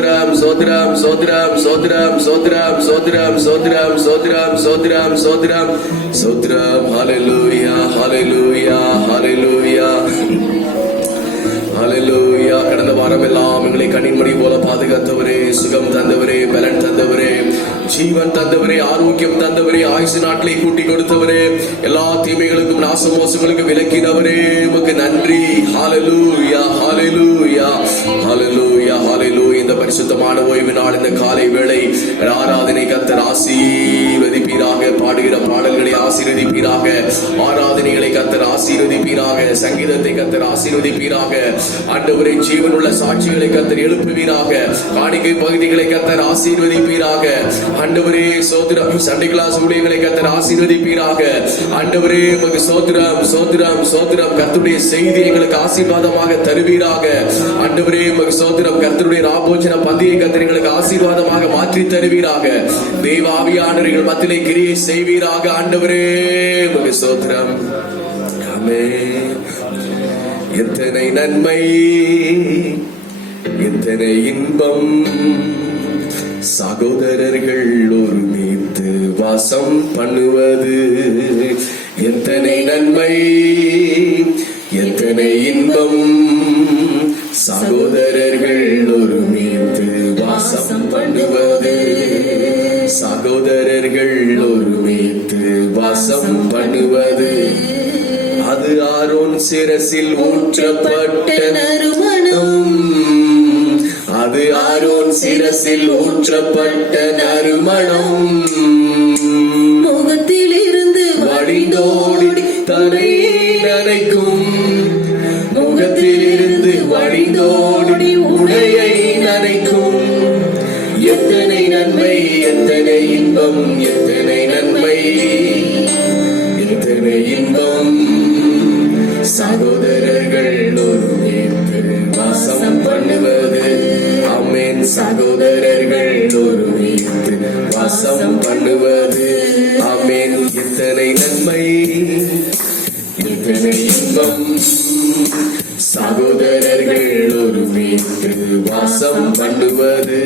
சோத்ரம் சோத்ரம் சோத்ரம் சோத்ரம் சோத்ரம் சோத்ரம் சோத்ரம் சோத்ரம் சோத்ரம் சோத்ரம் சோத்ரம். ஹல்லேலூயா ஹல்லேலூயா ஹல்லேலூயா ஹல்லேலூயா. கடந்த வாரம் எல்லாம் எங்களை கண்ணின்மணி போல பாதுகாத்தவரே, சுகம் தந்தவரே, பலன் தந்தவரே, ஜீவன் தந்தவரே, ஆரோக்கியம் தந்தவரே, ஆயுசு நாட்களை கூட்டி கொடுத்தவரே, எல்லா தீமைகளுக்கும் நாசமோசங்களுக்கும் விலக்கினவரே, உமக்கு நன்றி. ஹல்லேலூயா ஹல்லேலூயா ஹல்லேலூயா ஹல்லேலூயா. இந்த பரிசுத்தமான ஓய்வு நாள், இந்த காலை வேளை ஆராதனை கர்த்தர் ஆசீர்வதிப்பீராக. பாடுகிற பாடல்களை ஆசீர்வதிப்பீராக, ஆராதனைகளை கர்த்தர் ஆசீர்வதிப்பீராக, சங்கீதத்தை கர்த்தர் ஆசீர்வதிப்பீராக. ஆண்டவரே, ஜீவனுள்ள சாட்சிகளை கர்த்தர் எழுப்புவீராக, காணிக்கை பகுதிகளை கர்த்தர் ஆசீர்வதிப்பீராக. ஆண்டவரே சோத்ரம், சண்டே கிளாஸ் ஊழியர்களை கர்த்தர் ஆசீர்வதிப்பீராக. ஆண்டவரே உமக்கு சோத்ரம் சோத்ரம் சோத்ரம். கர்த்தருடைய செய்தி எங்களுக்கு ஆசீர்வாதமாக தருவீராக. ஆண்டவரே உமக்கு சோத்ரம். கர்த்தருடைய ராபோஜன பந்தியை கர்த்தர் எங்களுக்கு ஆசீர்வாதமாக மாற்றி தருவீராக. தேவ ஆவியானவர்கள் மத்தியிலே கிரியை செய்வீராக. ஆண்டவரே உமக்கு சோத்ரம். ஆமென். எத்தனை நன்மை, எத்தனை இன்பம், சகோதரர்கள் ஒருமித்து வாசம் பண்ணுவது. எத்தனை நன்மை, எத்தனை இன்பம், சகோதரர்கள் ஒருமித்து வாசம் பண்ணுவது. சகோதரர்கள் ஒருமித்து வாசம் பண்ணுவது. அது ஆரோன் சிரசில் ஊற்றப்பட்ட நறுமணம். அது ஆரோன் சிரசில் ஊற்றப்பட்ட நறுமணம். முகத்தில் இருந்து வழிந்தோடி தரை நனைக்கும். முகத்தில் இருந்து வழிந்தோடி உடையை நனைக்கும். எத்தனை நன்மை, எத்தனை இன்பம், எத்தனை நன்மை, எத்தனை இன்பம், சகோதரர்கள் ஒருமித்து வாசம் பண்ணுவது. ஆமென். சகோதரர்கள் ஒருமித்து வாசம் பண்ணுவது. ஆமென். எத்தனை நன்மை, எத்தனை இன்பம், சகோதரர்கள் ஒருமித்து வாசம் பண்ணுவது.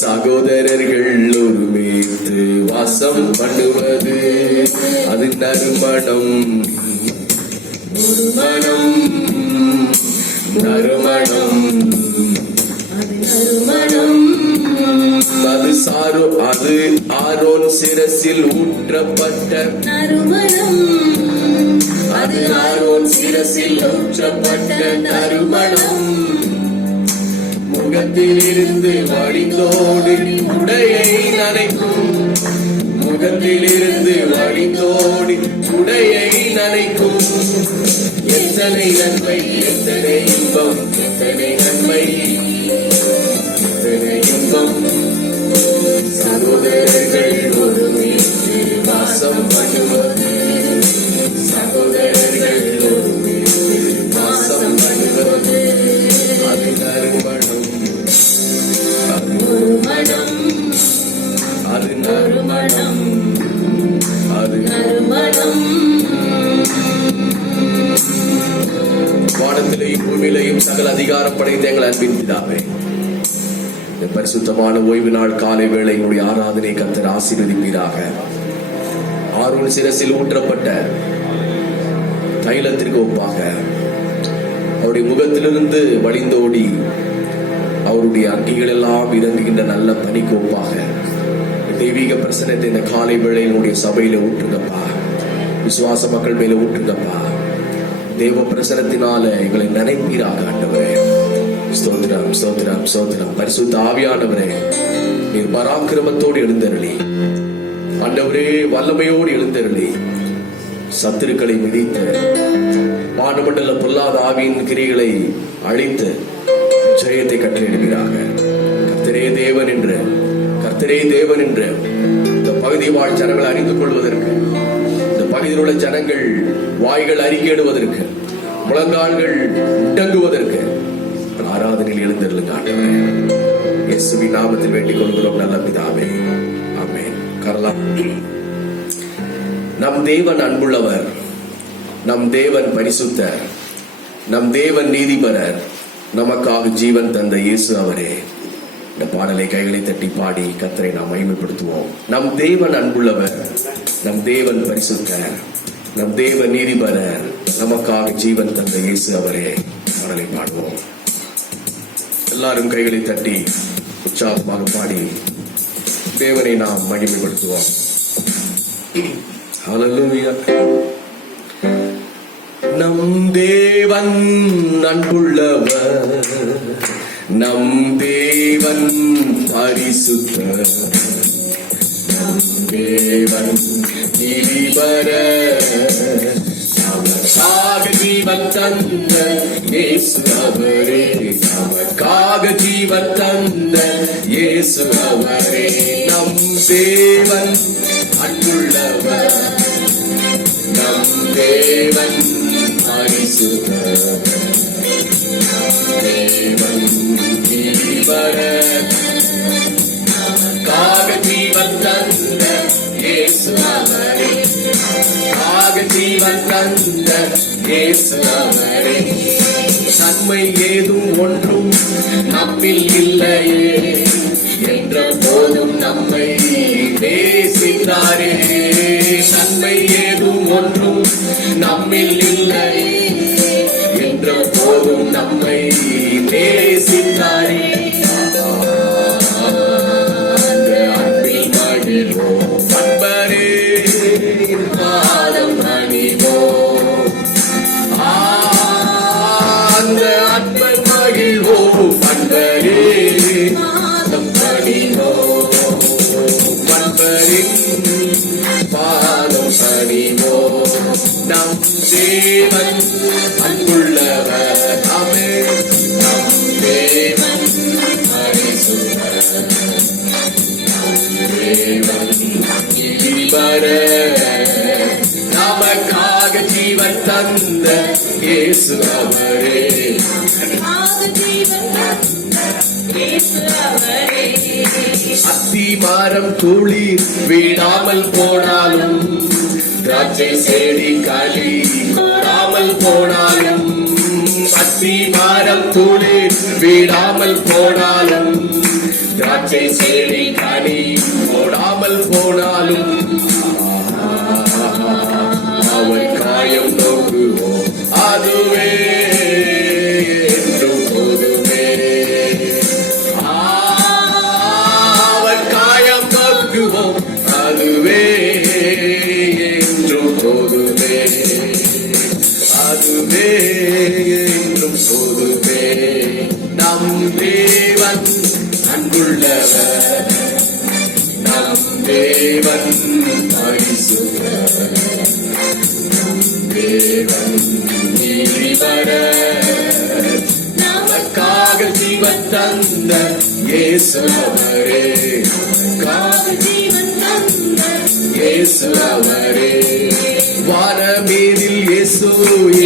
சகோதரர்கள் ஒருமித்து வாசம் பண்ணுவது. அது நறுமணம், நறுமணம், நறுமணம், நறுமணம். அது சாரோ, அது ஆரோன் சிரசில் ஊற்றப்பட்ட நறுமணம். அது ஆரோன் சிரசில் ஊற்றப்பட்ட நறுமணம். முகத்தில் இருந்து வழிந்தோடி உடையை நனைக்கும். முகத்தில் இருந்து வழிந்தோடி உடையை நனைக்கும். எத்தனை நன்மை, எத்தனை இன்பம், எத்தனை நன்மை, எத்தனை இன்பம், சகோதரர்கள் ஒருமித்து வாசம் பண்ணுவது. சகோதரர்கள் ஒருமித்து வாசம் பண்ணுவது. அது நறுமணம், அது நறுமணம், அது நறுமணம், அது நறுமணம். வானத்திலேயும் பூமியிலேயும் சகல அதிகாரம் படைத்த எங்கள் அன்பின் பிதாவே, இந்த பரிசுத்தமான ஓய்வு நாள் காலை வேளை உங்களுடைய ஆராதனை கர்த்தர் ஆசீர்வதிப்பீராக. ஆரோன் சிரசில் ஊற்றப்பட்ட தைலத்திற்கு ஒப்பாக அவருடைய முகத்திலிருந்து வழிந்தோடி அவருடைய அங்கிகள் எல்லாம் இறங்குகின்ற நல்ல பனிக்கு ஒப்பாக தெய்வீக பிரசன்னத்தை இந்த காலை வேளையினுடைய சபையில ஊற்றுங்கப்பா. விசுவாச மக்கள் மேல ஊற்றுங்கப்பா. தேவ பிரசனத்தினால எங்களை நினைப்பீராக. ஆண்டவரே ஸ்தோத்திரம் ஸ்தோத்திரம் ஸ்தோத்திரம். பரிசுத்த ஆவியானவரே, நீர் பராக்கிரமத்தோடு எழுந்தருளி, ஆண்டவரே வல்லமையோடு எழுந்தருளி, சத்துருக்களை மிதித்து பாடுபட்டுள்ள பொல்லாத ஆவியின் கிரிகளை அழித்து ஜெயத்தை கட்டளையிடுவீராக. கர்த்தரே தேவன் என்று, கர்த்தரே தேவன் என்று இந்த பகுதி வாழ் ஜனங்கள் அறிந்து கொள்வதற்கு, இந்த பகுதியில் உள்ள ஜனங்கள் வாய்கள் அறிக்கையிடுவதற்கு, முழங்கால்கள் முடங்குவதற்கு ஆராதனையில் எழுந்தருளுங்க ஆண்டவரே. இயேசுவின் நாமத்தில் வேண்டிக் கொள்கிறோம் நல்ல பிதாவே, ஆமென். கரலாம். நம் தேவன் அன்புள்ளவர், நம் தேவன் பரிசுத்தர், நம் தேவன் நீதிபரர், நமக்காக ஜீவன் தந்த இயேசு அவரே. இந்த பாடலை கைகளை தட்டி பாடி கர்த்தரை நாம் மகிமைப்படுத்துவோம். நம் தேவன் அன்புள்ளவர், நம் தேவன் பரிசுத்தர், நம் தேவன் நீதிபரர், நமக்காக ஜீவன் தந்த இயேசு அவரே. பாடலை பாடுவோம். எல்லாரும் கைகளை தட்டி உற்சாகமாக பாடி தேவனை நாம் மகிமைப்படுத்துவோம். ஹல்லேலூயா. நம் தேவன் அன்புள்ளவர், நம் தேவன் பரிசுத்தர், நம் தேவன் நீதிபரர், நமக்காக ஜீவன் தந்த இயேசு அவரே, நமக்காக ஜீவன் தந்த இயேசு அவரே. நம் தேவன் அன்புள்ளவர், நம் தேவன் பரிசுத்தர், நம் தேவன் நீதிபரர், நமக்காக ஜீவன் தந்த இயேசு அவரே, நமக்காக ஜீவன் தந்த இயேசு அவரே. நன்மை ஏதும் ஒன்றும் நம்மில் இல்லையே என்ற போதும் நம்மை நேசித்தாரே. நன்மை ஏதும் ஒன்றும் நம்மில் இல்லையே என்ற போதும் நம்மை நேசித்தாரே. அந்த அன்பில் மகிழ்வோம் அன்பரே, பாதம் அணிவோம். அந்த அன்பன் மகிழ்வோம் அன்பரே, பாதம் அணிவோம். அன்பரின் பாதம் அணிவோம். நம் தேவன் அன்புள்ளவர், ஆமென். நம் தேவன் பரிசுத்தர், நம் தேவன் நீதிபரர், நமக்காக ஜீவன் தந்த இயேசு அவரே, அத்திமரம் துளிர் வீடாமல் போனாலும், திராட்சை செடி களி போடாமல் போனாலும், அத்திமரம் துளிர் வீடாமல் போனாலும், திராட்சை செடி களி போடாமல் போனாலும், அவர் காயம் நோக்குவோம் அதுவே என்றும் போதுமே. அவர் காயம் நோக்குவோம் அதுவே என்றும் போதுமே, அதுவே என்றும் போதுமே. நம் தேவன் அன்புள்ளவர், நம் தேவன் பரிசுத்தர், நம் தேவன் நீதிபரர், நமக்காக ஜீவன் தந்த இயேசு அவரே, நமக்காக ஜீவன் தந்த இயேசு அவரே. வானமீதில் இயேசு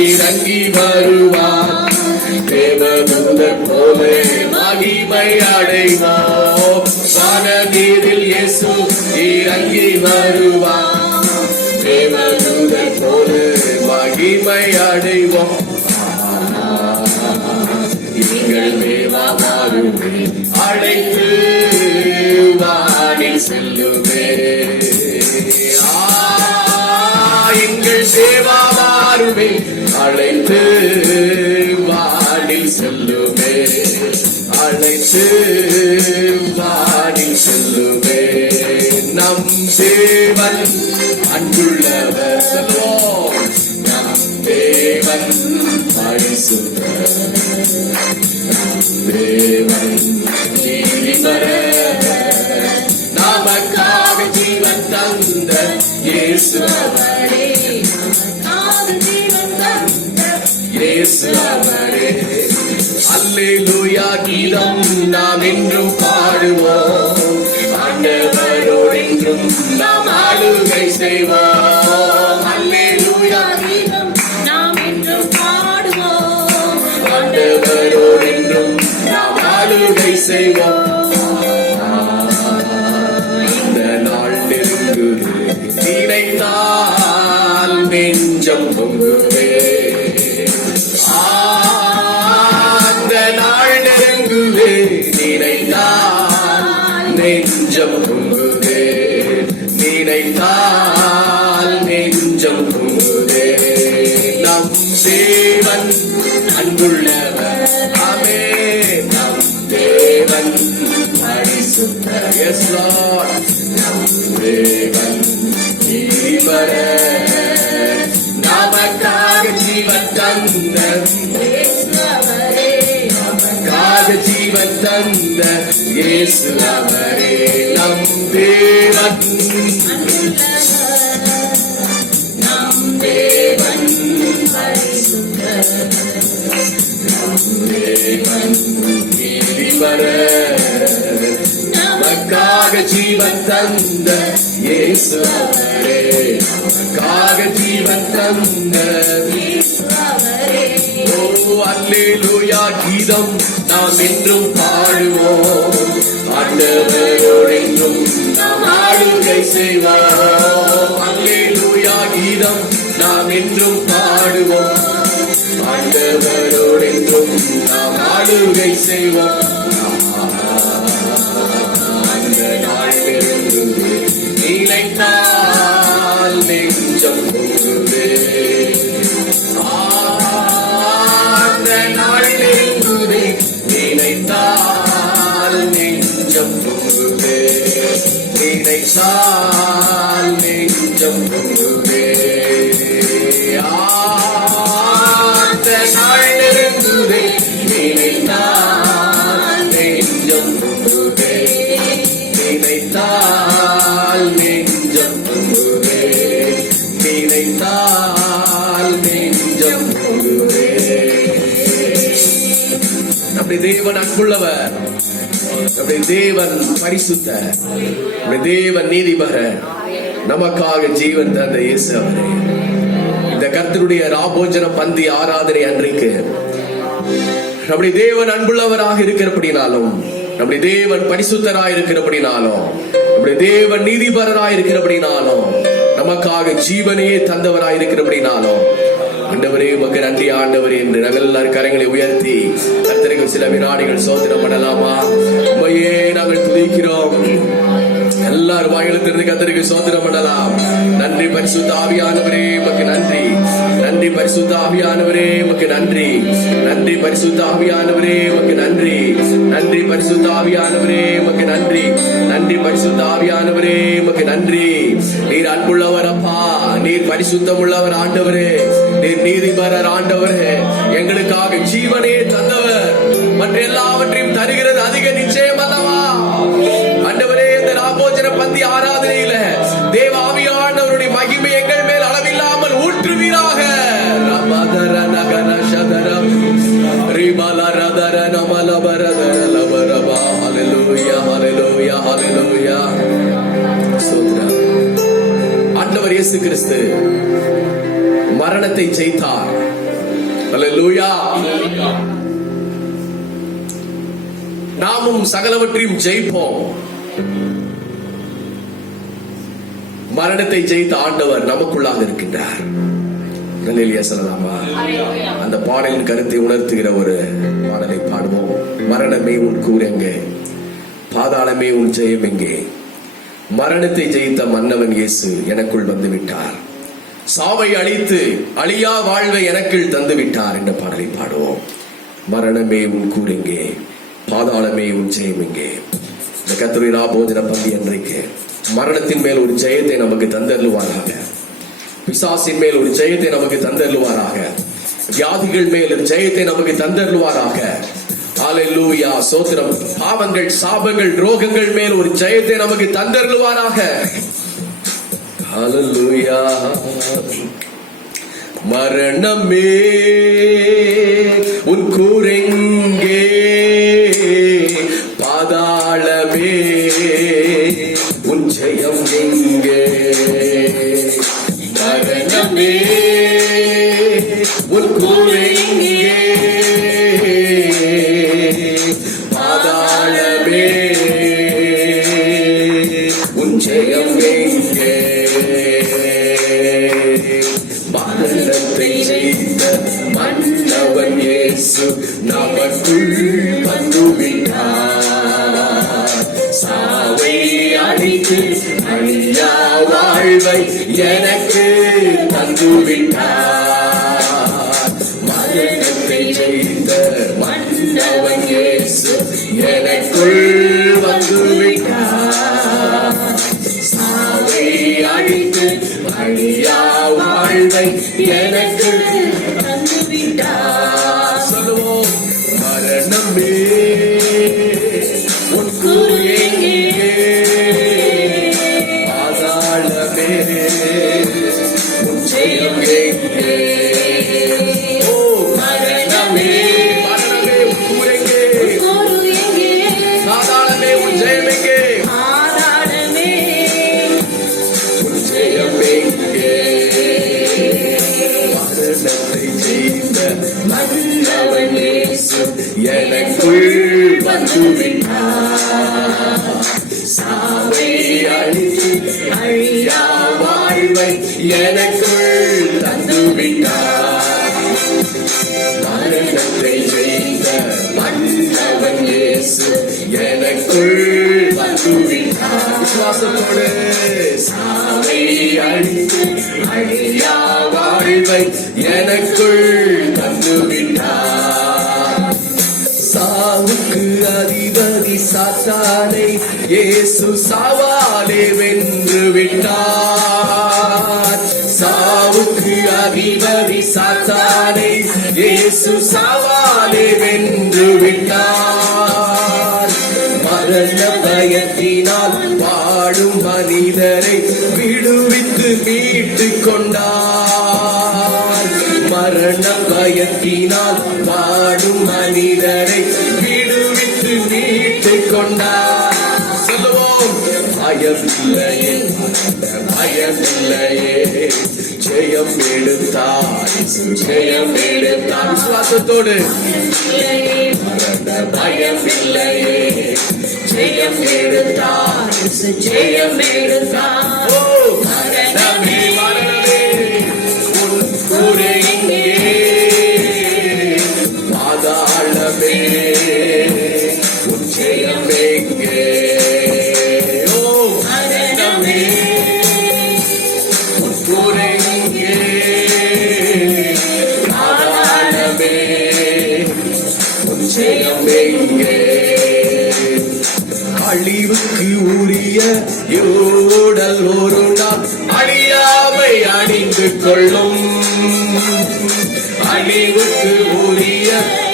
இறங்கி வருவார், தேவதூதர் போல மகிமை அடைவார். வானமீதில் இயேசு இறங்கி வருவார், தேவதூதர் போல மகிமை அடைவோம். எங்கள் தேவா மாறுமே, அழைத்து வானில் செல்லுமே. எங்கள் தேவா மாறுமே, அழைத்து வானில் செல்லுமே, அழைத்து வானில் செல்லுமே. நம் தேவன் அன்புள்ளவர், சொல்வோம். நம் தேவன் பரிசுத்தர், நம் தேவன் நீதிபரர், நமக்காக ஜீவன் தந்த இயேசு அவரே, நமக்காக ஜீவன் தந்த இயேசு அவரே. அல்லேலூயா கீதம் நாம் என்றும் பாடுவோம், ஆண்டவரோடு என்றும் நாம் ஆளுகை செய்வோம். அல்லேலூயா கீதம் நாம் என்றும் பாடுவோம், ஆண்டவரோடு என்றும் நாம் ஆளுகை செய்வோம். இந்த நாள் நெருங்குது, நினைத்தால் நெஞ்சம் பொங்குவே. அந்த நாள் நெருங்குவே, நினைத்தால் நினைத்தால் நெஞ்சம் பொங்குதே. நம் தேவன் அன்புள்ளவர், ஆமே நம் தேவன் பரிசுத்தர். Yes Lord, நம் தேவன் நீதிபரர், நமக்காக ஜீவன் தந்த, நமக்காக ஜீவன் தந்த இயேசு அவரே. நம் தேவன், நம் தேவன் பரிசுத்தர், நம் தேவன் நீதிபரர், நமக்காக ஜீவன் தந்த இயேசு அவரே. நமக்காக ஜீவன் தந்த இயேசு அவரே. ஓ அல்லேலூயா கீதம் நாம் என்றும் பாடுவோம், ஆண்டவரோடு என்றும் நாம் ஆளுகை செய்வோம். அல்லேலூயா கீதம் நாம் என்றும் பாடுவோம், ஆண்டவரோடு என்றும் நாம் ஆளுகை செய்வோம். அந்த நாளிலிருந்து நினைத்தால் நெஞ்சம் பொங்குதே. அந்த நாளிலிருந்து நினைத்தால் நெஞ்சம் பொங்குதே. நினைத்தால் நெஞ்சம் பொங்குதே. அந்த நாளிலிருந்து நினைத்தால் நெஞ்சம் பொங்குதே. நினைத்தால் நெஞ்சம் பொங்குதே. நினைத்தால் நெஞ்சம் பொங்குதே. நம்முடைய தேவன் அன்புள்ளவர், நம்முடைய தேவன் பரிசுத்தர், நம்முடைய தேவன் நீதிபரர், நமக்காக ஜீவன் தந்த இயேசு அவரே. இந்த கர்த்தருடைய ராபோஜன பந்தி ஆராதனை அன்றைக்கு நம்முடைய தேவன் அன்புள்ளவராக இருக்கிறபடினாலும், நம்முடைய தேவன் பரிசுத்தராக இருக்கிறபடினாலும், நம்முடைய தேவன் நீதிபரராக இருக்கிறபடினாலும், நமக்காக ஜீவனையே தந்தவராக இருக்கிறபடினாலும், ஆண்டவரே உமக்கு நன்றி ஆண்டவரே என்று நாங்கள் எல்லாரும் கரங்களை உயர்த்தி கர்த்தருக்கு சில வினாடிகள் சோதனை பண்ணலாமா? உண்மையே நாங்கள் துதிக்கிறோம். எல்லாரும் வாயிலிருந்து கர்த்தருக்கு சோதனம் பண்ணலாம். நன்றி பரிசுத்த ஆவியானவரே உமக்கு நன்றி. நன்றி பரிசுத்த ஆவியானவரே உமக்கு நன்றி. நன்றி பரிசுத்த ஆவியானவரே உமக்கு நன்றி. நன்றி பரிசுத்த ஆவியானவரே உமக்கு நன்றி. நன்றி பரிசுத்த ஆவியானவரே உமக்கு நன்றி. நீர் அன்புள்ளவர் அப்பா, நீர் பரிசுத்தம் உள்ளவர் ஆண்டவரே, நீர் நீதிபரர் ஆண்டவரே, எங்களுக்காக ஜீவனே தந்தவர், மற்ற எல்லாவற்றையும் தருகிறது அதிக நிச்சயம் அல்லவா ஆண்டவரே? இந்த ராபோஜன பந்தி ஆராதனையில தேவ ஆவியானவருடைய மகிமை எங்கள் மேல் அளவில்லாமல் ஊற்றுவீராக. ரமதர நகர சதரம் ரிபலரதர நமலபரதர லபரபா. ஹல்லேலூயா ஹல்லேலூயா ஹல்லேலூயா. ஸ்தோத்திரம். ஆண்டவர் இயேசு கிறிஸ்து மரணத்தை ஜெயித்தார். ஹல்லேலூயா. நாமும் சகலவற்றையும் ஜெயிப்போம். மரணத்தை ஜெயித்த ஆண்டவர் நமக்குள்ளாக இருக்கின்றார். அல்லேலூயா சொல்லலாமா? அந்த பாடலின் கருத்தை உணர்த்துகிற ஒரு பாடலை பாடுவோம். மரணமே உன் கூர் எங்கே, பாதாளமே உன் ஜெயம் எங்கே? மரணத்தை ஜெயித்த மன்னவன் இயேசு எனக்குள் வந்து விட்டார். சாவை அழித்து அழியா வாழ்வை எனக்குள் தந்து விட்டார் என்ற பாடலை பாடுவோம். மரணமே உன் கூர் எங்கே, பாதாளமே உன் ஜெயம் எங்கே? இந்த கர்த்தருடைய ராபோஜன பந்தி அன்றைக்கு மரணத்தின் மேல் ஒரு ஜெயத்தை நமக்கு தந்தருளுவாராக. பிசாசின் மேல் ஒரு ஜெயத்தை நமக்கு தந்தருளுவாராக. வியாதிகள் மேல் ஒரு ஜெயத்தை நமக்கு தந்தருளுவாராக. ஹல்லேலூயா ஸ்தோத்திரம். பாவங்கள், சாபங்கள், ரோகங்கள் மேல் ஒரு ஜெயத்தை நமக்கு தந்தருளுவாராக. ஹல்லேலூயா. மரணமே உன் கூர் எங்கே, பாதாளமே உன் ஜெயம் எங்கே? மரணமே உன் கூர் எங்கே, பாதாளமே உன் ஜெயம் எங்கே? மரணத்தை ஜெயித்த மன்னவன் இயேசு நமக்குள் வந்துவிட்டார். சாவை அழித்து அழியா வாழ்வை எனக்கு தந்துவிட்டார். மரணத்தை ஜெயித்த மன்னவன் இயேசு எனக்குள் வந்துவிட்டார். சாவை அழித்து அழியா வாழ்வை எனக்கு தந்துவிட்டார். சொல்லுவோம், மரணமே உன் கூறு எங்கே, பாதாளமே உன் ஜெயம் எங்கே. ஓ மரணமே, மரணமே உன் கூறு எங்கே, பாதாளமே உன் ஜெயம் எங்கே, உன் ஜெயம் எங்கே. மரணத்தை ஜெயித்த மன்னவன் இயேசு எனக்குள் வந்துவிட்டார். சாவை அழித்து அழியா வாழ்வை எனக்குள் தந்துவிட்டார். மரணத்தை ஜெயித்த மன்னவன் இயேசு எனக்குள் வந்துவிட்டார். விசுவாசத்தோடு சாவை அழித்து அழியா வாழ்வை எனக்குள் தந்துவிட்டார். சாவுக்கு அதிபதி சாத்தானை இயேசு சாவாலே வென்று விட்டார். சாவுக்கு அதிபதி சாத்தானை இயேசு சாவாலே வென்று விட்டார். மரண பயத்தினால் வாழும் மனிதரை விடுவித்து மீட்டுக் கொண்டார். மரண பயத்தினால் வாழும் மனிதரை விடுவித்து மீட்டுக் கொண்டார். சொல்லுவோம், பயமில்லையே பயமில்லையே ஜெயம் எடுத்தார், ஜெயம் எடுத்தார். விசுவாசத்தோடு மரண பயமில்லையே ஜெயம் எடுத்தார், ஜெயம் எடுத்தார். ஓ மரணமே மரணமே உன் கூறு எங்கே, பாதாளமே உன் ஜெயம் எங்கே. ஓ மரணமே உன் கூறு எங்கே, பாதாளமே உன் ஜெயம் எங்கே. அழிவுக்கு உரிய யோடல் ஒரு நாள் அழியாமை அணிந்து கொள்ளும். அழிவுக்கு உரிய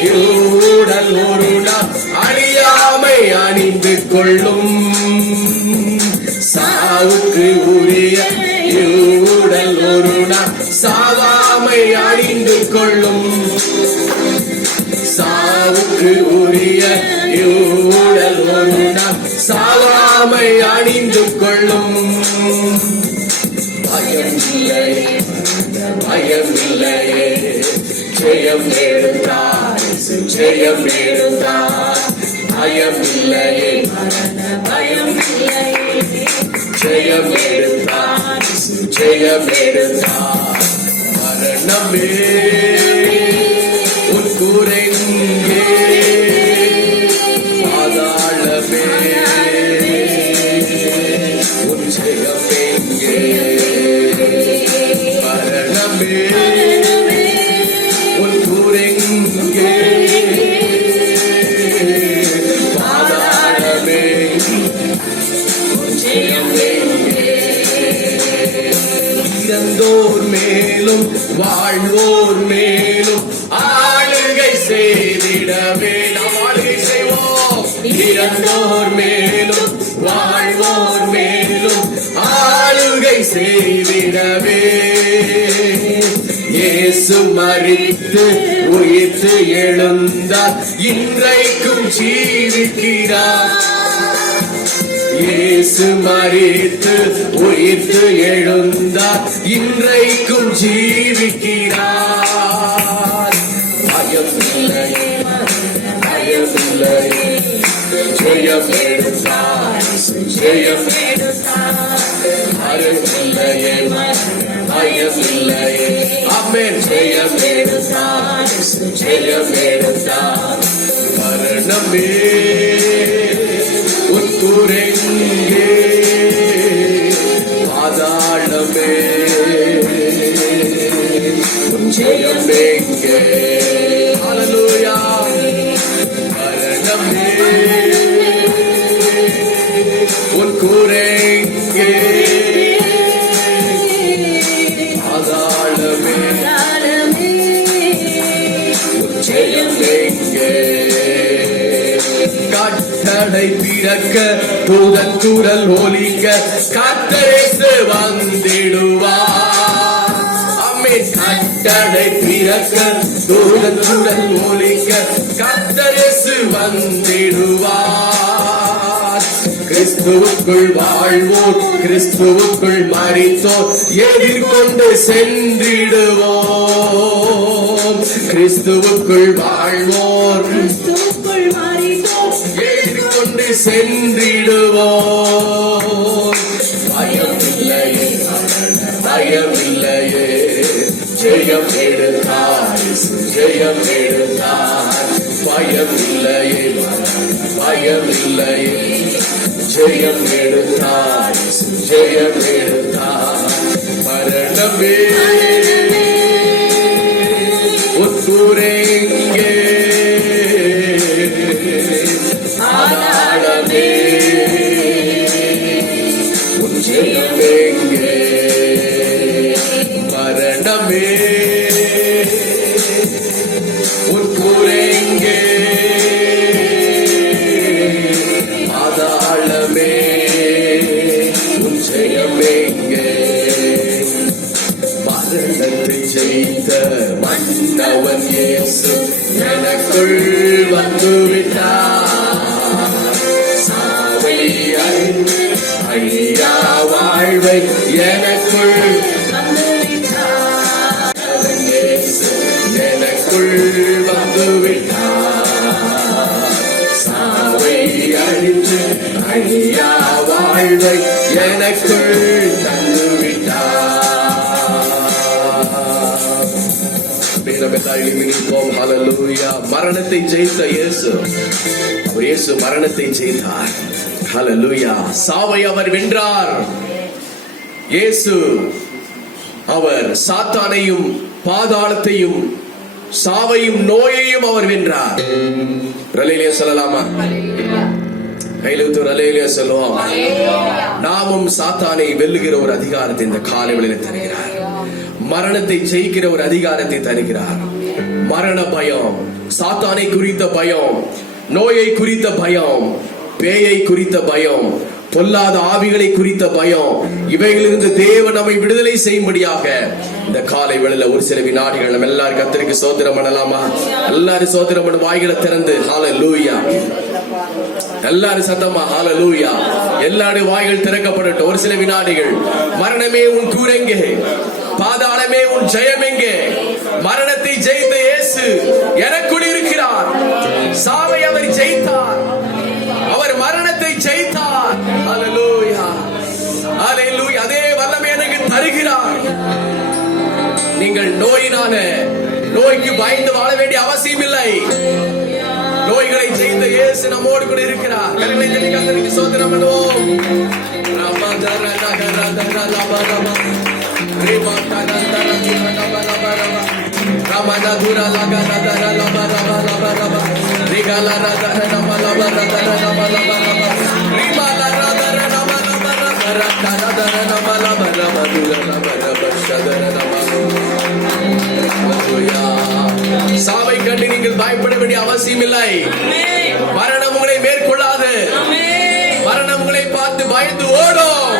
யோடல் ஒரு நாள் அழியாமை அணிந்து கொள்ளும். சாவுக்கு உரிய யோடல் ஒரு நாள் சாவாமை அணிந்து கொள்ளும். சாவுக்கு உரிய யூடல் ஒரு நாள் சாவாமை அணிந்து கொள்ளும். பயமில்லை பயமில்லையே ஜெயம் எடுத்தார், ஜெயம் எடுத்தார். பயமில்லையே பயமில்லையே ஜெயம் எடுத்தார், ஜெயம் எடுத்தார். மரணமே உன் கூறு எங்கே, பாதாளமே உன் ஜெயம் எங்கே. மரணமே உன் கூறு எங்கே, பாதாளமே உன் ஜெயம் எங்கே. இறந்தோர் மேலும் வாழ்வோர் மேலும் ஆளுகை செய்திடவே நாம் ஆளுகை செய்வோம். இறந்தோர் மேலும் வாழ்வோர் மேலும் ஆளுகை செய்திடவே இயேசு மரித்து உயிர்த்து எழுந்தார், இன்றைக்கும் ஜீவிக்கிறார். இயேசு மரித்து உயிர்த்து எழுந்தார், இன்றைக்கும் ஜீவிக்கிறார். பயமில்லையே பயமில்லையே ஜெயம் எடுத்தார், ஜெயம் எடுத்தார். பயமில்லையே பயமில்லையே ஆமென். ஜெயம் எடுத்தார், ஜெயம் எடுத்தார். மரணமே உன் கூறு எங்கே, பாதாளமே தூதன் குரல் ஒலிக்க கர்த்தரேசு வந்திடுவார். ஆமென். கட்டளை பிறக்க தூதன் குரல் ஒலிக்க கர்த்தரேசு வந்திடுவார். கிறிஸ்துவுக்குள் வாழ்வோர் கிறிஸ்துவுக்குள் மரித்தோர் எதிர்கொண்டு சென்றிடுவோம். கிறிஸ்துவுக்குள் வாழ்வோர் கிறிஸ்துவுக்குள் மரித்தோர் எதிர்கொண்டு சென்றிடுவோம். பயமில்லையே பயமில்லையே ஜெயம் எடுத்தார் ஜெயம் எடுத்தார். பயமில்லையே பயமில்லையே ஜெயம் எடுத்தார் ஜெயம் எடுத்தார். மரணமே உட்கூரெங்கே ஆனாடமே உன் ஜெயம் எங்கே. மரணமே உட்கூரெங்கே ஆதாளமே உன் ஜெயம் எங்கே. மரணத்தை ஜெயித்த மன்னவன் இயேசு எனக்குள் வந்துவிட்டார். சாவை ஐயா வாழ்வை எனக்குள் வந்துவிட்டார். இயேசு எனக்குள் வந்துவிட்டார். சாவை அழித்து ஐயா வாழ்வை எனக்குள் தந்துவிட்டார். மரணத்தை ஜெயித்த இயேசு, அவர் இயேசு மரணத்தை ஜெயித்தார். ஹல்லேலூயா. சாவை அவர் வென்றார். இயேசு அவர் சாத்தானையும் பாதாளத்தையும் சாவையும் நோயையும் அவர் வென்றார். ரலேலியா சொல்லலாமா? கையிலுத்து ரலேலியா சொல்லுவோம். நாமும் சாத்தானை வெல்லுகிற ஒரு அதிகாரத்தை இந்த காலை வேளையில் தருகிறார். மரணத்தை ஜெயிக்கிற ஒரு அதிகாரத்தை தருகிறார். மரண பயம், சாத்தானை குறித்த பயம், நோயை குறித்த பயம், பேயை குறித்த பயம், பொல்லாத ஆவிகளை குறித்த பயம், இவைகளிலிருந்து தேவன் நம்மை விடுதலை செய்யும்படியாக இந்த காலை வேளையில ஒரு சில வினாடிகள் நம்ம எல்லாரும் கர்த்தருக்கு ஸ்தோத்திரம் பண்ணலாமா? எல்லாரும் ஸ்தோத்திரம் பண்ண வாய்களை திறந்து ஹல்லேலூயா. எல்லாரும் சத்தமா ஹல்லேலூயா. எல்லாருடைய வாய்கள் திறக்கப்படட்டும். ஒரு சில வினாடிகள். மரணமே உன் கூரெங்கே, பாதாளமே உன் ஜெயம் எங்கே? மரணத்தை ஜெயித்த இயேசு எனக்குள் இருக்கிறார். சாவை அவர் ஜெயித்தார். அவர் மரணத்தை ஜெயித்தார். ஹல்லேலூயா ஹல்லேலூயா. அதே வல்லமை எனக்கு தருகிறார். நீங்கள் நோய்க்கு பயந்து வாழ வேண்டிய அவசியம் இல்லை. நோய்களை ஜெயித்த இயேசு நம்மோடு கூட இருக்கிறார். கரங்களை தட்டி கர்த்தருக்கு ஸ்தோத்திரம் பண்ணுவோம். சாவை கண்டு நீங்கள் பயப்பட வேண்டிய அவசியம் இல்லை. மரணம் உங்களை மேற்கொள்ளாது. மரணம் உங்களை பார்த்து பயந்து ஓடும்.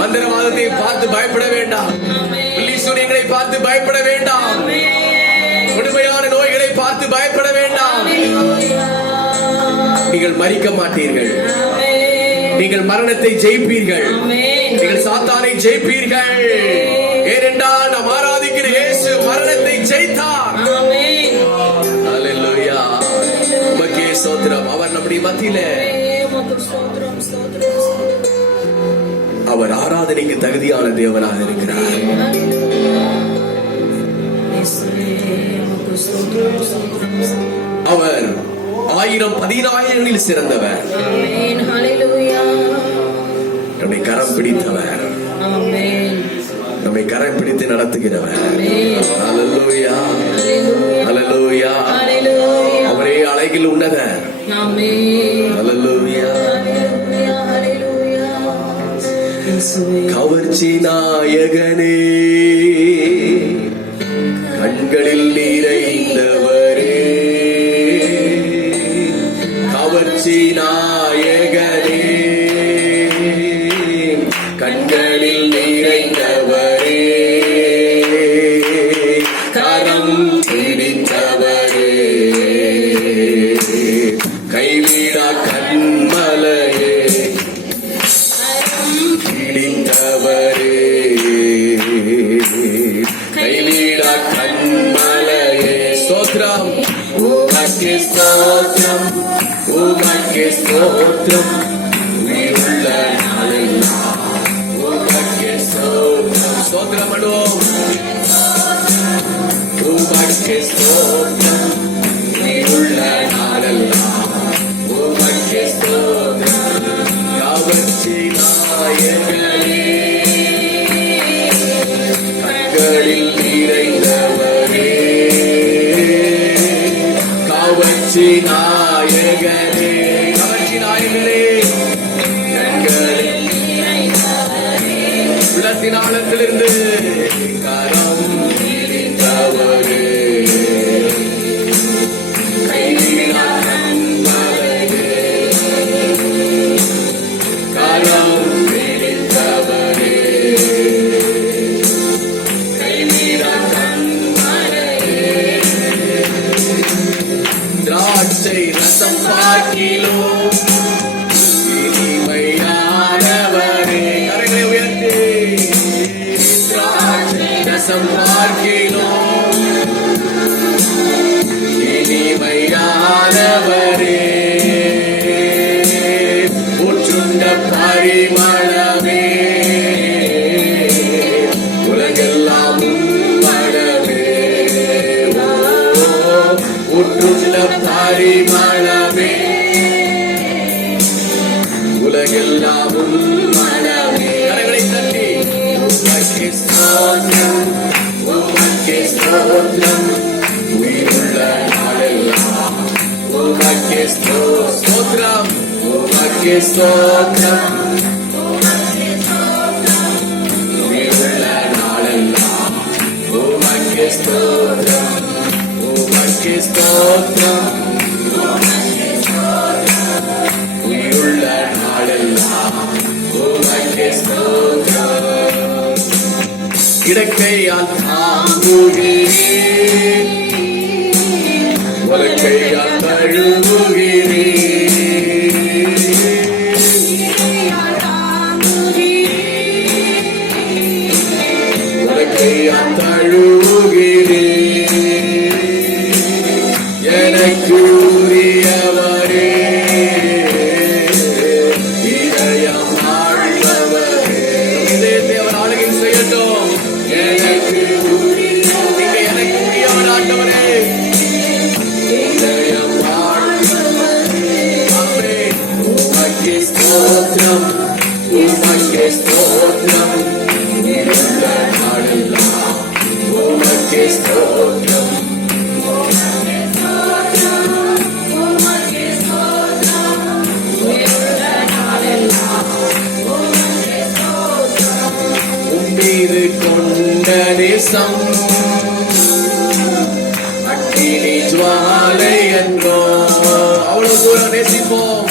மந்திரவாதத்தை பார்த்து பயப்பட வேண்டாம். சூரியங்களை பார்த்து பயப்பட வேண்டாம். கொடுமையான நோய்களை பார்த்து பயப்பட வேண்டாம். நீங்கள் மரிக்க மாட்டீர்கள். நீங்கள் மரணத்தை ஜெயிப்பீர்கள். நீங்கள் சாத்தானை ஜெயிப்பீர்கள். ஏனென்றால் நாம் ஆராதிக்கிற இயேசு மரணத்தை ஜெயித்தார். ஹல்லேலூயா. உமக்கே ஸ்தோத்திரம். அவர் நம்முடைய மத்தியிலே அவர் ஆராதனைக்கு தகுதியான தேவனாக இருக்கிறார். அவர் 1000-10,000 சிறந்தவர். நம்மை கரம் பிடித்தவர். நம்மை கரம் பிடித்து நடத்துகிறவர். ஹல்லேலூயா ஹல்லேலூயா. அவரே அழகில் உன்னதர். ஹல்லேலூயா. கவர்ச்சி நாயகனே, கண்களில் நிறைந்தவரே, உமக்கே ஸ்தோத்திரம் உயிருள்ள நாளெல்லாம் உமக்கே ஸ்தோத்திரம் கவர்ச்சி நாயகனே கண்களில் நிறைந்தவரே கவர்ச்சி நாயகனே கவர்ச்சி நாயகனே கண்களில் உள்ளத்தின் ஆழத்திலிருந்து கரம் பிடித்தவரே கைவிடா நண்பரே கரம் பிடித்தவரே கைவிடா நண்பரே திராட்சை ரசம் பாக்கிலோ இனிமையானவரே கரங்களை உயர்த்தி திராட்சை ரசம் பார்க்கிலோ இனிமையானவரே ஊற்றுண்ட பரிமளமே உலகெல்லாம் உம்மடமே ஊற்றுண்ட பரிமளமே உலகெல்லாம் உம்மடமே கரங்களை தட்டி உமக்கே ஸ்தோத்திரம் உமக்கே ஸ்தோத்திரம் உயிருள்ள நாளெல்லாம் உமக்கே ஸ்தோத்திரம் உமக்கே ஸ்தோத்திரம் உயிருள்ள நாளெல்லாம் உமக்கே ஸ்தோத்திரம் உமக்கே ஸ்தோத்திரம் உயிருள்ள நாளெல்லாம் உமக்கே ஸ்தோத்திரம் இடக்கையால் தாங்குகிறேன் வலக்கையால் தழுவுகிறேன் வலக்கையால் தழுவுகிறேன் எனக்கு உரியவரே இதயம் ஆழ்பவரே இதயத்தை அவர் ஆளுகை செய்யட்டும் எனக்கு நீங்க எனக்கு உரியவர் ஆண்டவரே இதயம் ஆழ்பவரே ஆமென் உமக்கே ஸ்தோத்திரம் உமக்கே ஸ்தோத்திரம் உயிருள்ள நாளெல்லாம் உமக்கே ஸ்தோத்திரம் உம்மீது கொண்ட நேசம் அக்கினி ஜுவாலை என்றோ அவ்வளவு தூரம் நேசிப்போம்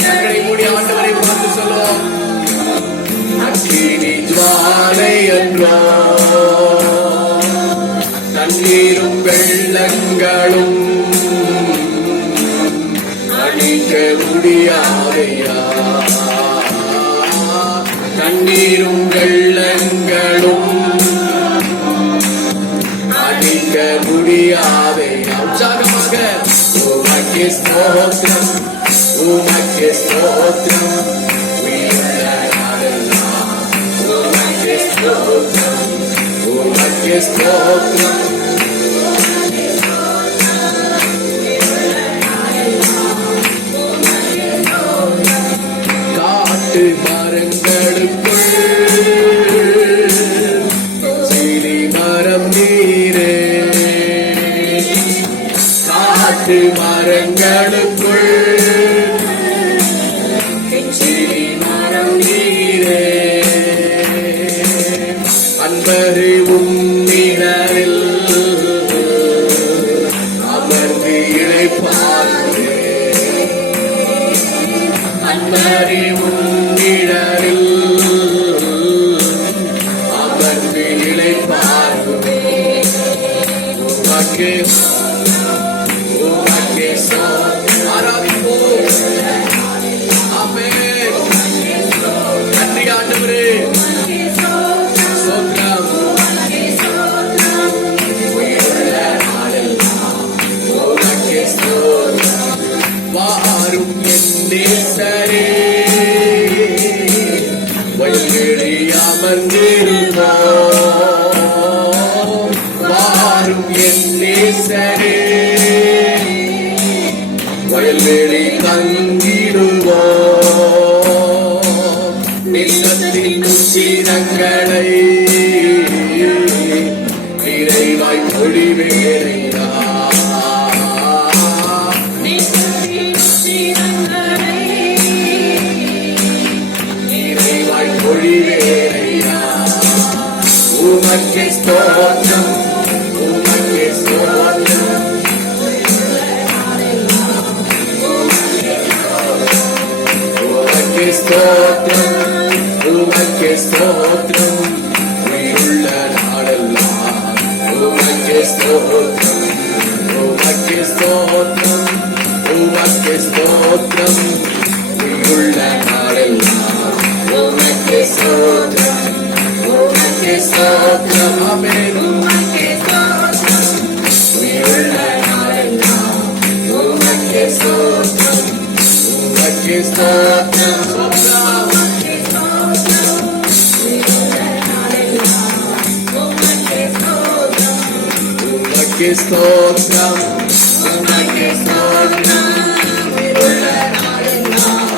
கண்களை மூடி ஆண்டவரை பார்த்து சொல்லுவோம் அக்கினி ஜுவாலை என்றோ தண்ணீரும் வெள்ளங்களும் அழிக்க முடியாதையா தண்ணீரும் வெள்ளங்களும் அழிக்க முடியாதே உற்சாகமாக உமக்கே ஸ்தோத்திரம் உமக்கே ஸ்தோத்திரம் உயிருள்ள நாளெல்லாம் உமக்கே ஸ்தோத்திரம் உமக்கே ஸ்தோத்திரம் காட்டு மரங்களுக்குள் சீலி மரம் நீரே காட்டு மரங்களுக்குள் சீலி மரம் நீரே அன்பரு உம்மிடரில் அமர்ந்து இளைப்பார்ந்தே அன்பரே உம்மிடரில் அமர்ந்து இளைப்பார்ந்தே உமக்கே உமக்கே ஆராதிப்போம் ஆமென் நன்றி ஆண்டவரே ஸ்தோத்திரம் உயிருள்ள நாளெல்லாம் உமக்கே ஸ்தோத்திரம் வாரும் என் நேசரே வயல்வெளி அமர்ந்திருந்தோம் நேசரே வயல்வெளி தங்கிடுவோம் நேசத்தின் உச்சிரங்களை நிறைவாய் பொழிவேனையா நிறைவாய் பொழிவேனையா உமக்கே ஸ்தோத்திரம் உமக்கே ஸ்தோத்திரம் உமக்கே ஸ்தோத்திரம் உமக்கே ஸ்தோத்திரம் உயிருள்ள நாளெல்லாம் உமக்கே ஸ்தோத்திரம் உமக்கே ஸ்தோத்திரம் உமக்கே ஸ்தோத்திரம் உயிருள்ள நாளெல்லாம் உமக்கே ஸ்தோத்திரம் உமக்கே ஸ்தோத்திரம் ஆமென் உமக்கே ஸ்தோத்திரம் உயிருள்ள நாளெல்லாம் உமக்கே ஸ்தோத்திரம் உமக்கே ஸ்தோத்திரம் உமக்கே ஸ்தோத்திரம் உமக்கே ஸ்தோத்திரம் உயிருள்ள நாளெல்லாம்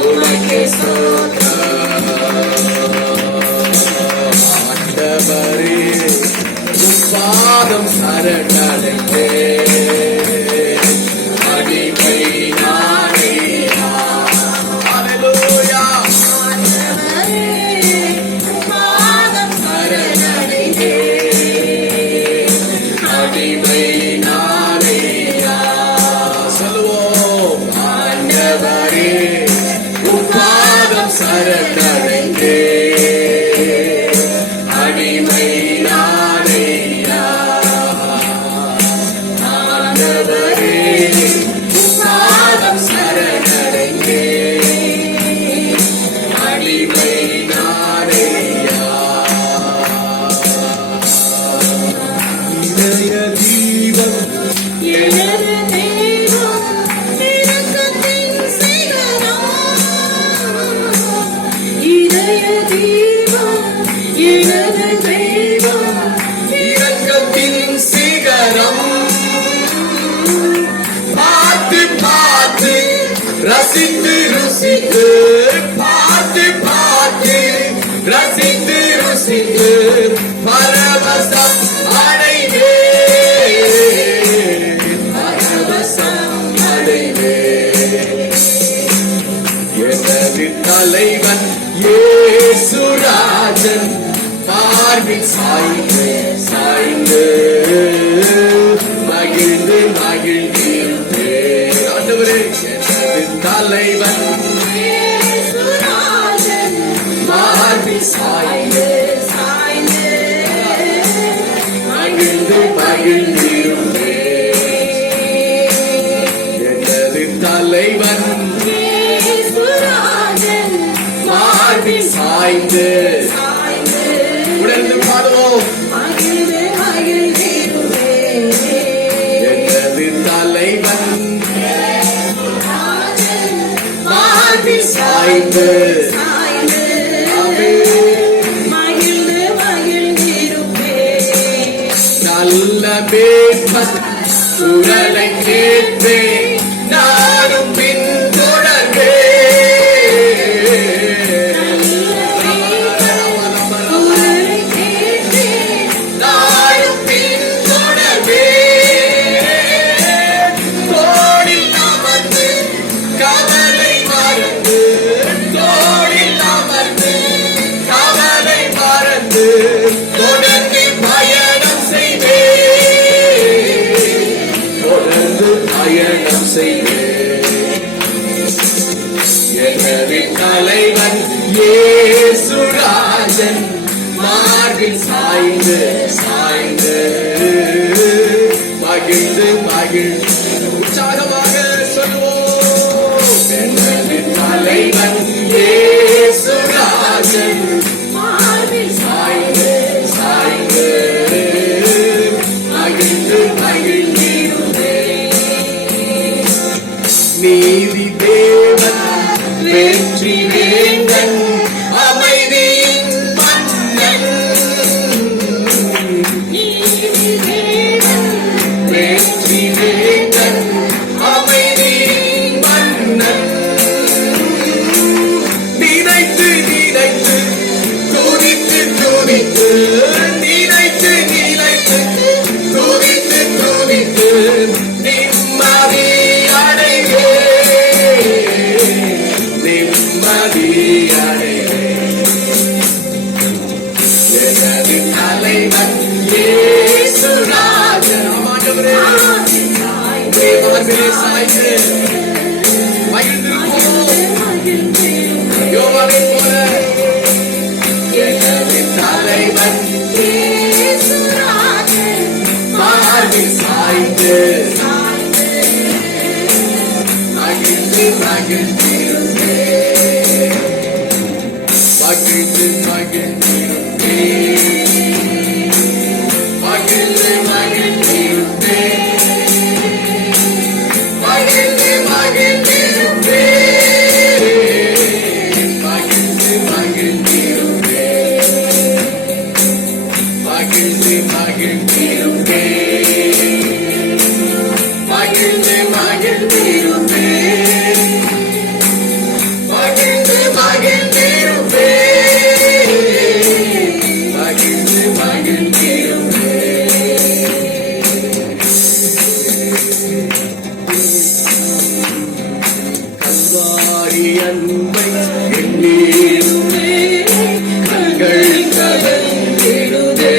உமக்கே ஸ்தோத்திரம் ஆண்டவரே உம் பாதம் சரணடைந்தே அடிமை நானேயா ஹல்லேலூயா சரணடைந்தே அடிமை நானேயா சொல்லுவோம் ஆண்டவரே உம் பாதம் சரணடைந்தே அடிமை நானேயா ஆண்டவரே உம் பாதம் சரணடைந்தே அடிமை நானேயா இதய தீபம் எனது தெய்வம் இரக்கத்தின் சிகரம் இதய தீபம் எனது தெய்வம் இரக்கத்தின் சிகரம் பார்த்து பார்த்து ரசித்து ருசித்து பார்த்து பார்த்து ரசித்து ருசித்து பரவசம் அடைவே பரவசம் அடைவே எனது தலைவன் இயேசுராஜன் பார்வில் சாய்ந்து சாய்ந்து மகிழ்ந்து மகிழ்ந்தே ஆண்டவரே எனது தலைவன் இயேசுராஜன் பார்வில் சாய்ந்து சாய்ந்து மகிழ்ந்து மகிழ்ந்தே எனது தலைவன் இயேசுராஜன் பார்வில் சாய்ந்து சாய்ந்து உணர்ந்து பாடுவோம் மகிழ்ந்து மகிழ்ந்திருவே எனது தலைவன் இயேசுராஜன் பார்வில் சாய்ந்து சாய்ந்து மகிழ்ந்து மகிழ்ந்திருவே நல்ல மேற்பன் குரலை கேட்பே நானும் பின்தொடர்வே குரலை கேட்டே நானும் பின்தொடர்வே தோளில் அமர்ந்து கவலை மறந்து தோளில் அமர்ந்து கவலை மறந்து தொடர்ந்து பயணம் செய்வே தொடர்ந்து பயணம் செய்வே எனது தலைவன் இயேசுராஜன் மார்பில் சாய்ந்து சாய்ந்து மகிழ்ந்து மகிழ்ந்து உற்சாகமாக சொல்லுவோம் எனது தலைவன் இயேசுராஜன் மார்பில் சாய்ந்து சாய்ந்து மகிழ்ந்து மகிழ்ந்திருந்தே நீதி தேவன் வெற்றி வேந்தன் அமைதியின் மன்னன் நீதி தேவன் நிம்மதி அடைவேன். எனது தலைவன் இயேசு ராஜன். ஆண்டவரே, தேவர்களே சாய்ந்து மகிழ்ந்திருப்போம். யோவானை போல எனது தலைவன் இயேசு ராஜன் மார்பில் சாய்ந்து மகிழ்ந்து மகிழ்ந்திருப்பேன். மகிழ்ந்து மகிழ்ந்திருப்பேன். மகிழ்ந்து மகிழ்ந்திருப்பேன். மகிழ்ந்து மகிழ்ந்திருப்பேன். மகிழ்ந்து மகிழ்ந்திருப்பேன். மகிழ்ந்து மகிழ்ந்திருப்பேன். மகிழ்ந்து மகிழ்ந்திருப்பேன். மகிழ்ந்து மகிழ்ந்திருப்பேன். மகிழ்ந்து மகிழ்ந்திருப்பேன். கல்வாரி அன்பை எண்ணிடுமே கண்கள் கலந்திடுதே.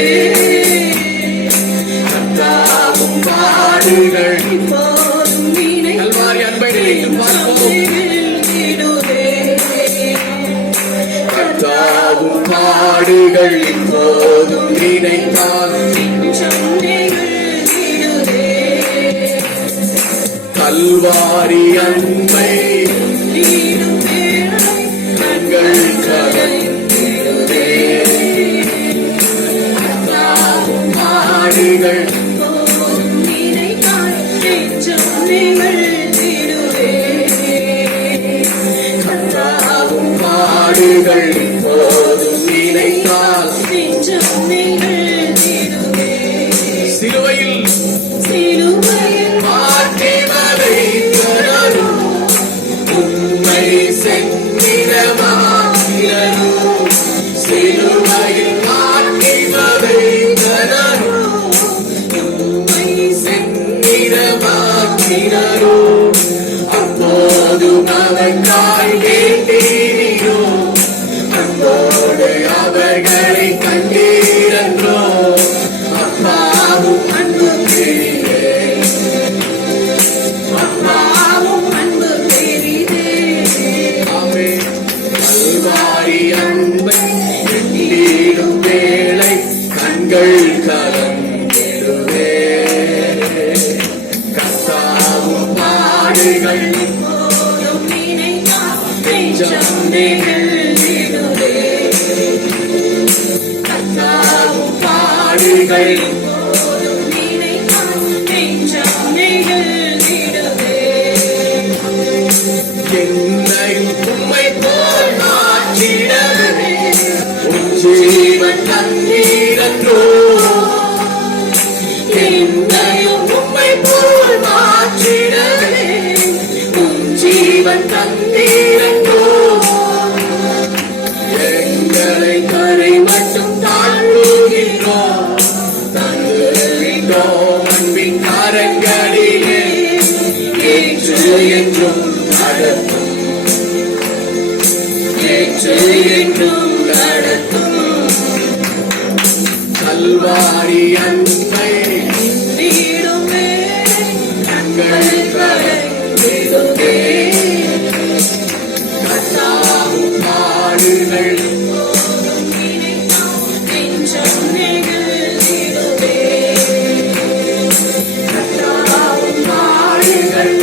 கர்த்தாவும் பாடுகள் இப்போதும் நினைத்து கல்வாரி அன்பை நினைத்து பார்ப்போம். கர்த்தாவும் பாடுகள் இப்போதும் நினைத்தால் கல்வாரி அன்பை கண்கள் கலந்திடுதே. கர்த்தாவும் பாடுகள் கர்த்தாவும் பாடுகள் இப்போதும் நினைத்தால் சிலுவையில் மாற்றி வதைத்தரும் உம்மை செந்திடமாக்கிறரும். சிலுவையில் மாற்றி வதைத்தரும் உம்மை செந்திடமாக்கிறரும். அப்போது நமக்காய் வேண்டீரோ, அன்போடு அவர்களை கண்டீரன்றோ. அப்பாவும் அன்பு பெரிதே. அப்பாவும் அன்பு பெரிதே. ஆமென். கல்வாரி அன்பை எண்ணிடும் வேளை கண்கள் கலந்திடுவே. கர்த்தாவும் பாடுகள் கர்த்தாவும் பாடுகள் என்னையும் உம்மை போல் மாற்றிடவே உம் ஜீவன் தந்தீரன்றோ. என்னையும் உம்மை போல் மாற்றிடவே உம் ஜீவன் தந்தீரன்றோ. எங்களை கரை மட்டும் தாழ்வுகின்றோம். தந்துவிட்டோம் அன்பின் கரங்களிலே. ஏற்று என்றும் நடத்தும். ஏற்று என்றும் நடத்தும். கல்வாரி அன்பை கண்கள் கலந்திடுதே. கர்த்தாவும் பாடுகள் கர்த்தாவும் பாடுகள்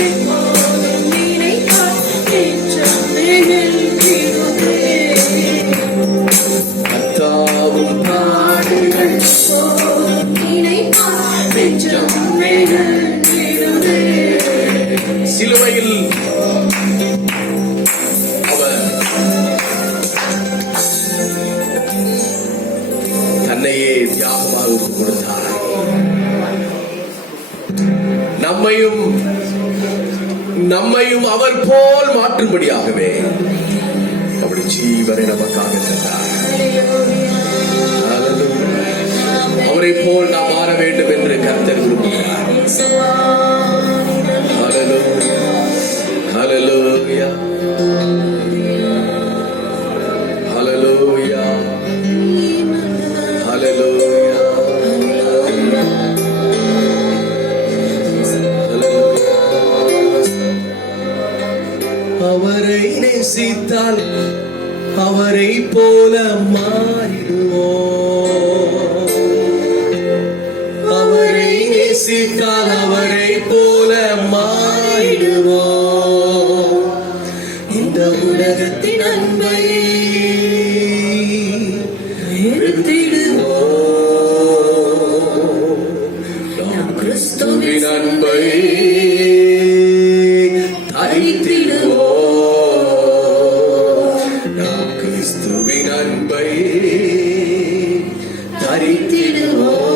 கர்த்தாவும் பாடுகள் சிலுவையில் அவர் தன்னையே தியாகமாக கொடுத்தார். நம்மையும் அவர் போல் மாற்றும்படியாகவே அப்படி ஜீவனை நமக்காக தந்தார். அவரை போல் நாம் மாற வேண்டும் என்று கர்த்தர் விரும்புகிறார். Hallelujah. Hallelujah. அவரை நேசித்தால் அவரை போல மாறிடுவோம். அவரை நேசித்தால் அவரை போல மாறிடுவோம். இந்த உலகத்தின் அன்பை வெறுத்திடுவோம். நாம் கிறிஸ்துவின் அன்பை தரித்திடுவோம். நாம் கிறிஸ்துவின் அன்பை தரித்திடுவோம்.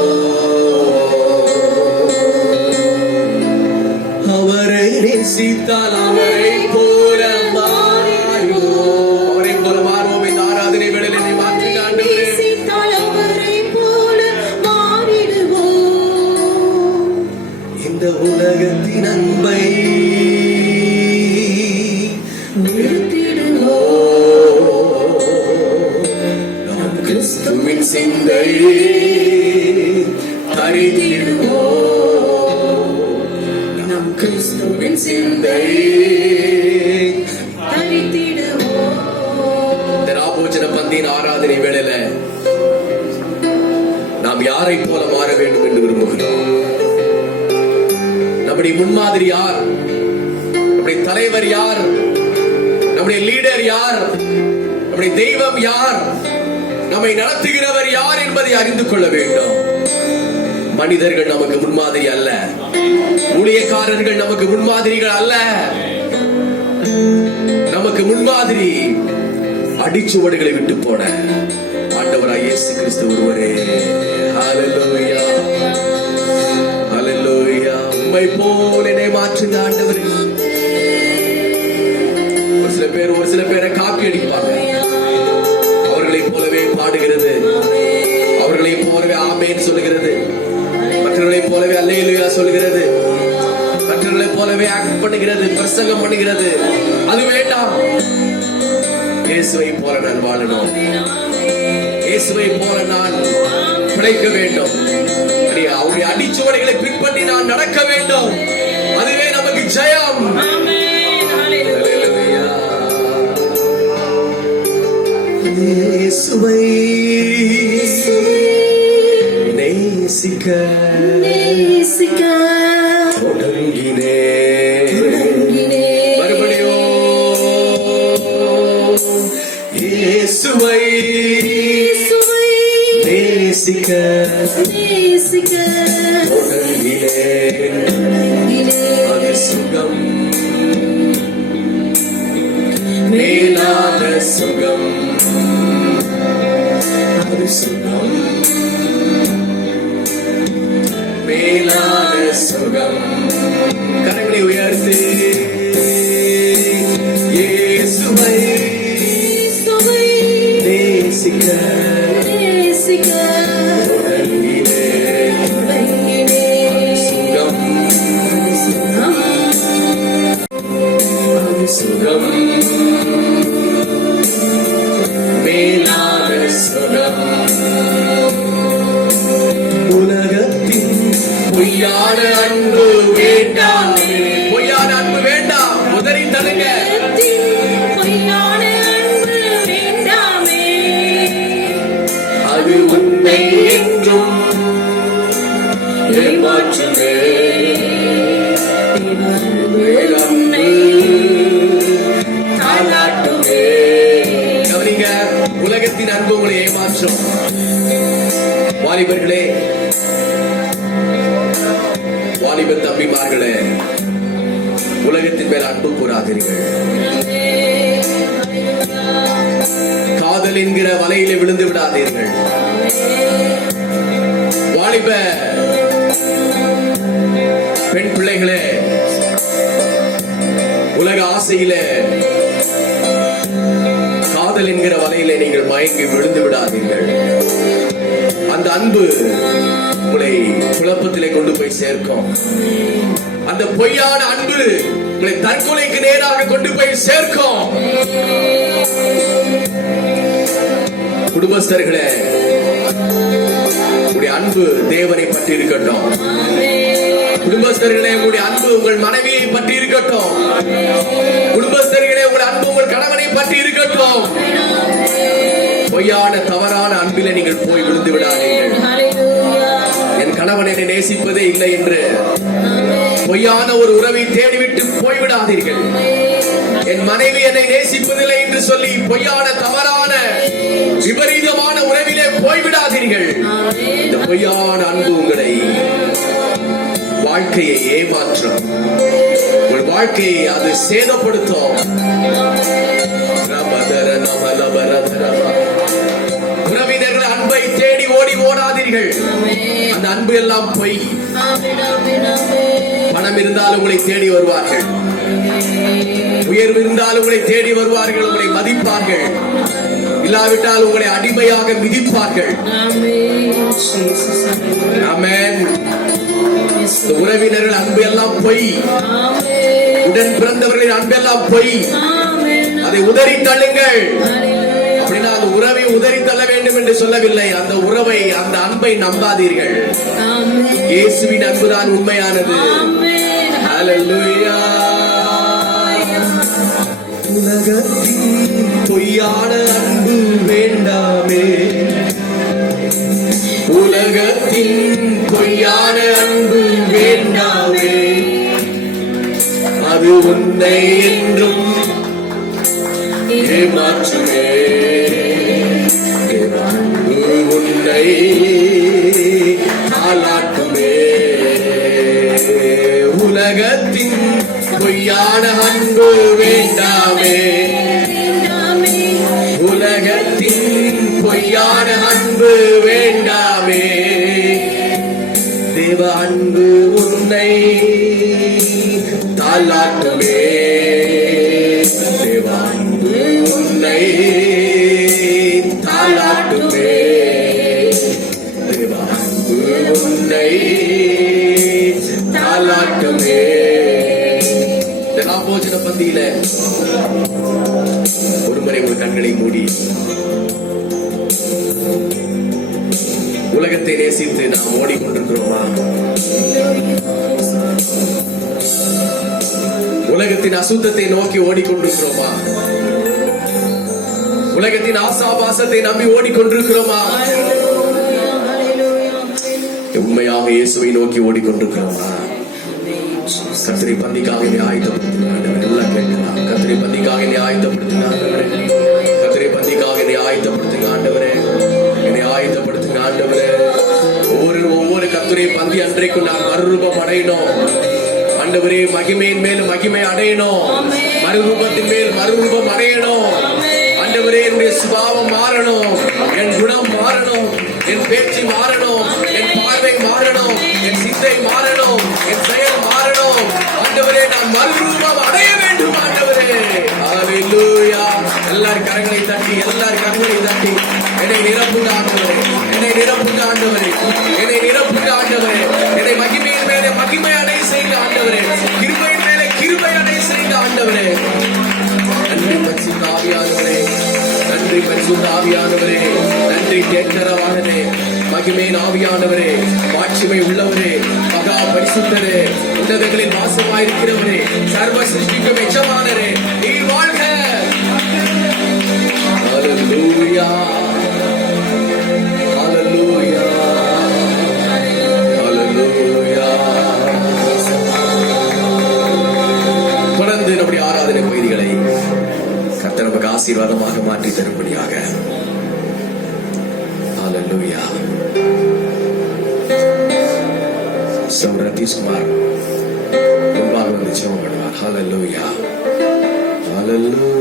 அவரை நேசித்தால் அவரை போல மாறுவோம். அவரை போல மாறுவோம். இந்த ஆராதனை வேளையிலே நீ மாற்றி ஆண்டவரே. நேசித்தால் அவரை போல மாறிடுவோம். இந்த உலகத்தின் அன்பை வெறுத்திடுவோம். நாம் கிறிஸ்துவின் சிந்தை தரித்திடுவோம். நாம் கிறிஸ்துவின் சிந்தை தரித்திடுவோம். இந்த ராபோஜன பந்தியின் ஆராதனை வேளையில நாம் யாரை போல மாற வேண்டும் என்று விரும்புகிறோம். நம்முடைய முன்மாதிரி யார்? நம்முடைய தலைவர் யார்? நம்முடைய லீடர் யார்? நம்முடைய தெய்வம் யார்? நம்மை நடத்துகிறவர் யார் என்பதை அறிந்து கொள்ள வேண்டும். மனிதர்கள் நமக்கு முன்மாதிரி அல்ல. ஊழியக்காரர்கள் நமக்கு முன்மாதிரிகள் அல்ல. நமக்கு முன்மாதிரி அடிச்சுவடுகளை விட்டு போன ஆண்டவராய் இயேசு கிறிஸ்து ஒருவரே. ஹல்லேலூயா, ஹல்லேலூயா. உம்மை போல என்னை மாற்றுங்க ஆண்டவரே. ஒரு சில பேரை காப்பி அடிப்பாங்க. அவர்களை போலவே பாடுகிறது, அவர்களை போலவே ஆமென் சொல்லுகிறது, மற்றவர்களை போலவே அல்லேலூயா சொல்லுகிறது, மற்றவர்களை போலவே ஆக்ட் பண்ணுகிறது, பிரசங்கம் பண்ணுகிறது. அது வேண்டாம். இயேசுவை போல நான் வாழணும். இயேசுவை போல நான் பிழைக்க வேண்டும். அவருடைய அடிச்சுவடைகளை பின்பற்றி நான் நடக்க வேண்டும். அதுவே நமக்கு ஜெயம். அல்லேலூயா. இயேசுவை நேசிக்க தொடங்கினேன். மறுபடியும் இயேசுவை நேசிக்க தொடங்கினேன். அது சுகம், மேலான சுகம். அது சுகம், மேலான சுகம். கரங்களை உயர்த்தி இயேசுவை நேசிக்க தொடங்கினேன். சுகம், அது சுகம், மேலான சுகம். உலகத்தின் பொய்யான அன்பு வேண்டாம். பொய்யான அன்பு வேண்டாம். உதறி தடுங்க. பொய்யான அன்பு வேண்டாமே. அது உன்னை என்றும் ஏமாற்றுமே. உன்னை தாலாட்டுமே. கவனிங்க, உலகத்தின் அன்பு உங்களை ஏமாற்றும். வாலிபர்களே, வாலிப தம்பிமார்களே, உலகத்தின் மேல் அன்பு கூறாதீர்கள். காதல் என்கிற வலையிலே விழுந்து விடாதீர்கள். வாலிப பெண் பிள்ளைகளே, உலக ஆசையிலே காதல் என்கிற வலையிலே நீங்கள் மயங்கி விழுந்து விடாதீர்கள். அந்த அன்பு உங்களை குழப்பத்திலே கொண்டு போய் சேர்க்கும். அந்த பொய்யான அன்பு உங்களை தற்கொலைக்கு நேராக கொண்டு போய் சேர்க்கும். குடும்பஸ்தர்களே, உங்களுடைய அன்பு தேவனை பற்றி இருக்கட்டும். குடும்பஸ்தர்களே, உங்களுடைய அன்பு உங்கள் மனைவியை பற்றி இருக்கட்டும். குடும்பஸ்தர்களே, உங்களுடைய அன்பு பொய்யான தவறான அன்பிலே நீங்கள் போய் விழுந்து விடாதீர்கள். Hallelujah. என் கணவன் என்னை நேசிப்பதே இல்லை என்று பொய்யான ஒரு உறவை தேடிவிட்டு போய்விடாதீர்கள். என் மனைவி என்னை நேசிப்பதில்லை என்று சொல்லி பொய்யான தவறான விபரீதமான உறவிலே போய்விடாதீர்கள். இந்த பொய்யான அன்பு உங்களை வாழ்க்கையை ஏமாற்றும், உங்கள் வாழ்க்கையை அது சேதப்படுத்தும். உறவினர்கள் அன்பை தேடி ஓடி ஓடாதீர்கள். அந்த அன்பு எல்லாம் பொய். பணம் இருந்தாலும் உங்களை தேடி வருவார்கள், உயர்வு இருந்தாலும் உங்களை தேடி வருவார்கள், உங்களை மதிப்பார்கள். இல்லாவிட்டால் உங்களை அடிமையாக மிதிப்பார்கள். ஆமென். இந்த உறவினர்கள் அன்பு எல்லாம் பொய். உடன் பிறந்தவர்களின் அன்பு எல்லாம் பொய். அதை உதறி தள்ளுங்கள். அப்படின்னா அந்த உறவை உதறி தள்ள வேண்டும் என்று சொல்லவில்லை. அந்த உறவை, அந்த அன்பை நம்பாதீர்கள். இயேசுவின் அன்புதான் உண்மையானது. ஹல்லேலூயா. உலகத்தின் பொய்யான அன்பு வேண்டாமே, உலகத்தின் பொய்யான அன்பு வேண்டாமே, அது உன்னை என்றும் ஏமாற்றுமே. அன்பு உன்னை தாளாட்டுமே. உலகத்தின் பொய்யான அன்பு வேண்டாமே, உலகத்தின் பொய்யான அன்பு வேண்டாமே, தேவ அன்பு உன்னை தாளாட்டுமே. தேவ அன்பு உன்னை தாளாட்டுமே. தேவ அன்பு உன்னை தாளாட்டுமே. போஜன பந்தியில ஒருமுறை ஒரு கண்களை மூடி உலகத்தை நேசித்து நாம் ஓடிக்கொண்டிருக்கிறோமா? உலகத்தின் அசுத்தத்தை நோக்கி ஓடிக்கொண்டிருக்கிறோமா? உலகத்தின் ஆசாபாசத்தை நம்பி ஓடிக்கொண்டிருக்கிறோமா? உண்மையாக இயேசுவை நோக்கி ஓடிக்கொண்டிருக்கிறோமா? கர்த்தரை பந்திக்காக என்னை ஆயத்தப்படுத்தினார். எல்லாம் கேட்கலாம். கர்த்தரை பந்திக்காக என்னை ஆயத்தப்படுத்தினார். கர்த்தரை பந்திக்காக என்னை ஆயத்தப்படுத்துங்க ஆண்டவரே, என்னை ஆயத்தப்படுத்துங்க ஆண்டவரே. ஒவ்வொரு கர்த்தரை பந்தி அன்றைக்கும் நான் மறுரூபம் அடையணும் ஆண்டவரே. மகிமையின் மேல் மகிமை அடையணும், மறுரூபத்தின் மேல் மறுரூபம் அடையணும் ஆண்டவரே. என்னுடைய சுபாவம் மாறணும், என் குணம் மாறணும், என் பேச்சு மாறணும், என் பார்வை மாறணும், என் சிந்தை மாறணும், என் செயல் மாறணும் ஆண்டவரே. நான் மறுரூபம் அடைய வேண்டும் ஆண்டவரே. ஹல்லேலூயா. எல்லாரும் கரங்களை தட்டி, எல்லாரும் கரங்களை தட்டி என்னை நிரப்புங்க ஆண்டவரே, என்னை நிரப்புங்க ஆண்டவரே, என்னை நிரப்புங்க ஆண்டவரே. என்னை மகிமையின் மேலே மகிமை அடைய செய்யுங்க ஆண்டவரே, கிருபையின் மேலே கிருபை அடைய செய்யுங்க ஆண்டவரே. நன்றி பரிசுத்த ஆவியானவரே, நன்றி பரிசுத்த ஆவியானவரே, நன்றி தேற்றரவானவரே, மகிமையின் ஆவியானவரே, மாட்சிமை உள்ளவரே, மகா பரிசுத்தரே, உன்னதங்களில் வாசமாயிருக்கிறவரே, சர்வ சிருஷ்டிக்கும் எஜமானரே, நீர் வாழ்க. ஹல்லேலூயா, ஹல்லேலூயா, ஹல்லேலூயா. தொடர்ந்து நம்முடைய ஆராதனை பகுதிகளை கர்த்தர் நமக்கு ஆசீர்வாதமாக மாற்றி தரும்படியாக. ஹல்லேலூயா. சௌர நிதிஷ்குமார் முன்பாக வந்து ஜெபம் பண்ணுவார். ஹல்லேலூயா, ஹல்லேலூயா,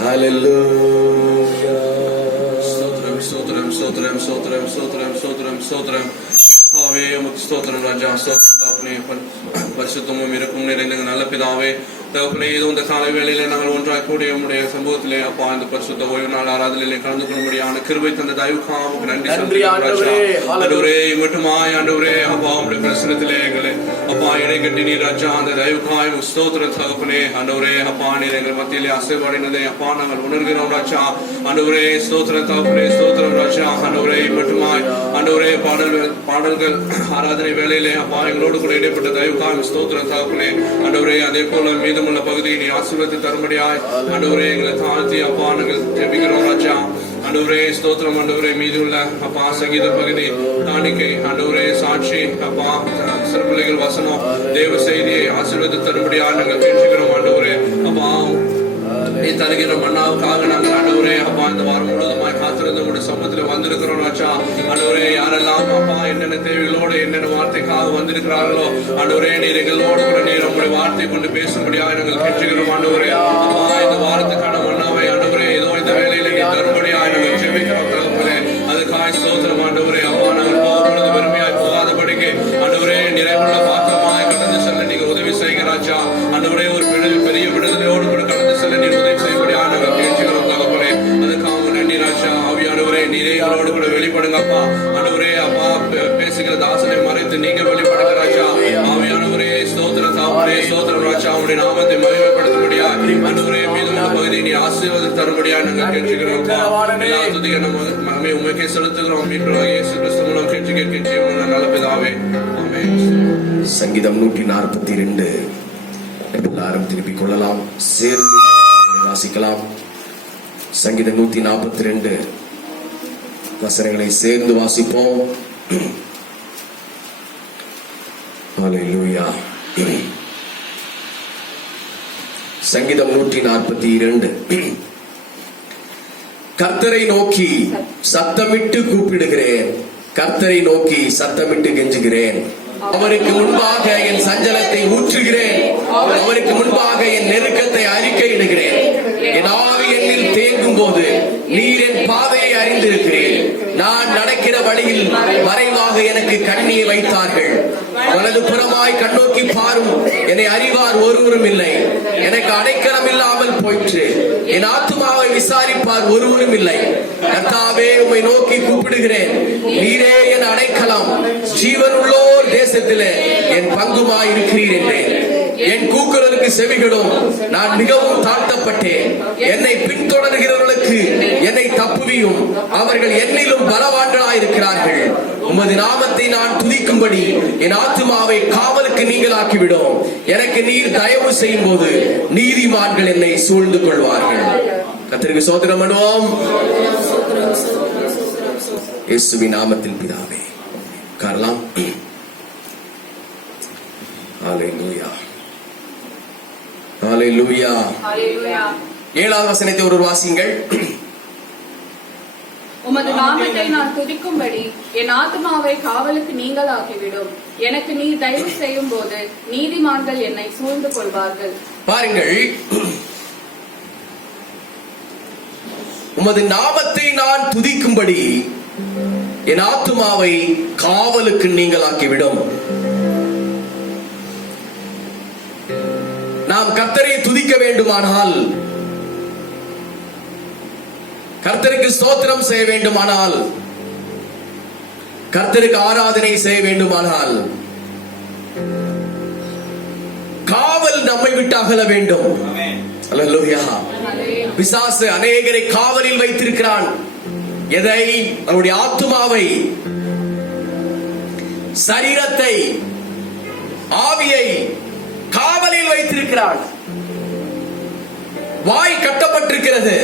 ஹல்லேலூயா. ஸ்தோத்திரம், ஸ்தோத்திரம், ஸ்தோத்திரம், ஸ்தோத்திரம், ஸ்தோத்திரம், ஸ்தோத்திரம், ஸ்தோத்திரம். கர்த்தாவே உமக்கு ஸ்தோத்திரம் ராஜா. ஸ்தோத்திரமே பரிசுத்தமும் இருக்கும் நிறைந்த நல்ல பிதாவே, தகப்பனே, இது இந்த காலை வேளையில நாங்கள் ஒன்றாய் கூடிய உடைய சம்பவத்திலே அப்பா இந்த பரிசுத்த ஓய்வு நாள் ஆராதனையிலே கலந்து கொள்ளும்படியான கிருபை தந்த தயவுக்காக நன்றி ஆண்டவரே. மட்டுமாய் ஆண்டவரே அப்பா உடைய பிரசனத்திலே எங்களை அப்பா இடை கட்டி நீர் ராஜா அந்த தயவுக்காய் ஸ்தோத்திர தகப்பனே ஆண்டவரே. அப்பா நீர் எங்கள் மத்தியிலே அசைவாடினதை அப்பா நாங்கள் உணர்கிறோம் ராஜா. ஆண்டவரே ஸ்தோத்திர தகப்பனே, ஸ்தோத்திரம் ராஜா. ஆண்டவரே மட்டுமாய் ஆண்டவரே பாடல்கள் ஆராதனை வேளையிலே அப்பா எங்களோடு கூட இடைப்பட்ட தயவுக்காக ஸ்தோத்திர தகப்பனே. ஆண்டவரே அதே போல மீது மீதமுள்ள பகுதியை நீ ஆசீர்வதித்து தரும்படியாய் ஆண்டவரே எங்களை தாழ்த்தி அப்பா நாங்கள் ஜெபிக்கிறோம் ராஜா. ஆண்டவரே ஸ்தோத்திரம். ஆண்டவரே மீதுள்ள அப்பா சங்கீத பகுதி காணிக்கை ஆண்டவரே சாட்சி அப்பா சிறுபிள்ளைகள் வசனம் தேவ செய்தியை ஆசீர்வதித்து தரும்படியாய் நாங்கள் கேட்கிறோம் ஆண்டவரே. அப்பா நீ தருகிற மன்னாவுக்காக நாங்கள் ஆண்டவரே அப்பா இந்த வாரம் முழுவதுமாய் காத்திருந்து உங்களுடைய சமூகத்தில் வந்திருக்கிறோம் ராஜா. ஆண்டவரே யாரெல்லாம் அப்பா என்னென்ன தேவைகளோடு என்னென்ன வார்த்தைக்காக வந்திருக்கிறார்களோ ஆண்டவரே நீர் எங்களோடு கூட நீர் உங்களுடைய வார்த்தை கொண்டு பேசும்படியாக நாங்கள் கேட்டுக்கிறோம் ஆண்டவரே. அப்பா இந்த வாரத்துக்கான மன்னாவை ஆண்டவரே ஏதோ இந்த வேலையில நீ தரும்படியாக நாங்கள் ஜெபிக்கிறோம் தகப்பனே. அதுக்காக ஸ்தோத்திரம் ஆண்டவரே. அப்பா நாங்கள் போகிறது பெருமையாய் போகாதபடிக்கு ஆண்டவரே நிறைவுள்ள பாத்திரமாய் கடந்து செல்ல நீங்க உதவி செய்யுங்க ராஜா. ஆண்டவரே ஒரு பெரிய விடுதலையோடு கூட கடந்து செல்ல நீர் உதவி செய்யப்படியாக நாங்கள் கேட்கிறோம் தகப்பனே. அதுக்காக நன்றி ராஜா. ஆவியானவரே நீரே எங்களோடு கூட வெளிப்படுங்க அப்பா. ஆண்டவரே அப்பா பேசுகிற தாசனை மறைத்து நீங்க வெளிப்படுங்க ராஜா. ஆவியானவரே ஸ்தோத்திரம் தாப்பனே ஸ்தோத்திரம் ராஜா. அவருடைய நாமத்தை மகிமைப்படுத்தும்படியா ஆண்டவரே மீதமுள்ள பகுதியை நீ ஆசீர்வாதம் தரும்படியா நாங்கள் கேட்கிறோம். எல்லா துதியை நம்ம உண்மைக்கே செலுத்துகிறோம். மீட்பராகிய இயேசு கிறிஸ்து மூலம் கேட்டு கேட்கிற நல்ல பிதாவே ஆமென். சங்கீதம் 142 எல்லாரும் திருப்பிக் கொள்ளலாம், சேர்ந்து வாசிக்கலாம். சங்கீதம் 142 வசனங்களை சேர்ந்து வாசிப்போம். ஹல்லேலூயா. சங்கீதம் 142. கர்த்தரை நோக்கி சத்தமிட்டு கூப்பிடுகிறேன், கர்த்தரை நோக்கி சத்தமிட்டு கெஞ்சுகிறேன். அவருக்கு முன்பாக என் சஞ்சலத்தை ஊற்றுகிறேன், அவருக்கு முன்பாக என் நெருக்கத்தை அறிக்கையிடுகிறேன். என் ஆவி என்னில் தேங்கும் போது நீர் என் பாதையை அறிந்திருக்கிறேன். நான் நடக்கிற வழியில் மறைவாக எனக்கு கண்ணியை வைத்தார்கள். வலது புறமாய் கண்ணோக்கி பாரும் என்னை அறிவார் ஒருவரும் இல்லை. எனக்கு அடைக்கலம் இல்லாமல் போயிற்று, என் ஆத்துமாவை விசாரிப்பார் ஒருவரும் இல்லை. கர்த்தாவே உம்மை நோக்கி கூப்பிடுகிறேன், நீரே என் அடைக்கலம், ஜீவன் உள்ளோர் தேசத்திலே என் பங்குமாய் இருக்கிறீர் என்றேன். என் கூக்குரலுக்கு செவிகளும், நான் மிகவும் தாழ்த்தப்பட்டேன். என்னை பின்தொடர்கிறவர்களுக்கு என்னை தப்புவியும், அவர்கள் என்னிலும் பலவான்களாயிருக்கிறார்கள். உமது நாமத்தை நான் துதிக்கும்படி என் ஆத்துமாவை காவலுக்கு நீங்களாக்கிவிடும். எனக்கு நீர் தயவு செய்யும் போது நீதிமான்கள் என்னை சூழ்ந்து கொள்வார்கள். கர்த்தருக்கு ஸ்தோத்திரம் பண்ணுவோம். இயேசுவின் நாமத்தில் பிதாவே. உட்காரலாம். ஹல்லேலூயா, ஹல்லேலூயா. 7வது வசனத்தை ஒரு வாசியுங்கள். உமது நாமத்தை நான் துதிக்கும்படி என் ஆத்துமாவை காவலுக்கு நீங்களாக்கிவிடும். எனக்கு நீ தயவு செய்யும் போது நீதிமான்கள் என்னை சூழ்ந்து கொள்வார்கள். பாருங்கள், உமது நாமத்தை நான் துதிக்கும்படி என் ஆத்துமாவை காவலுக்கு நீங்களாக்கிவிடும். நாம் கர்த்தரை துதிக்க வேண்டுமானால், கர்த்தருக்கு ஸ்தோத்திரம் செய்ய வேண்டுமானால், கர்த்தருக்கு ஆராதனை செய்ய வேண்டுமானால் காவல் நம்மை விட்டு அகல வேண்டும். அல்லேலூயா. பிசாசு அநேகரை காவலில் வைத்திருக்கிறான். எதை? அவருடைய ஆத்துமாவை, சரீரத்தை, ஆவியை காவலில் வைத்திருக்கிறான். வாய் கட்டப்பட்டிருக்கிறது,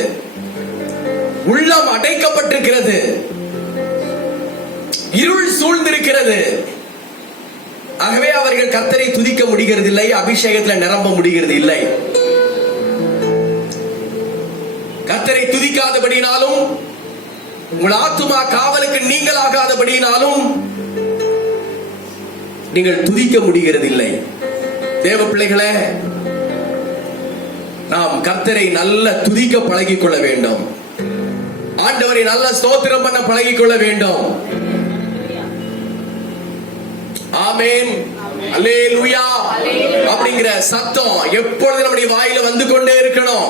உள்ளம் அடைக்கப்பட்டிருக்கிறது, இருள் சூழ்ந்திருக்கிறது. ஆகவே அவர்கள் கர்த்தரை துதிக்க முடிகிறது இல்லை, அபிஷேகத்தில் நிரம்ப முடிகிறது இல்லை. கர்த்தரை துதிக்காதபடினாலும், உங்கள் ஆத்துமா காவலுக்கு நீங்களாகாதபடினாலும் நீங்கள் துதிக்க முடிகிறது இல்லை. தேவ பிள்ளைகளே, நாம் கர்த்தரை நல்ல துதிக்க பழகிக் கொள்ள வேண்டும். ஆண்டவரை நல்ல ஸ்தோத்திரம் பண்ண பழகிக் கொள்ள வேண்டும். ஆமென், அல்லேலூயா அப்படிங்கிற சத்தம் எப்பொழுது நம்முடைய வாயில வந்து கொண்டே இருக்கணும்.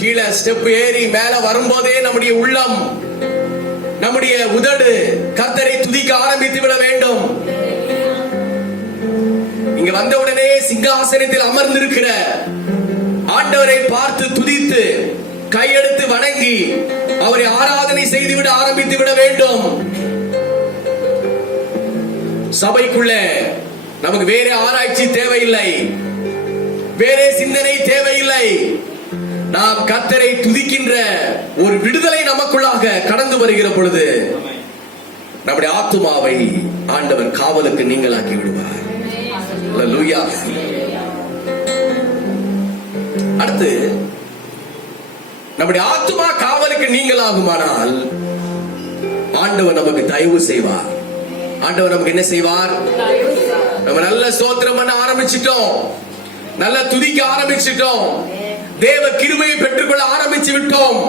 கீழே ஸ்டெப் ஏறி மேல வரும்போதே நம்முடைய உள்ளம், நம்முடைய உதடு கர்த்தரை துதிக்க ஆரம்பித்து விட வேண்டும். இங்க வந்தவுடனே சிங்காசனத்தில் அமர்ந்திருக்கிற ஆண்டவரை பார்த்து துதித்து கையெடுத்து வணங்கி அவரை ஆராதனை செய்துவிட ஆரம்பித்து விட வேண்டும். சபைக்குள்ள நமக்கு வேற ஆராய்ச்சி தேவையில்லை, வேற சிந்தனை தேவையில்லை. நாம் கர்த்தரை துதிக்கின்ற ஒரு விடுதலை நமக்குள்ளாக கடந்து வருகிற பொழுது நம்முடைய ஆத்துமாவை ஆண்டவர் காவலுக்கு நீங்களாக்கி விடுவார். அல்லேலூயா. அடுத்து, நம்முடைய ஆத்துமா காவலுக்கு நீங்களாகுமானால் ஆண்டவர் நமக்கு தயவு செய்வார். ஆண்டவர் நமக்கு என்ன செய்வார்? நம்ம நல்ல ஸ்தோத்திரம் பண்ண ஆரம்பிச்சிட்டோம், நல்ல துதிக்க ஆரம்பிச்சிட்டோம், தேவ கிருபையை பெற்றுக்கொள்ள ஆரம்பிச்சு விட்டோம்,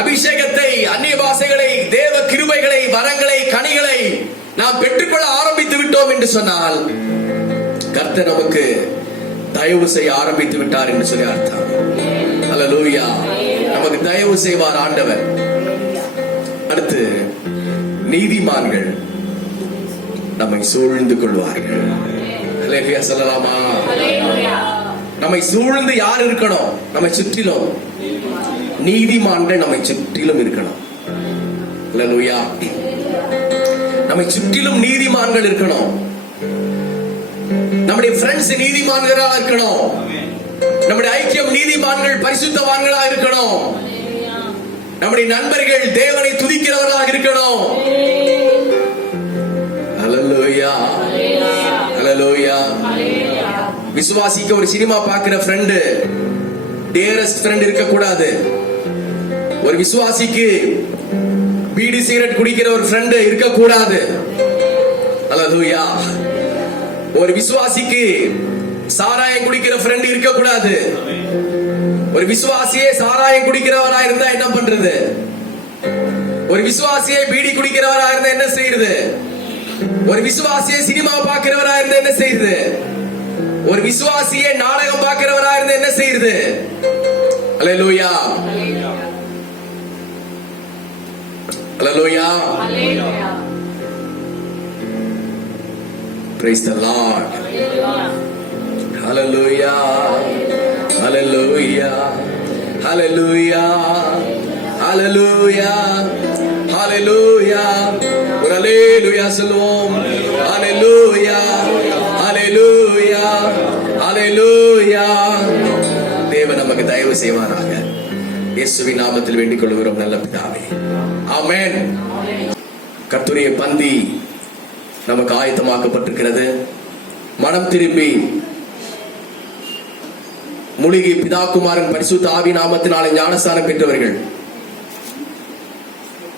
அபிஷேகத்தை, அந்நிய பாஷைகளை, தேவ கிருபைகளை, வரங்களை, கனிகளை நாம் பெற்றுக்கொள்ள ஆரம்பித்து விட்டோம் என்று சொன்னால் கர்த்தர் நமக்கு தயவு செய்ய ஆரம்பித்து விட்டார் என்று சொல்லி அர்த்தம். அல்லேலூயா. நமக்கு தயவு செய்வார் ஆண்டவர். அடுத்து, நீதிமான்கள் நம்மை சூழ்ந்து கொள்வார்கள். அல்லேலூயா சொல்லலாமா? நம்மை சூழ்ந்து யார் இருக்கணும்? நம்மை சுற்றிலும் நீதிமான்கள் நம்மை சுற்றிலும் இருக்கணும். அல்லேலூயா. நம்மை சுற்றிலும் நீதிமான்கள் இருக்கணும். நம்முடைய ஃப்ரெண்ட்ஸ் நீதிமான்களா இருக்கணும். நம்முடைய ஐக்கியம் நீதிமான்கள், பரிசுத்தவான்களா இருக்கணும். நம்முடைய நண்பர்கள் தேவனை துதிக்கிறவர்களாக இருக்கணும். அல்லேலூயா. அல்லேலூயா. விசுவாசிக்க ஒரு சினிமா பார்க்கிற ஃப்ரெண்ட், டியரஸ்ட் ஃப்ரெண்ட் இருக்க கூடாது. ஒரு விசுவாசிக்கு பீடி சிகரெட் குடிக்கிற ஒரு ஃப்ரெண்ட் இருக்க கூடாது. அல்லேலூயா. ஒரு விசுவாசிக்கு சாராயம் குடிக்கிற ஃப்ரெண்ட் இருக்க கூடாது. ஒரு விசுவாசியே சாராயம் குடிக்கிறவரா இருந்தா என்ன பண்றது? ஒரு விசுவாசியே பீடி குடிக்கிறவரா இருந்தா என்ன செய்யறது? ஒரு விசுவாசியே சினிமா பார்க்கிறவரா இருந்தா என்ன செய்யறது? ஒரு விசுவாசியே நாடகம் பார்க்கிறவரா இருந்தா என்ன செய்யறது? அல்லேலூயா. அல்லேலூயா. Praise the Lord. Hallelujah. Hallelujah. Hallelujah. Hallelujah. Hallelujah. ஒரு அல்லேலூயா சொல்லுவோம். Hallelujah. Hallelujah. Hallelujah. தேவன் நமக்கு தயவு செய்வாராக. இயேசுவின் நாமத்தில் வேண்டிக் கொள்கிறோம் நல்ல பிதாவே. ஆமென். கர்த்தருடைய பந்தி நமக்கு ஆயத்தமாக்கப்பட்டிருக்கிறது. மனம் திரும்பி முழுகி பிதாகுமாரன் பரிசுத்த ஆவி நாமத்தினாலே ஞானஸ்தானம் பெற்றவர்கள்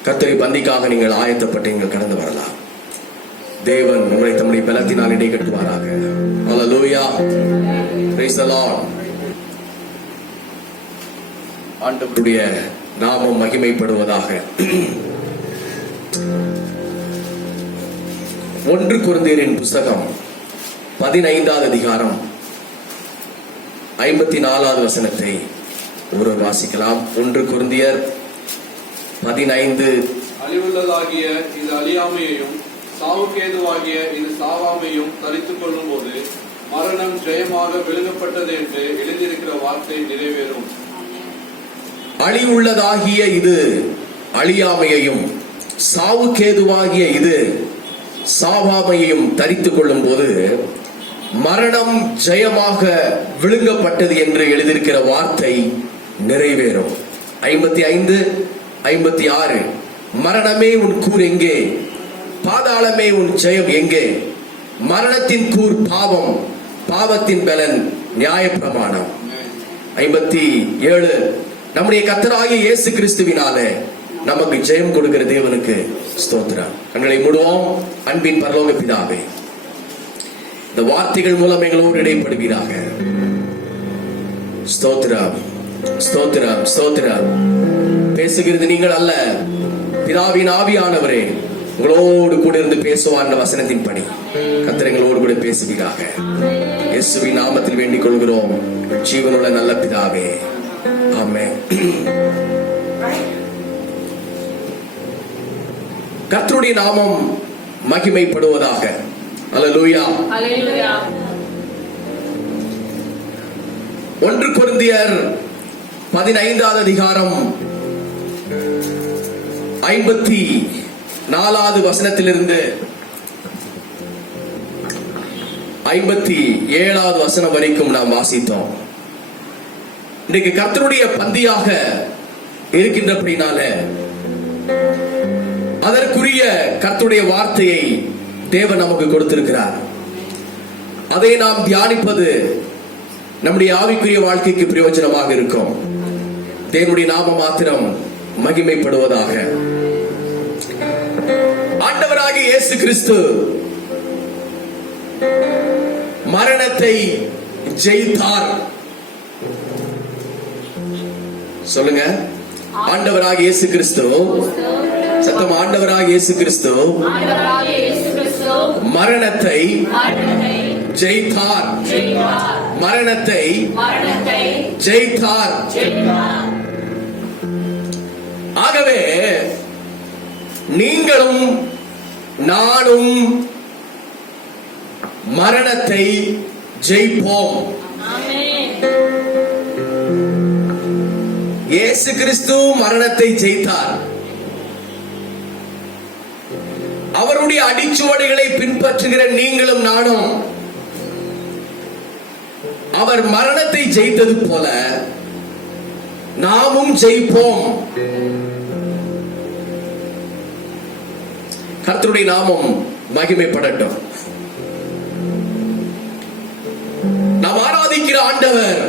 கர்த்தருடைய பந்திக்காக நீங்கள் ஆயத்தப்பட்டு நீங்கள் கடந்து வரலாம். தேவன் உங்களை தம்முடைய பலத்தினால் இடை கட்டுவாராக. அல்லேலூயா. Praise the Lord. ஆண்டவருடைய நாமம் மகிமைப்படுவதாக. 1 கொரிந்தியரின் புஸ்தகம் 15வது அதிகாரம் 54வது வசனத்தை ஒருவர் வாசிக்கலாம். 1 கொரிந்தியர் 15. அழிவுள்ளதாகிய இது அழியாமையையும் சாவுக்கேதுவாகிய இது சாவாமையும் தரித்துக் கொள்ளும் போது மரணம் ஜெயமாக விழுங்கப்பட்டது என்று எழுதியிருக்கிற வார்த்தை நிறைவேறும். அழிவுள்ளதாகிய இது அழியாமையையும் சாவுக்கேதுவாகிய இது சாவாமையையும் தரித்துக் கொள்ளும் போது மரணம் ஜெயமாக விழுங்கப்பட்டது என்று எழுதியிருக்கிற வார்த்தை நிறைவேறும். 55, 56. மரணமே உன் கூர் எங்கே? பாதாளமே உன் ஜெயம் எங்கே? மரணத்தின் கூர் பாவம், பாவத்தின் பலன் நியாயப்பிரமாணம். 57. நம்முடைய கர்த்தராகிய இயேசு கிறிஸ்துவினாலே நமக்கு ஜெயம் கொடுக்கிற தேவனுக்கு ஸ்தோத்திரம். கண்களை மூடுவோம். அன்பின் பரலோக பிதாவே, இந்த வார்த்தைகள் மூலம் எங்களோடு இடைப்படுவீராக. ஸ்தோத்திரம், ஸ்தோத்திரம், ஸ்தோத்திரம். பேசுகிறது நீங்கள் அல்ல, பிதாவின் ஆவியானவரே உங்களோடு கூட இருந்து பேசுவார். வசனத்தின் படி கர்த்தர் எங்களோடு கூட பேசுவீராக. இயேசுவின் நாமத்தில் வேண்டிக் கொள்கிறோம் ஜீவனுள்ள நல்ல பிதாவே. ஆமென். கர்த்தருடைய நாமம் மகிமைப்படுவதாக. அல்லேலூயா. அல்லேலூயா. 1 கொரிந்தியர் 15வது அதிகாரம் 54வது வசனத்திலிருந்து 57வது வசனம் வரைக்கும் நாம் வாசித்தோம். இன்றைக்கு கர்த்தருடைய பந்தியாக இருக்கின்றபடினால அதற்குரிய கர்த்தருடைய வார்த்தையை தேவன் நமக்கு கொடுத்திருக்கிறார். அதை நாம் தியானிப்பது நம்முடைய ஆவிக்குரிய வாழ்க்கைக்கு பிரயோஜனமாக இருக்கும். தேவனுடைய நாம மாத்திரம் மகிமைப்படுவதாக. ஆண்டவராகிய இயேசு கிறிஸ்து மரணத்தை ஜெயித்தார். சொல்லுங்க, ஆண்டவராகிய இயேசு கிறிஸ்து. சத்தம், ஆண்டவராகிய இயேசு கிறிஸ்து மரணத்தை ஜெயித்தார். மரணத்தை ஜெயித்தார். ஆகவே நீங்களும் நானும் மரணத்தை ஜெயிப்போம். இயேசு கிறிஸ்து மரணத்தை ஜெயித்தார். அவருடைய அடிச்சுவடுகளை பின்பற்றுகிற நீங்களும் நானும் அவர் மரணத்தை ஜெயித்தது போல நாமும் ஜெயிப்போம். கர்த்தருடைய நாமம் மகிமைப்படட்டும். நாம் ஆராதிக்கிற ஆண்டவர்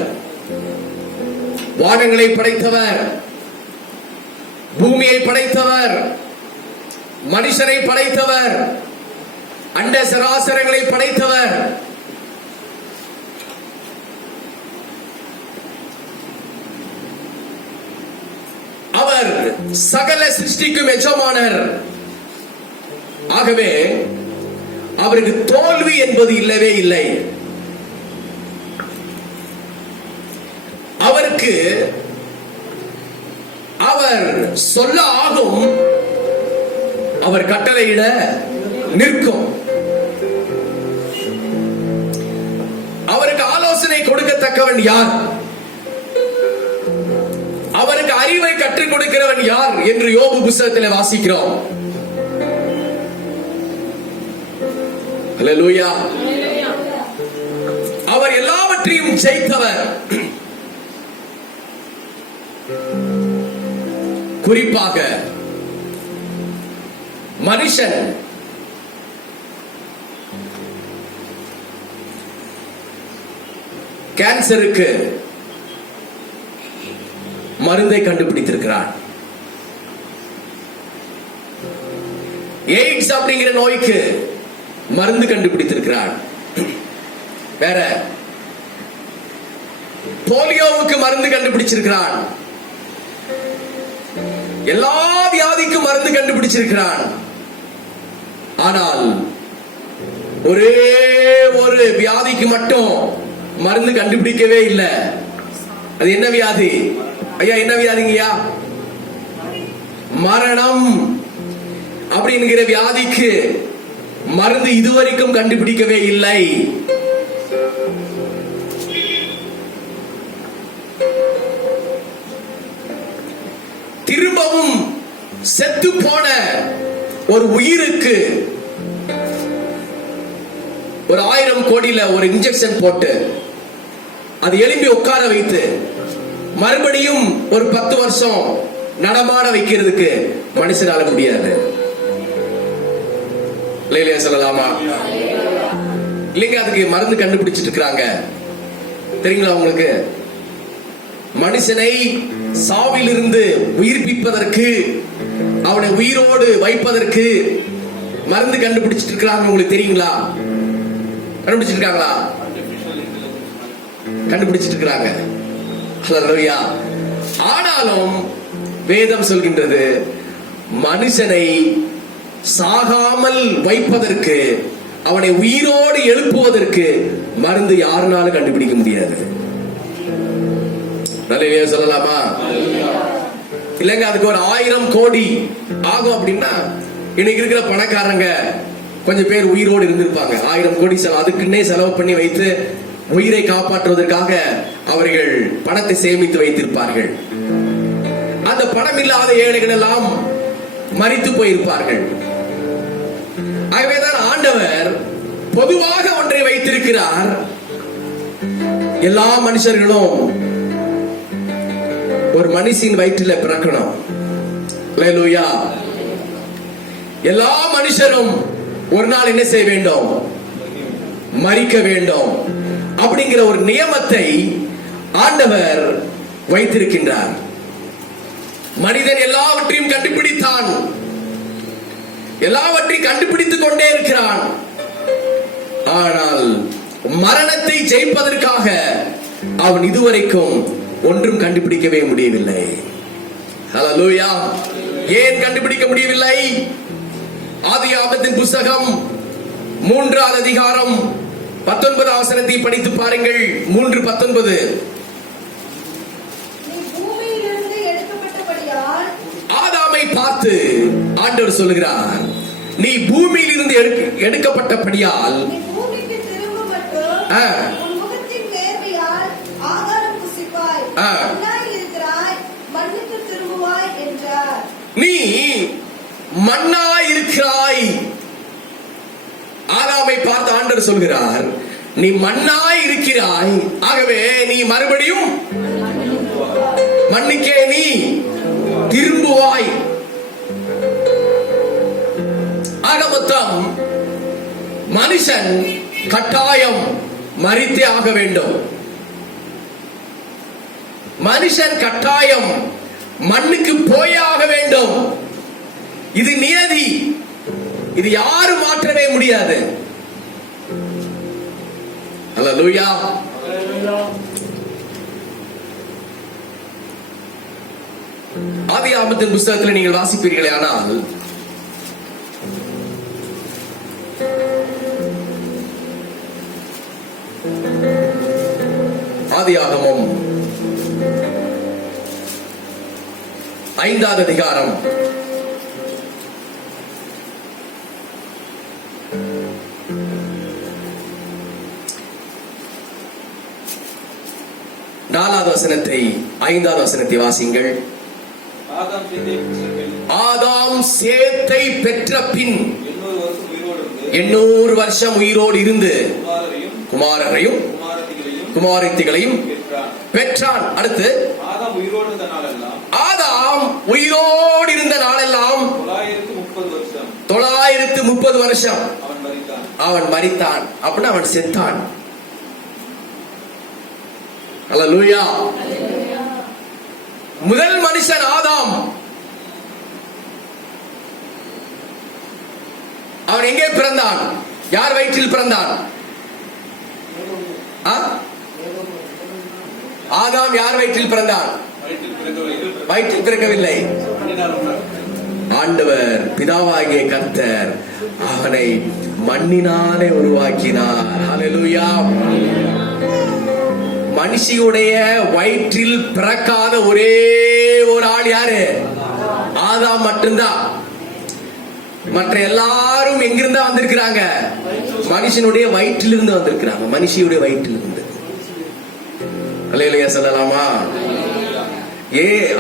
வானங்களை படைத்தவர், பூமியை படைத்தவர், மனுஷரை படைத்தவர், அண்ட சராசரங்களை படைத்தவர். அவர் சகல சிருஷ்டிக்கும் எஜமானர். ஆகவே அவருக்கு தோல்வி என்பது இல்லவே இல்லை. அவருக்கு அவர் சொல்ல ஆகும், அவர் கட்டளையிட நிற்கும். அவருக்கு ஆலோசனை கொடுக்கத்தக்கவன் யார்? அவருக்கு அறிவை கற்றுக் கொடுக்கிறவன் யார் என்று யோபு புத்தகத்தில் வாசிக்கிறோம். அல்லேலூயா. அவர் எல்லாவற்றையும் ஜெயித்தவர். குறிப்பாக மனுஷன் கேன்சருக்கு மருந்தை கண்டுபிடித்திருக்கிறான். எய்ட்ஸ் அப்படிங்கிற நோய்க்கு மருந்து கண்டுபிடித்திருக்கிறான். வேற போலியோவுக்கு மருந்து கண்டுபிடிச்சிருக்கிறான். எல்லா வியாதிக்கும் மருந்து கண்டுபிடிச்சிருக்கிறான். ஆனால் ஒரே ஒரு வியாதிக்கு மட்டும் மருந்து கண்டுபிடிக்கவே இல்லை. அது என்ன வியாதி ஐயா? என்ன வியாதிங்கய்யா? மரணம் அப்படிங்கிற வியாதிக்கு மருந்து இதுவரைக்கும் கண்டுபிடிக்கவே இல்லை. திரும்பவும் செத்து போன ஒரு உயிருக்கு ஒரு 1000 கோடியில ஒரு இன்ஜெக்ஷன் போட்டு அது எழும்பி உட்கார வைத்து மறுபடியும் ஒரு 10 வருஷம் நடமாட வைக்கிறதுக்கு மனுஷனால முடியாது. சொல்லலாமா? இல்லைங்க, அதுக்கு மருந்து கண்டுபிடிச்சிட்டு இருக்காங்க. தெரியுங்களா உங்களுக்கு? மனுஷனை சாவிலிருந்து உயிர்ப்பிப்பதற்கு, அவனை உயிரோடு வைப்பதற்கு மருந்து கண்டுபிடிச்சிட்டு இருக்காங்க. உங்களுக்கு தெரியுங்களா? கண்டுபிடிச்சிட்டு இருக்காங்களா? கண்டுபிடிச்சிட்டு இருக்காங்க. ஆனாலும் வேதம் சொல்கின்றது, மனுஷனை சாகாமல் வைப்பதற்கு, அவனை உயிரோடு எழுப்புவதற்கு மருந்து யாருனாலும் கண்டுபிடிக்க முடியாது. சொல்லலாமா? இல்லங்க, அதுக்கு ஒரு 1000 கோடி ஆகும் அப்படின்னா இன்னைக்கு இருக்கிற பணக்காரங்க கொஞ்சம் பேர் உயிரோடு இருந்திருப்பாங்க. 1000 கோடி அதுக்குன்னே செலவு பண்ணி வைத்து உயிரை காப்பாற்றுவதற்காக அவர்கள் பணத்தை சேமித்து வைத்திருப்பார்கள். அந்த பணம் இல்லாத ஏழைகள் எல்லாம் மரித்து போயிருப்பார்கள். ஆகவேதான் ஆண்டவர் பொதுவாக ஒன்றை வைத்து வைத்திருக்கிறார். எல்லா மனுஷர்களும் ஒரு மனுஷின் வயிற்றில பிறக்கணும். அல்லேலூயா. எல்லா மனுஷரும் ஒரு நாள் என்ன செய்ய வேண்டும்? மரிக்க வேண்டும். அப்படிங்கிற ஒரு நியமத்தை ஆண்டவர் வைத்திருக்கின்றார். மனிதன் எல்லாவற்றையும் கண்டுபிடித்தான், எல்லாவற்றையும் கண்டுபிடித்துக் கொண்டே இருக்கிறான். ஆனால் மரணத்தை ஜெயிப்பதற்காக அவன் இதுவரைக்கும் ஒன்றும் கண்டுபிடிக்கவே முடியவில்லை. ஹல்லேலூயா. ஏன் கண்டுபிடிக்க முடியவில்லை? ஆதியாகமத்தின் புத்தகம் 3வது அதிகாரம் 19வது வசனத்தை படித்து பாருங்கள். 3:19. நீ பூமியிலிருந்து எடுக்கப்பட்டபடியால் ஆதாமை பார்த்து ஆண்டவர் சொல்லுகிறார், நீ பூமியில் இருந்து எடுக்கப்பட்டபடியால் நீ பூமிக்கு திரும்ப மட்டும் உன் முகத்தின் நேர்மையால் ஆகாரம் புசிப்பாய், மண்ணாய் இருக்கிறாய், மண்ணுக்கு திரும்புவாய் என்றார். நீ மண்ணாய் இருக்கிறாய். ஆதாமை பார்த்து ஆண்டவர் சொல்கிறார், நீ மண்ணாய் இருக்கிறாய், ஆகவே நீ மறுபடியும் மண்ணுக்கே நீ திரும்புவாய். ஆக மொத்தம் மனுஷன் கட்டாயம் மரித்தே ஆக வேண்டும். மனுஷன் கட்டாயம் மண்ணுக்கு போயே ஆக வேண்டும். இது நியதி. இது யாரும் மாற்றவே முடியாது. அல்லேலூயா. ஆதியாகமத்தின் புத்தகத்தில் நீங்கள் வாசிப்பீர்களே ஆனால் ஆதியாகமம் 5வது அதிகாரம் 4வது வசனத்தை 5வது வசனத்தை வாசிங்கள். ஆதாம் சேத்தை பெற்ற பின் 800 வருஷம் உயிரோடு இருந்து குமாரரையும் குமாரத்திகளையும் பெற்றான். அடுத்து ஆதாம் உயிரோடு இருந்த நாளெல்லாம் 930 வருஷம் அவன் மரித்தான். அப்படின்னா அவன் செத்தான். அல்லேலூயா. முதல் மனுஷன் ஆதாம். அவன் எங்கே பிறந்தான்? யார் வயிற்றில் பிறந்தான்? ஆதாம் யார் வயிற்றில் பிறந்தான்? வயிற்றில் பிறக்கவில்லை. ஆண்டவர் பிதாவாகிய கர்த்தர் அவனை மண்ணினாலே உருவாக்கினார். ஹல்லேலூயா. மனுஷியுடைய வயிற்றில் பிறக்காத ஒரே ஒரு ஆள் யாரு? ஆதாம் மட்டும்தான். மற்ற எல்லாரும் எங்கிருந்தா வந்திருக்கிறாங்க? மனுஷனுடைய வயிற்றிலிருந்து வந்திருக்கிறாங்க. மனுஷியுடைய வயிற்றிலிருந்து. அல்லேலூயா சொல்லலாமா?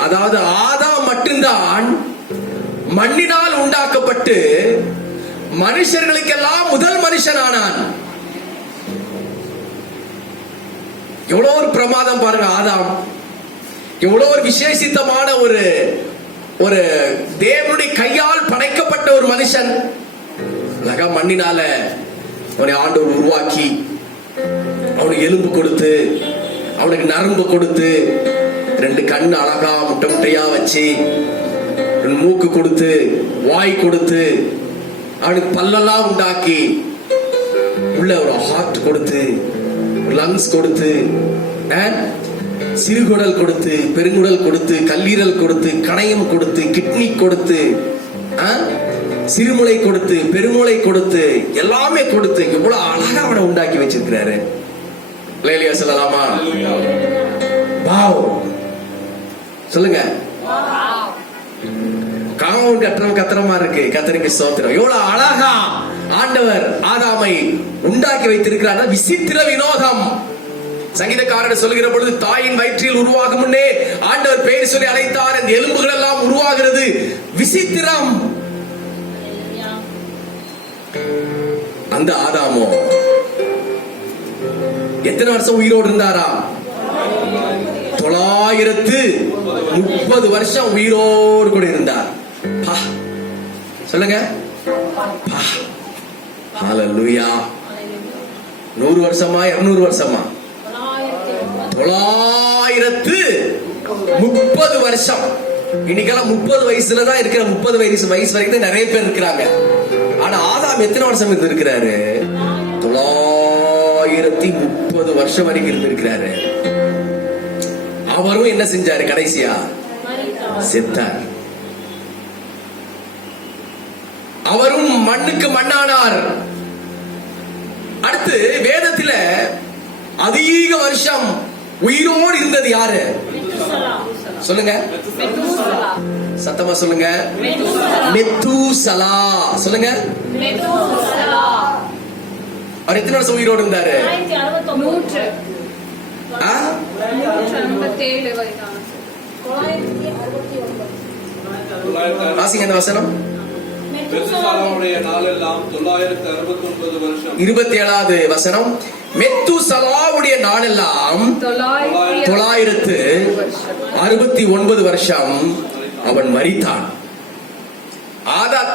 அதாவது ஆதாம் மட்டும்தான் மண்ணினால் உண்டாக்கப்பட்டு மனுஷர்களுக்கெல்லாம் முதல் மனுஷனானான். எவ்வளவு ஒரு பிரமாதம் பாருங்க. ஆதாம் எவ்வளவு ஒரு விசேஷித்தமான ஒரு தேவனுடைய கையால் படைக்கப்பட்ட ஒரு மனுஷன். அழகா மண்ணினால அவனை ஆண்டவர் உருவாக்கி அவனுக்கு எலும்பு கொடுத்து அவனுக்கு நரம்பு கொடுத்து 2 கண்ணு அழகா முட்டை முட்டையா வச்சு 2 மூக்கு கொடுத்து வாய் கொடுத்து அவனுக்கு பல்லெல்லாம் உண்டாக்கி உள்ள ஒரு ஹார்ட் கொடுத்து லங்ஸ் கொடுத்து சிறுகுடல் கொடுத்து பெருங்குடல் கொடுத்து கல்லீரல் கொடுத்து கணையம் கொடுத்து கிட்னி கொடுத்து சிறுமுளை கொடுத்து பெருமுளை கொடுத்து எல்லாமே கொடுத்து இவ்வளவு அழகா அவனை உண்டாக்கி வச்சிருக்கிறாரு. அல்லேலூயா சொல்லலாமா? வாவ் சொல்லுங்க. காம்பவுண்ட் கட்டணம் கத்திரமா இருக்கு. கத்தருக்கு ஸ்தோத்திரம். எவ்வளவு அழகா ஆண்டவர் ஆதாமை உண்டாக்கி வைத்திருக்கிறார். விசித்திர வினோதம். சங்கீதக்காரர் சொல்லுகிற பொழுது தாயின் வயிற்றில் உருவாகும் முன்னே ஆண்டவர் பெயர் சொல்லி அழைத்தார். அந்த எலும்புகள் எல்லாம் உருவாகிறது. விசித்திரம். அந்த ஆதாமோ எத்தனை வருஷம் உயிரோடு இருந்தாரா? 930 வருஷம் உயிரோடு கூட இருந்தார். சொல்லுங்க. ஹல்லேலூயா. 100 வருஷமா 200 வருஷமா? 930 வருஷம். இன்னைக்கெல்லாம் 30 வயசுல தான் இருக்கிற. 30 வயசு வரைக்கும் தான் நிறைய பேர் இருக்கிறாங்க. ஆனா ஆதாம் எத்தனை வருஷம் இருந்திருக்கிறாரு? 930 வருஷம் வரைக்கும் இருந்திருக்கிறாரு. அவரும் என்ன செஞ்சாரு? கடைசியா செத்தார். அவரும் மண்ணுக்கு மண்ணானார். அடுத்து வேதத்துல அதிக வருஷம் உயிரோடு இருந்தது யாரு? சொல்லுங்க, சத்தமா சொல்லுங்க. மெத்தூசலா. சொல்லுங்க. அவர் எத்தனை வருஷம் உயிரோடு இருந்தாரு? 167 வரைக்கும். வாசிங்க அந்த வசனம். 27வது வசனம். மெத்தூசலாவுடைய நாளெல்லாம் 969 வருஷம் அவன் மரித்தான்.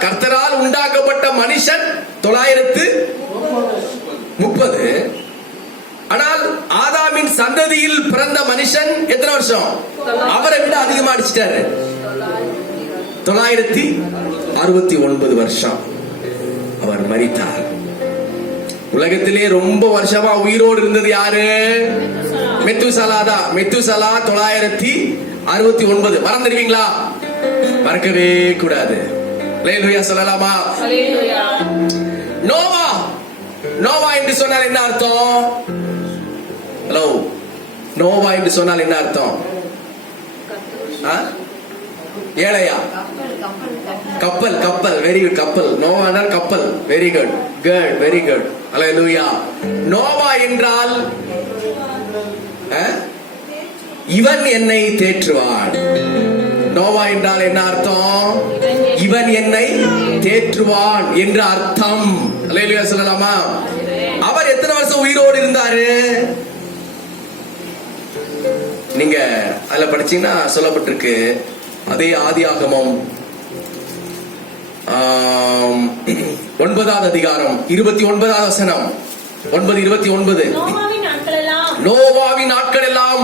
கர்த்தரால் உண்டாக்கப்பட்ட மனுஷன் 930. ஆனால் ஆதாமின் சந்ததியில் பிறந்த மனுஷன் எத்தனை வருஷம்? அவரை விட அதிகமா அடிச்சிட்டாரு. 969 வருஷம் அவர் மரித்தார். உலகத்திலே ரொம்ப வருஷமா உயிரோடு இருந்தது யாரு? மெத்தூசலா தான். மெத்தூசலா 969. மறந்துடுவீங்களா? மறக்கவே கூடாது. அல்லேலூயா சொல்லலாமா? நோவா. நோவா என்று சொன்னால் என்ன அர்த்தம்? ஹலோ, நோவா என்று சொன்னால் என்ன அர்த்தம்? ஏழையா? கப்பல். கப்பல். Very good. கப்பல். நோவானா கப்பல். Very good. Very good. அல்லேலூயா. நோவா என்றால் இவன் என்னை தேற்றுவான். நோவா என்றால் என்ன அர்த்தம்? இவன் என்னை தேற்றுவான் என்ற அர்த்தம். அல்லேலூயா சொல்லலாமா? அவர் எத்தனை வருஷம் உயிரோடு இருந்தாரு? நீங்க அதுல படிச்சீங்கன்னா சொல்லப்பட்டிருக்கு. அதே ஆதியாகமம் 9வது அதிகாரம் 29வது வசனம். 9:29. நோவாவின் நாட்கள் எல்லாம்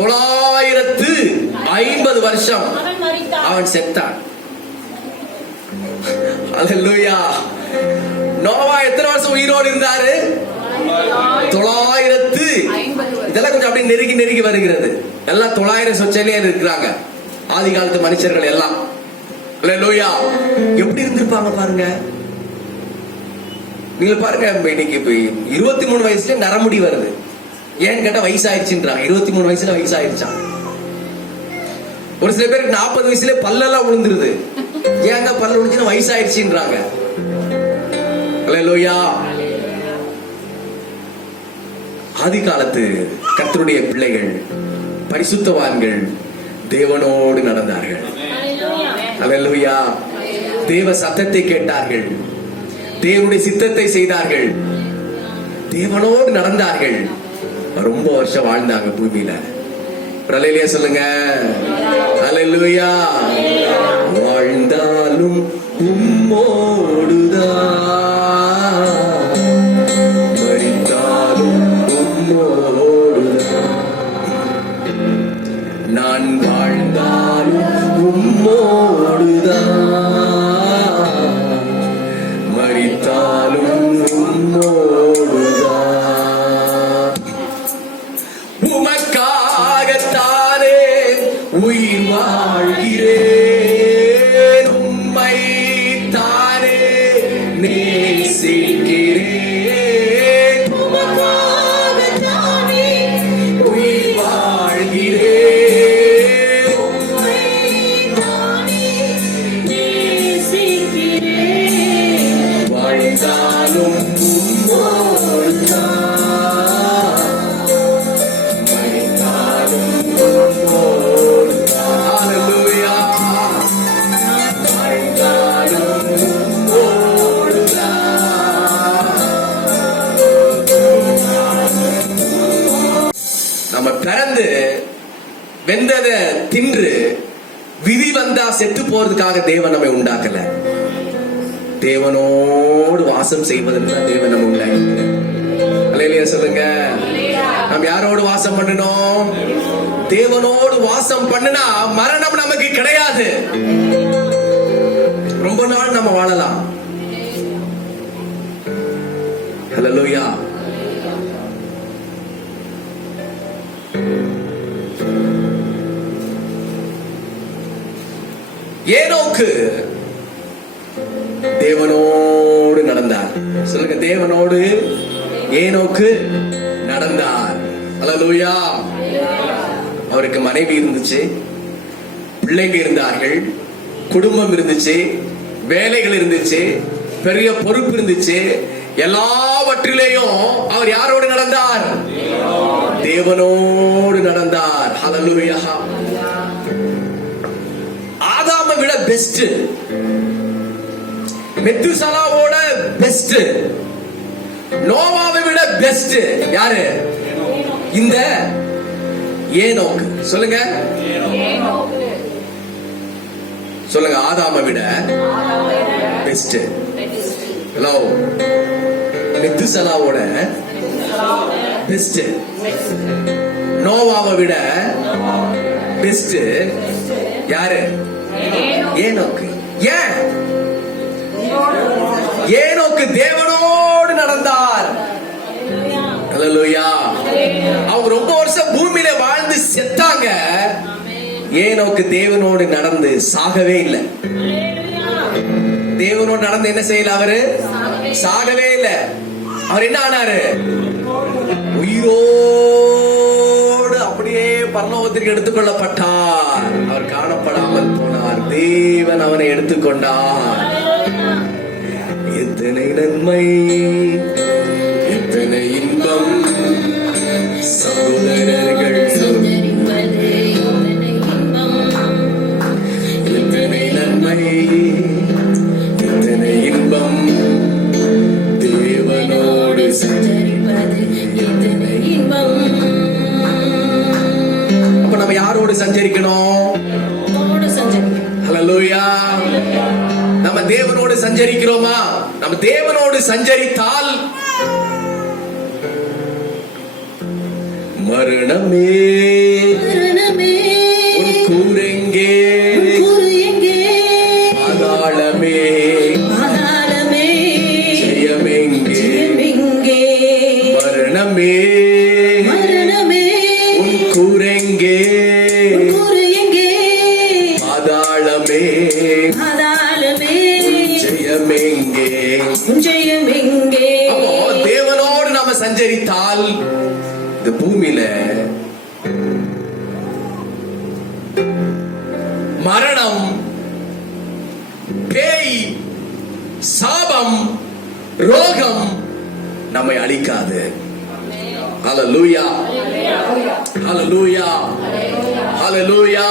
950 வருஷம் அவன் செத்தான். அல்லேலூயா. நோவா எத்தனை வருஷம் உயிரோடு இருந்தாரு? 950. இதெல்லாம் கொஞ்சம் அப்படியே நெருங்கி வருகிறது. எல்லாம் 900 சொச்சலே இருக்கிறாங்க ஆதி காலத்து மனுஷர்கள் எல்லாம். அல்லேலூயா. எப்படி இருந்திருப்பாங்க பாருங்க. நீங்க பாருங்க, இன்னைக்கு 23 வயசுல நரமுடி வருது. ஏன்னு கேட்டா வயசாயிருச்சுன்றாங்க. 23 வயசுல வயசாயிருச்சான். ஒரு சில பேருக்கு 40 வயசுல பல்லெல்லாம் விழுந்துருது. ஏங்க பல்ல விழுந்துச்சுன்னா வயசாயிருச்சுன்றாங்க. அல்லேலூயா. ஆதி காலத்து கர்த்தருடைய பிள்ளைகள், பரிசுத்தவான்கள் தேவனோடு நடந்தார்கள். அல்லேலூயா. தேவ சத்தத்தை கேட்டார்கள். தேவனுடைய சித்தத்தை செய்தார்கள். தேவனோடு நடந்தார்கள். ரொம்ப வருஷம் வாழ்ந்தாங்க பூமியில. அல்லேலூயா சொல்லுங்க. அல்லேலூயா. வாழ்ந்தாலும் உம்மோடுதான், மரித்தாலும் உம்மோடுதான். நான் வாழ்ந்தாலும் உம்மோடுதான், மரித்தாலும் உம்மோடுதான். உமக்காகத்தானே உயிர் வாழ்கிறேன், உம்மை தானே நேசிக்கிறேன். உமக்காகத்தானே உயிர் வாழ்கிறேன், உம்மை தானே நேசிக்கிறேன். வாழ்ந்தாலும் உம்மோடுதான், மரித்தாலும் உம்மோடுதான். Hallelujah. நம்ம பிறந்து வெந்தத தின்று விதி வந்தா செத்து போறதுக்காக தேவன் நம்மை உண்டாக்கல. தேவனோடு வாசம் செய்வதற்கு தான் தேவன் நம்ம உண்டாக்கல. அல்லேலூயா சொல்லுங்க. நாம் யாரோடு வாசம் பண்ணணும்? தேவனோடு வாசம் பண்ணினா மரணம் நமக்கு கிடையாது. ரொம்ப நாள் நம்ம வாழலாம். அல்லேலூயா. ஏனோக்கு தேவனோடு நடந்தார். சொல்லுங்க, தேவனோடு ஏனோக்கு நடந்தார். அல்லேலூயா. அவருக்கு மனைவி இருந்துச்சு, பிள்ளைங்க இருந்தார்கள், குடும்பம் இருந்துச்சு, வேலைகள் இருந்துச்சு, பெரிய பொறுப்பு இருந்துச்சு. எல்லாவற்றிலேயும் அவர் யாரோடு நடந்தார்? தேவனோடு நடந்தார். ஹல்லேலூயா. ஆதாமை விட பெஸ்ட், மெத்துசலாவோட பெஸ்ட், நோவாவை விட பெஸ்ட் யாரு? இந்த ஏனோக்கு. சொல்லுங்க சொல்லுங்க. ஆதாமை விட பெஸ்ட். ஹலோ. மெத்துசலாவோட பெஸ்ட், நோவாவை விட பெஸ்ட் யாரு? ஏனோக்கு. ஏன்? ஏனோக்கு தேவனோடு நடந்தார். அல்லேலூயா. அவங்க ரொம்ப வருஷம் பூமியில வாழ்ந்து செத்தாங்க. ஏனோக்கு தேவனோடு நடந்து சாகவே இல்லை. தேவனோடு நடந்து என்ன செய்யல? அவரு சாகவே இல்லை. அவர் என்ன ஆனாரு? உயிரோடு அப்படியே பரலோகத்திற்கு எடுத்துக்கொள்ளப்பட்டார். அவர் காணப்படாமல் போனார். தேவன் அவனை எடுத்துக்கொண்டார். எத்தனை நன்மை, எத்தனை இன்பம் சகோதரர்கள், எத்தனை நன்மை, எத்தனை இன்பம் தேவனோடு சஞ்சரிப்பது, எத்தனை இன்பம். அப்ப நம்ம யாரோடு சஞ்சரிக்கணும்? ஹல்லேலூயா. நம்ம தேவனோடு சஞ்சரிக்கிறோமா? நம்ம தேவனோடு சஞ்சரித்தால் மரணமே உன் கூரெங்கே, பாதாளமே ஜெயமெங்கே. மரணமே உன் கூரெங்கே, பாதாளமே ஜெயமெங்கே. அப்போ தேவனோடு நாம சஞ்சரித்தால் இந்த பூமியில மரணம், பேய், சாபம், ரோகம் நம்மை அழிக்காது. ஹல்லேலூயா. ஹல்லேலூயா. ஹல்லேலூயா.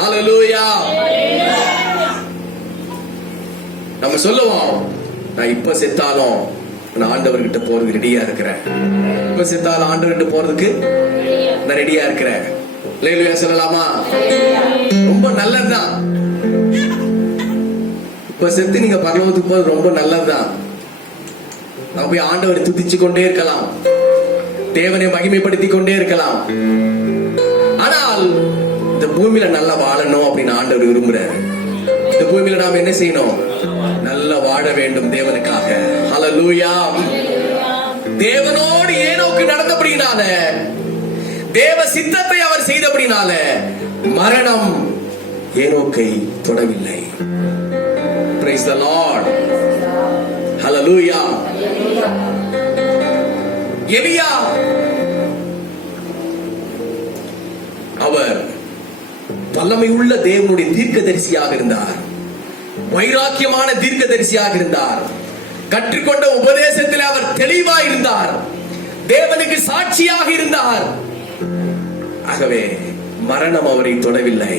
ஹல்லேலூயா. நம்ம சொல்லுவோம், நான் இப்ப செத்தாலும் நான் ஆண்டவர்கிட்ட போறதுக்கு ரெடியா இருக்கிறேன். இப்ப செத்தாலும் ஆண்டவர்கிட்ட போறதுக்கு நான் ரெடியா இருக்கிறேன். அல்லேலூயா சொல்லலாமா? ரொம்ப நல்லதுதான். இப்ப செத்து நீங்க பரலோகத்துக்கு போறது ரொம்ப நல்லதுதான். நம்ம போய் ஆண்டவரை துதிச்சு கொண்டே இருக்கலாம், தேவனை மகிமைப்படுத்தி கொண்டே இருக்கலாம். ஆனால் இந்த பூமியில நல்லா வாழணும் அப்படின்னு ஆண்டவர் விரும்புறாரு. இந்த பூமியில நாம என்ன செய்யணும்? நல்லா வாழ வேண்டும் தேவனுக்காக. ஹல்லேலூயா. தேவனோடு ஏனோக்கு நடந்தபடினால, தேவ சித்தத்தை அவர் செய்தபடினால மரணம் ஏனோக்கை தொடவில்லை. Praise the Lord. Hallelujah. எலியா அவர் வல்லமை உள்ள தேவனுடைய தீர்க்கதரிசியாக இருந்தார். வைராக்கியமான தீர்க்கதரிசியாக இருந்தார். கற்றுக்கொண்ட உபதேசத்தில் அவர் தெளிவாக இருந்தார். தேவனுக்கு சாட்சியாக இருந்தார். ஆகவே மரணம் அவரை தொடவில்லை.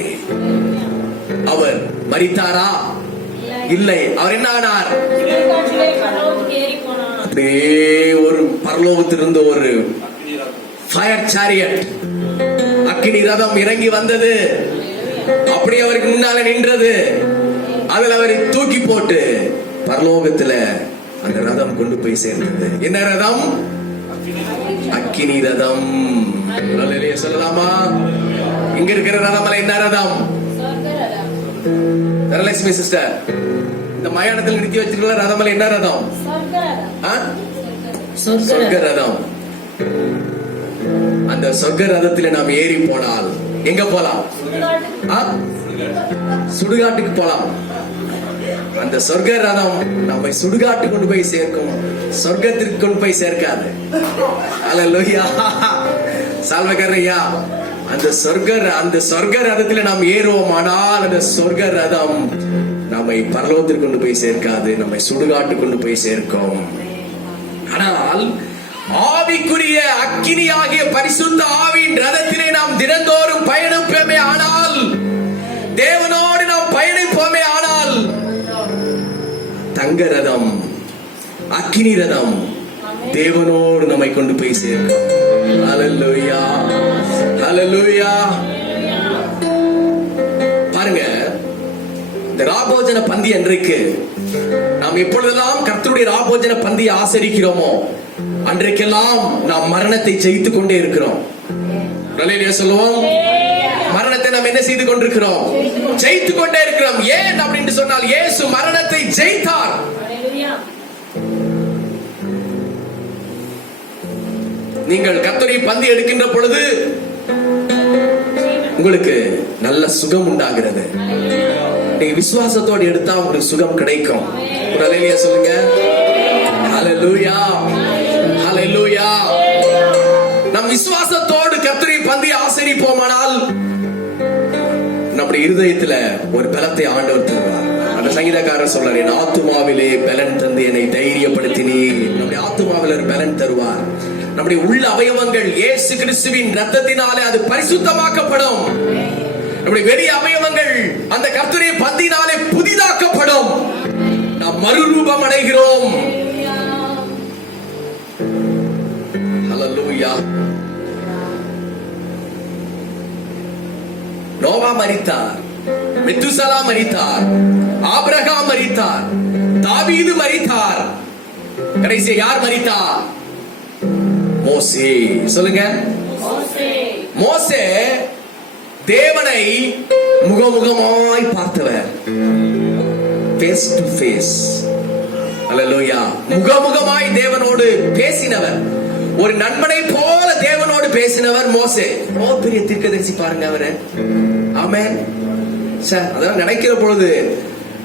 அவர் மரித்தாரா? இல்லை. அவர் என்ன ஆனார்? அப்படியே ஒரு பரலோகத்திலிருந்து ஒரு ஃபயர் சாரியட், அக்கினி ரதம் இறங்கி வந்தது. அப்படி அவருக்கு முன்னால நின்றது. அதுல அவரை தூக்கி போட்டு பரலோகத்துல அந்த ரதம் கொண்டு போய் சேர்ந்தது. என்ன ரதம்? அக்கினி ரதம். அல்லேலூயா சொல்லலாமா? இங்க இருக்கிற ரதம் அல்ல, என்ன ரதம்? தனலட்சுமி சிஸ்டர், இந்த மயானத்தில் நிறுத்தி வச்சிருக்கிற ரதம் அல்ல, என்ன ரதம்? சொர்க்க ரதம். அந்த சொர்க்க ரதத்துல நாம் ஏறி போனால் எங்க போலாம்? சுடுகாட்டுக்கு போலாம். அந்த சொர்க்க ரதம் நம்மை சுடுகாட்டு கொண்டு போய் சேர்க்கும், சொர்க்கத்திற்கு கொண்டு போய் சேர்க்காது. அல்லேலூயா சால்வகரையா. அந்த சொர்க்க ரதத்துல நாம் ஏறுவோமானால் அந்த சொர்க்க ரதம் நம்மை பரலோகத்திற்கு கொண்டு போய் சேர்க்காது, நம்மை சுடுகாட்டு கொண்டு போய் சேர்க்கும். ஆனால் ஆவிக்குரிய அக்கினி ஆகிய பரிசுத்த ஆவியின் ரதத்திலே நாம் தினந்தோறும் பயணிப்போமே ஆனால், தேவனோடு நாம் பயணிப்போமே ஆனால், தங்க ரதம், அக்கினி ரதம் தேவனோடு நம்மை கொண்டு போய் சேர்க்கும். ஹல்லேலூயா ஹல்லேலூயா. பாருங்க, இந்த ராபோஜன பந்தி அன்றைக்கு நாம் எப்பொழுதெல்லாம் கர்த்தருடைய ராபோஜன பந்தியை ஆசரிக்கிறோமோ அன்றைக்கெல்லாம் நாம் மரணத்தை ஜெயித்துக் கொண்டே இருக்கிறோம். அல்லேலூயா சொல்லுவோம். மரணத்தை நாம் என்ன செய்து கொண்டிருக்கிறோம்? ஜெயித்துக் கொண்டே இருக்கிறோம். ஏன் அப்படின்னு சொன்னால், இயேசு மரணத்தை ஜெயித்தார். நீங்கள் கர்த்தருடைய பந்தி எடுக்கின்ற பொழுது உங்களுக்கு நல்ல சுகம் உண்டாகிறது. நீங்க விசுவாசத்தோடு எடுத்தா உங்களுக்கு சுகம் கிடைக்கும். ஒரு அல்லேலூயா சொல்லுங்க. ஹல்லேலூயா ஹல்லேலூயா. நம் விசுவாசத்தோடு கர்த்தருடைய பந்தியை ஆசரிப்போமானால் நம்முடைய இருதயத்துல ஒரு பலத்தை ஆண்டவர் தருவார். அந்த சங்கீதக்காரர் சொல்றார், என் ஆத்துமாவிலே பலன் தந்து என்னை தைரியப்படுத்தினீர். நம்முடைய ஆத்துமாவில் ஒரு பலன் தருவார். நம்முடைய உள்ள அவயவங்கள் இயேசு கிறிஸ்துவின் ரத்தத்தினாலே அது பரிசுத்தமாக்கப்படும். நம்முடைய வெளி அவயவங்கள் அந்த கர்த்தருடைய பந்தியினாலே புதிதாக்கப்படும். நாம் மறுரூபம் அடைகிறோம். ஹல்லேலூயா. நோவா மரித்தார், மெத்துசலா மரித்தார், ஆபிரகாம் மரித்தார், தாவீது மரித்தார். கடைசி யார் மரித்தார்? மோசே. சொல்லுங்க. மோசே தேவனை முகமுகமாய் பார்த்தவர். Face to face. அல்லேலூயா. முகமுகமாய் தேவனோடு பேசினவர். ஒரு நண்பனை போல தேவனோடு பேசினவர் மோசே. ஓ பெரிய தீர்க்கதரிசி பாருங்க அவரு. ஆமென். சார், அதெல்லாம் நினைக்கிற பொழுது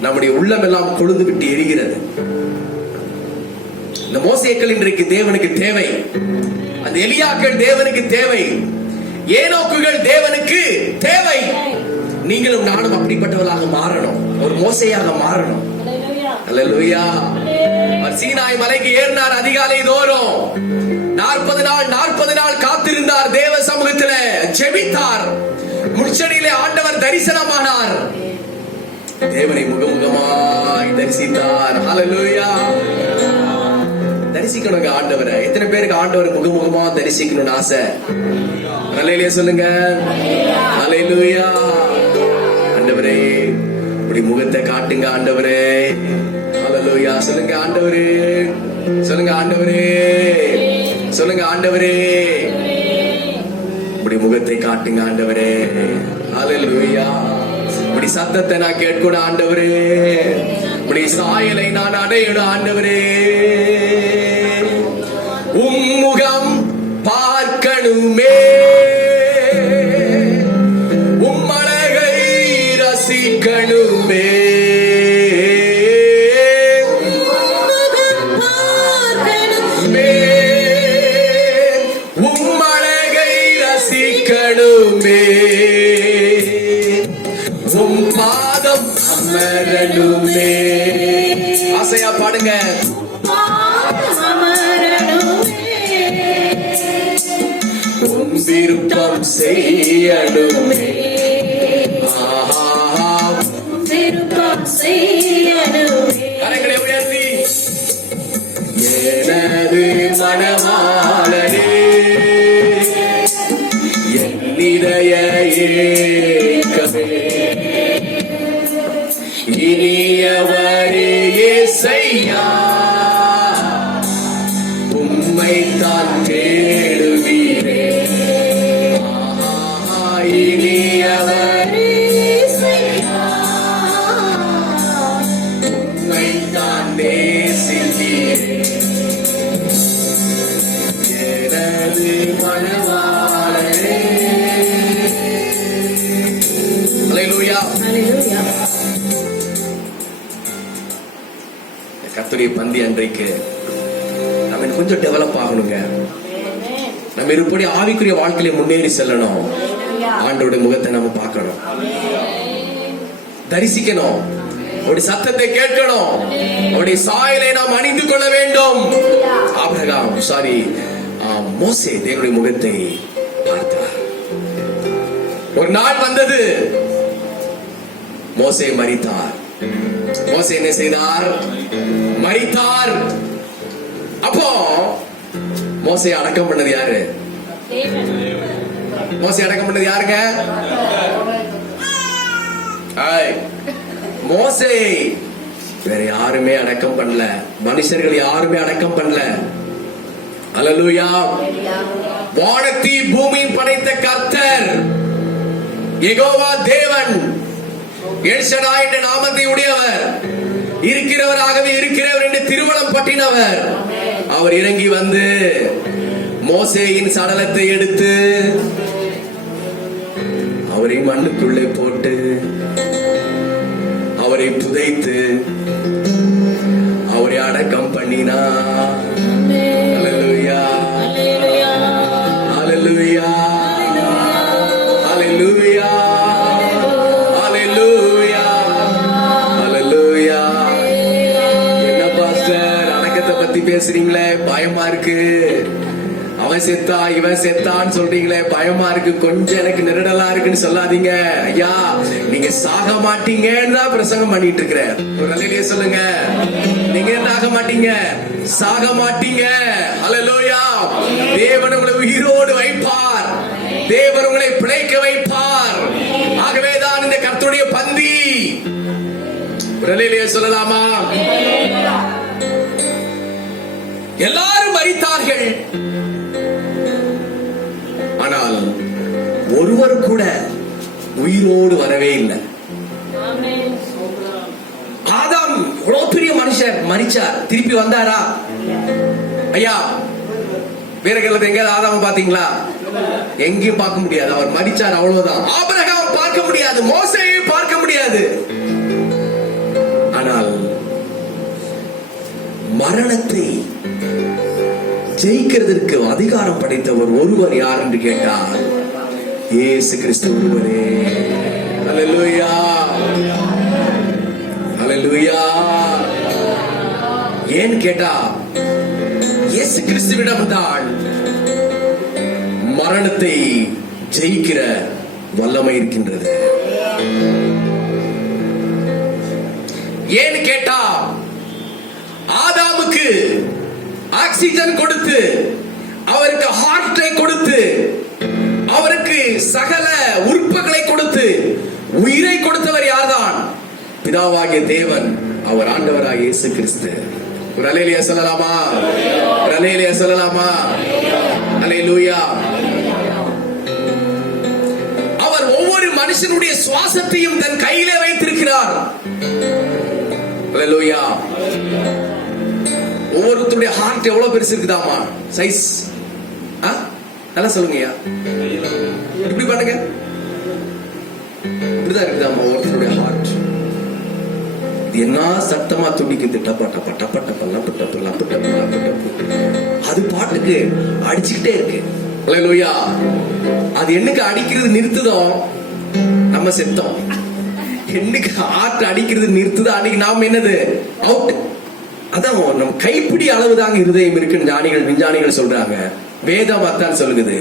நம்முடைய உள்ளம் எல்லாம் கொழுந்து விட்டு எரிகிறது. இந்த மோசேக்கள் இன்றைக்கு தேவனுக்கு தேவை. அந்த எலியாக்கள் தேவனுக்கு தேவை. ஏனோக்குகள் தேவனுக்கு தேவை. நீங்களும் நானும் அப்படிப்பட்டவர்களாக மாறணும். ஒரு மோசேயாக மாறணும். அல்லேலூயா. சீனாய் மலைக்கு ஏறினார் அதிகாலை தோறும். 40 நாள் காத்திருந்தார். தேவ சமூகத்தில் ஜெபித்தார். முச்சடியிலே ஆண்டவர் தரிசனமானார். தேவனை முகமுகமாய் தரிசித்தார். ஹல்லேலூயா. தரிசிக்கணுங்க ஆண்டவரை. எத்தனை பேருக்கு ஆண்டவர் முகமுகமா தரிசிக்கணும்னு ஆசை? அல்லேலூயா சொல்லுங்க. அல்லேலூயா. ஆண்டவரே இப்படி முகத்தை காட்டுங்க ஆண்டவரே. அல்லேலூயா சொல்லுங்க. ஆண்டவரே சொல்லுங்க. ஆண்டவரே சொல்லுங்க. ஆண்டவரே இப்படி முகத்தை காட்டுங்க ஆண்டவரே. அல்லேலூயா. இப்படி சத்தத்தை நான் கேட்கணும் ஆண்டவரே. இப்படி சாயலை நான் அடையணும் ஆண்டவரே. உம்முகம் பார்க்கணுமே, உம்மழகை ரசிக்கணுமே, உம்மழகை ரசிக்கணுமே, உம் பாதம் அமரணுமே. ஆசையா பாடுங்க. விருப்பம் செய்யணுமே, விருப்பம் செய்யணுமே. கரங்களை உயர்த்தி, எனது மனமாளனே ஏக்கமே இனியவரே இயேசையா உம்மைத்தான் தேடுவீரே இனியவரே இயேசையா உம்மைத்தான் நேசித்தீரே எனது மனவாளரே. அல்லேலூயா. கர்த்தருடைய பந்தி அன்றைக்கு நம்ம கொஞ்சம் டெவலப் ஆகணுங்க. நம்ம இருப்படி ஆவிக்குரிய வாழ்க்கையில முன்னேறி செல்லணும். ஆண்டவருடைய முகத்தை நம்ம பார்க்கணும், தரிசிக்கணும், அவருடைய சத்தத்தை கேட்கணும், அவருடைய சாயலை நாம் அணிந்து கொள்ள வேண்டும். ஆபிரகாம் மோசே தேவனுடைய முகத்தை பார்த்தார். ஒரு நாள் வந்தது, மோசே மரித்தார். மோசே என்ன செய்தார்? மரித்தார். அப்போ மோசே அடக்கம் பண்ணது யாரு? மோசே அடக்கம் பண்ணது யாருங்க? மோசே வேற யாருமே அடக்கம் பண்ணல. மனுஷர்கள் யாருமே அடக்கம் பண்ணல. அல்லேலூயா. வானத்தை பூமியின் படைத்த கர்த்தர் யெகோவா தேவன், எல் ஷடாய் என்ற நாமத்தை உடையவர், இருக்கிறவராகவே இருக்கிறவர் என்று திருவளம் பற்றினவர், அவர் இறங்கி வந்து மோசேயின் சடலத்தை எடுத்து அவரை மண்ணுக்குள்ளே போட்டு அவரை புதைத்து அவரை அடக்கம் பண்ணினார். அல்லேலூயா, அல்லேலூயா, அல்லேலூயா, அல்லேலூயா, அல்லேலூயா. என்ன பாஸ்டர் அடக்கத்தை பத்தி பேசுறீங்களே, பயமா இருக்கு. அவன் செத்தா இவன் செத்தான்னு சொல்றீங்களே, பயமா இருக்கு, கொஞ்சம் எனக்கு நெருடலா இருக்குன்னு சொல்லாதீங்க ஐயா. நீங்க சாக மாட்டீங்கன்னு தான் பிரசங்கம் பண்ணிட்டு இருக்கிறேன். ஒரு நிலையிலேயே சொல்லுங்க, நீங்க என்ன ஆக மாட்டீங்க? சாக மாட்டீங்க. அல்லேலூயா. தேவன் உங்களை உயிரோடு வைப்பார், தேவன் உங்களை பிழைக்க வைப்பார். ஆகவேதான் இந்த கர்த்தருடைய பந்தி. ஒரு நிலையிலேயே சொல்லலாமா? எல்லாரும் மரித்தார்கள், ஆனால் ஒருவர் கூட உயிரோடு வரவே இல்லை. ஆதாம் இவ்வளவு பெரிய மனுஷன் மரிச்சார், திருப்பி வந்தாரா? ஐயா, வேற காலத்துல எங்கேயாவது ஆதாம பாத்தீங்களா? எங்கேயும் பார்க்க முடியாது. அவர் மரிச்சார், அவ்வளவுதான். ஆபிரகாம் பார்க்க முடியாது, மோசேயை பார்க்க முடியாது. ஆனால் மரணத்தை ஜெயிக்கிறதற்கு அதிகாரம் படைத்தவர் ஒருவர் யார் என்று கேட்டால் இயேசு கிறிஸ்து ஒருவரே. அல்லேலூயா, அல்லேலூயா. ஏன் கேட்டா, இயேசு கிறிஸ்துவிடம் தான் மரணத்தை ஜெயிக்கிற வல்லமை இருக்கின்றது. ஏன் கேட்டா, ஆதாமுக்கு ஆக்சிஜன் கொடுத்து, அவருக்கு ஹார்ட்டை கொடுத்து, அவருக்கு சகல உறுப்புகளை கொடுத்து உயிரை கொடுத்தவர் யார்தான்? பிதாவாகிய தேவன், அவர் ஆண்டவராகிய இயேசு கிறிஸ்து. ஒரு அல்லேலூயா சொல்லலாமா? ஒரு அல்லேலூயா சொல்லலாமா? அல்லேலூயா. அவர் ஒவ்வொரு மனுஷனுடைய சுவாசத்தையும் தன் கையிலே வைத்திருக்கிறார். அல்லேலூயா. ஒவ்வொருத்தருடைய ஹார்ட் எவ்வளவு பெருசு இருக்குதாமா? சைஸ் நல்லா சொல்லுங்கய்யா. இப்படி பண்ணுங்க, இப்படிதான் இருக்குதாமா ஒவ்வொருத்தருடைய ஹார்ட். என்ன சத்தமா துடிக்குது, டப்பா டப்பா டப்பா டப்பா லப்பு டப்பு லப்பு டப்பு லப்பு டப்பு. அது பாட்டுக்கு அடிச்சுக்கிட்டே இருக்கு. அல்லேலூயா. அது என்னைக்கு அடிக்கிறது நிறுத்துதோ நம்ம செத்தோம். என்னைக்கு ஹார்ட் அடிக்கிறது நிறுத்துதோ அன்னைக்கு நாம என்னது? அவுட். அதான் நம்ம கைப்பிடி அளவுதாங்க இருதயம் இருக்குன்னு ஞானிகள் விஞ்ஞானிகள் சொல்றாங்க. வேதம் அத்தான் சொல்லுது,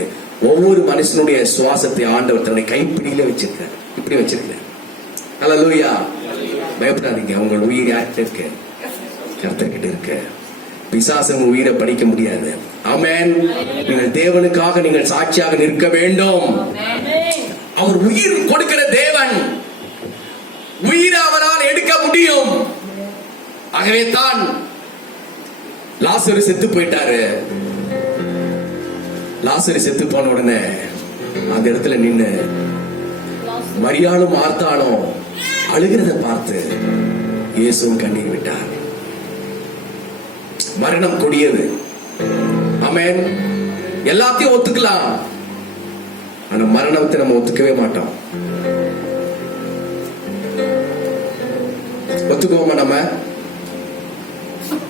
ஒவ்வொரு மனுஷனுடைய சுவாசத்தை ஆண்டவர் தன்னுடைய கைப்பிடியில வச்சிருக்காரு, இப்படி வச்சிருக்காரு. அல்லேலூயா. பயப்படாதீங்க, உங்கள் உயிர் யார்கிட்ட இருக்கு? கர்த்தர்கிட்ட இருக்கு. பிசாசு உயிரை படிக்க முடியாது. ஆமென். நீங்கள் தேவனுக்காக நீங்கள் சாட்சியாக நிற்க வேண்டும். அவர் உயிர் கொடுக்கிற தேவன், உயிரை அவரால் எடுக்க முடியும். ஆகவே தான் லாசரு செத்து போயிட்டாரு. லாசரு செத்து போன உடனே அந்த இடத்துல நின்னு மரியாளும் மார்த்தாளும் அழுகிறத பார்த்து இயேசுவும் கண்ணீர் விட்டார். மரணம் கொடியது. ஆமென். எல்லாத்தையும் ஒத்துக்கலாம், ஆனா மரணத்தை நம்ம ஒத்துக்கவே மாட்டோம். ஒத்துக்குவோமா நம்ம?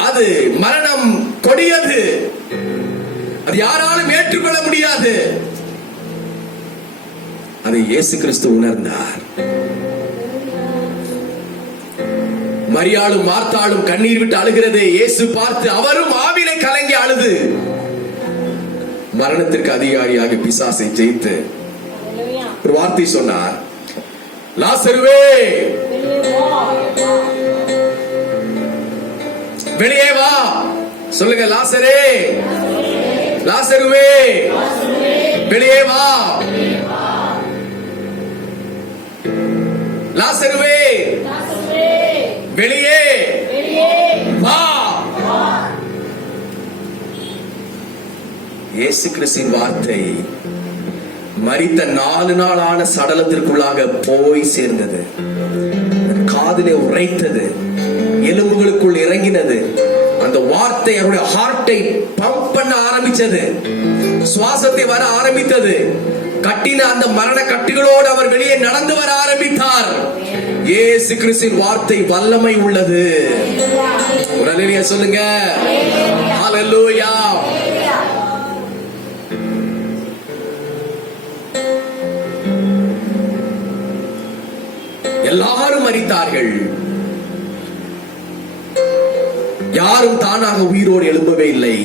அது மரணம் கொடியது, அது யாராலும் ஏற்றுக்கொள்ள முடியாது. அதை இயேசு கிறிஸ்து உணர்ந்தார். மரியாளும் மார்த்தாளும் கண்ணீர் விட்டு அழுகிறதை இயேசு பார்த்து அவரும் ஆவிலே கலங்கி அழுது மரணத்திற்கு அதிகாரியாக பிசாசை ஜெயித்து ஒரு வார்த்தை சொன்னார், லாசருவே வெளியே வா. சொல்லுங்க, லாசரே, லாசருவே வெளியே வா. லாசருவே வெளியே வா. இயேசு கிறிஸ்துவின் வார்த்தை மரித்த 4 நாளான சடலத்திற்குள்ளாக போய் சேர்ந்தது, காதிலே உரைத்தது, எலும்புகளுக்குள் இறங்கினது. அந்த வார்த்தை அவருடைய ஹார்ட்டை பம்ப் பண்ண ஆரம்பிச்சது, சுவாசத்தை வர ஆரம்பித்தது. கட்டின அந்த மரண கட்டுகளோடு அவர் வெளியே நடந்து வர ஆரம்பித்தார். இயேசு கிறிஸ்துவின் வார்த்தை வல்லமை உள்ளது. ஒரு அல்லேலூயா சொல்லுங்க. ஹல்லேலூயா. எல்லாரும் மரித்தார்கள், யாரும் தானாக உயிரோடு எழும்பவே இல்லை.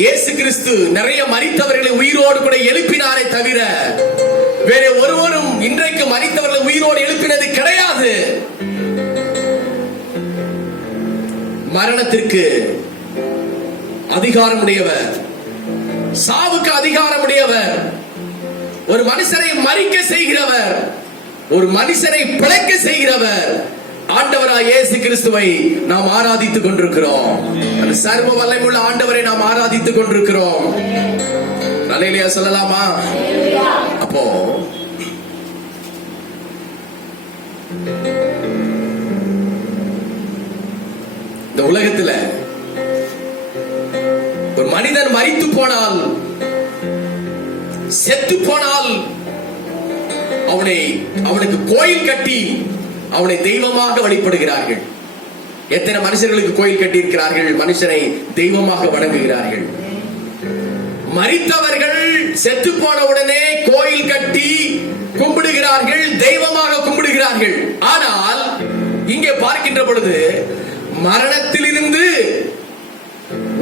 இயேசு கிறிஸ்து நிறைய மரித்தவர்களை உயிரோடு கூட எழுப்பினாரே தவிர வேற ஒருவரும் இன்றைக்கு மரித்தவர்களை உயிரோடு எழுப்பினது கிடையாது. மரணத்திற்கு அதிகாரம் உடையவர், சாவுக்கு அதிகாரம் உடையவர், ஒரு மனுஷனை மரிக்க செய்கிறவர், ஒரு மனுஷனை பிழைக்க செய்கிறவர் ஆண்டவராய் இயேசு கிறிஸ்துவை நாம் ஆராதித்துக் கொண்டிருக்கிறோம். அந்த சர்வ வல்லமையுள்ள ஆண்டவரை நாம் ஆராதித்துக் கொண்டிருக்கிறோம். அல்லேலூயா சொல்லலாமா? அப்போ இந்த உலகத்துல ஒரு மனிதன் மரித்து போனால், செத்து போனால் அவனுக்கு கோயில் கட்டி அவனை தெய்வமாக வழிபடுகிறார்கள். எத்தனை மனுஷர்களுக்கு கோயில் கட்டி இருக்கிறார்கள், மனுஷனை தெய்வமாக வணங்குகிறார்கள். மரித்தவர்கள் செத்து போன உடனே கோயில் கட்டி கும்பிடுகிறார்கள், தெய்வமாக கும்பிடுகிறார்கள். ஆனால் இங்கே பார்க்கின்ற பொழுது மரணத்திலிருந்து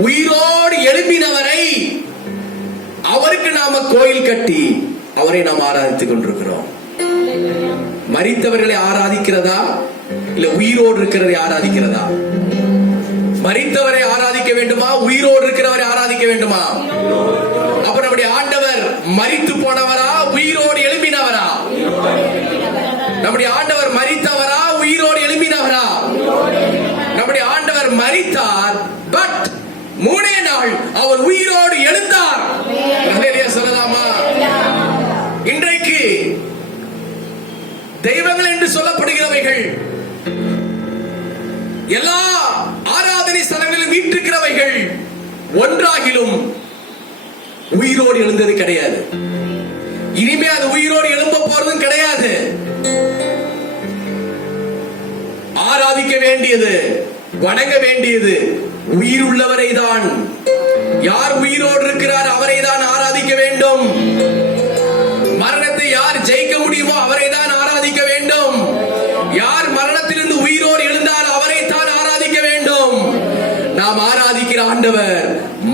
உயிரோடு எழுப்பினவரை, அவருக்கு நாம கோயில் கட்டி அவரை நாம் ஆராதித்துக் கொண்டிருக்கிறோம். மரித்தவர்களை ஆராதிக்கிறதா இல்ல உயிரோடு இருக்கிறதை ஆராதிக்கிறதா? மரித்தவரை ஆராதிக்க வேண்டுமா, உயிரோடு இருக்கிறவரை ஆராதிக்க வேண்டுமா? அப்ப நம்முடைய ஆண்டவர் மரித்து போனவரா, உயிரோடு எழுப்பினவரா? நம்முடைய ஆண்டவர் மரித்தவரா, உயிரோடு எழுப்பினவரா? நம்முடைய ஆண்டவர் மரித்தார், பட் 3 நாள் அவர் உயிரோடு எழுந்தார். சொல்லலாமா? இன்றைக்கு தெய்வங்கள் என்று சொல்லப்படுகிறவைகள், எல்லா ஆராதனை ஸ்தலங்களிலும் வீற்றிருக்கிறவைகள் ஒன்றாகிலும் உயிரோடு எழுந்தது கிடையாது. இனிமே அது உயிரோடு எழும்ப போறதும் கிடையாது. ஆராதிக்க வேண்டியது, வணங்க வேண்டியது உயிர் உள்ளவரை தான். யார் உயிரோடு இருக்கிறார் அவரை தான் ஆராதிக்க வேண்டும். மரணத்தை யார் ஜெயிக்க முடியுமோ அவரை தான் ஆராதிக்க வேண்டும். யார் மரணத்திலிருந்து உயிரோடு எழுந்தார் அவரை தான் ஆராதிக்க வேண்டும். நாம் ஆராதிக்கிற ஆண்டவர்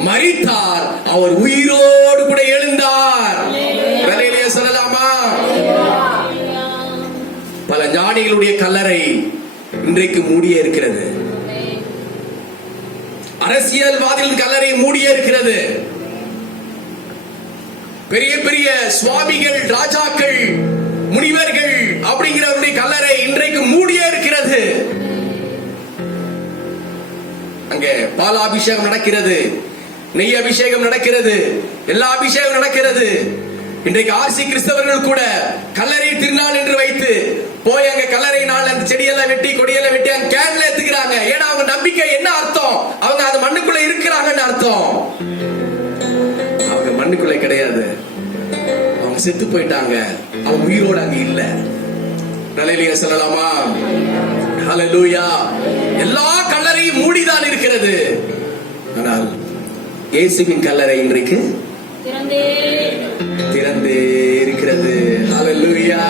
மரித்தார், அவர் உயிரோடு கூட எழுந்தார். அல்லேலூயா சொல்லலாமா? பல ஞானிகளுடைய கல்லறை இன்றைக்கு மூடியே இருக்கிறது. அரசியல்வாதிகளின் கல்லறை மூடியே இருக்கிறது. பெரிய பெரிய சுவாமிகள், ராஜாக்கள், முனிவர்கள் அப்படிங்கிறவருடைய கல்லறை இன்றைக்கு மூடியே இருக்கிறது. அங்கே பால் அபிஷேகம் நடக்கிறது, நெய் அபிஷேகம் நடக்கிறது, எல்லா அபிஷேகம் நடக்கிறது. இன்றைக்கு ஆர்சி கிறிஸ்தவர்கள் கூட கல்லறை திருநாள் என்று வைத்து போய் அங்க கல்லறை நாள் அந்த செடியெல்லாம் வெட்டி கொடியெல்லாம் வெட்டி அங்க கேன்ல எடுத்துக்கிறாங்க. ஏன்னா அவங்க நம்பிக்கை என்ன அர்த்தம்? அவங்க அந்த மண்ணுக்குள்ள இருக்கிறாங்கன்னு அர்த்தம். அவங்க மண்ணுக்குள்ள கிடையாது, அவங்க செத்து போயிட்டாங்க, அவங்க உயிரோட அங்க இல்ல. நல்ல சொல்லலாமா? ஹல்லேலூயா. எல்லா கல்லறையும் மூடிதான் இருக்கிறது. ஆனால் இயேசுவின் கல்லறை இன்றைக்கு திறந்தே இருக்கிறது. ஹல்லேலூயா,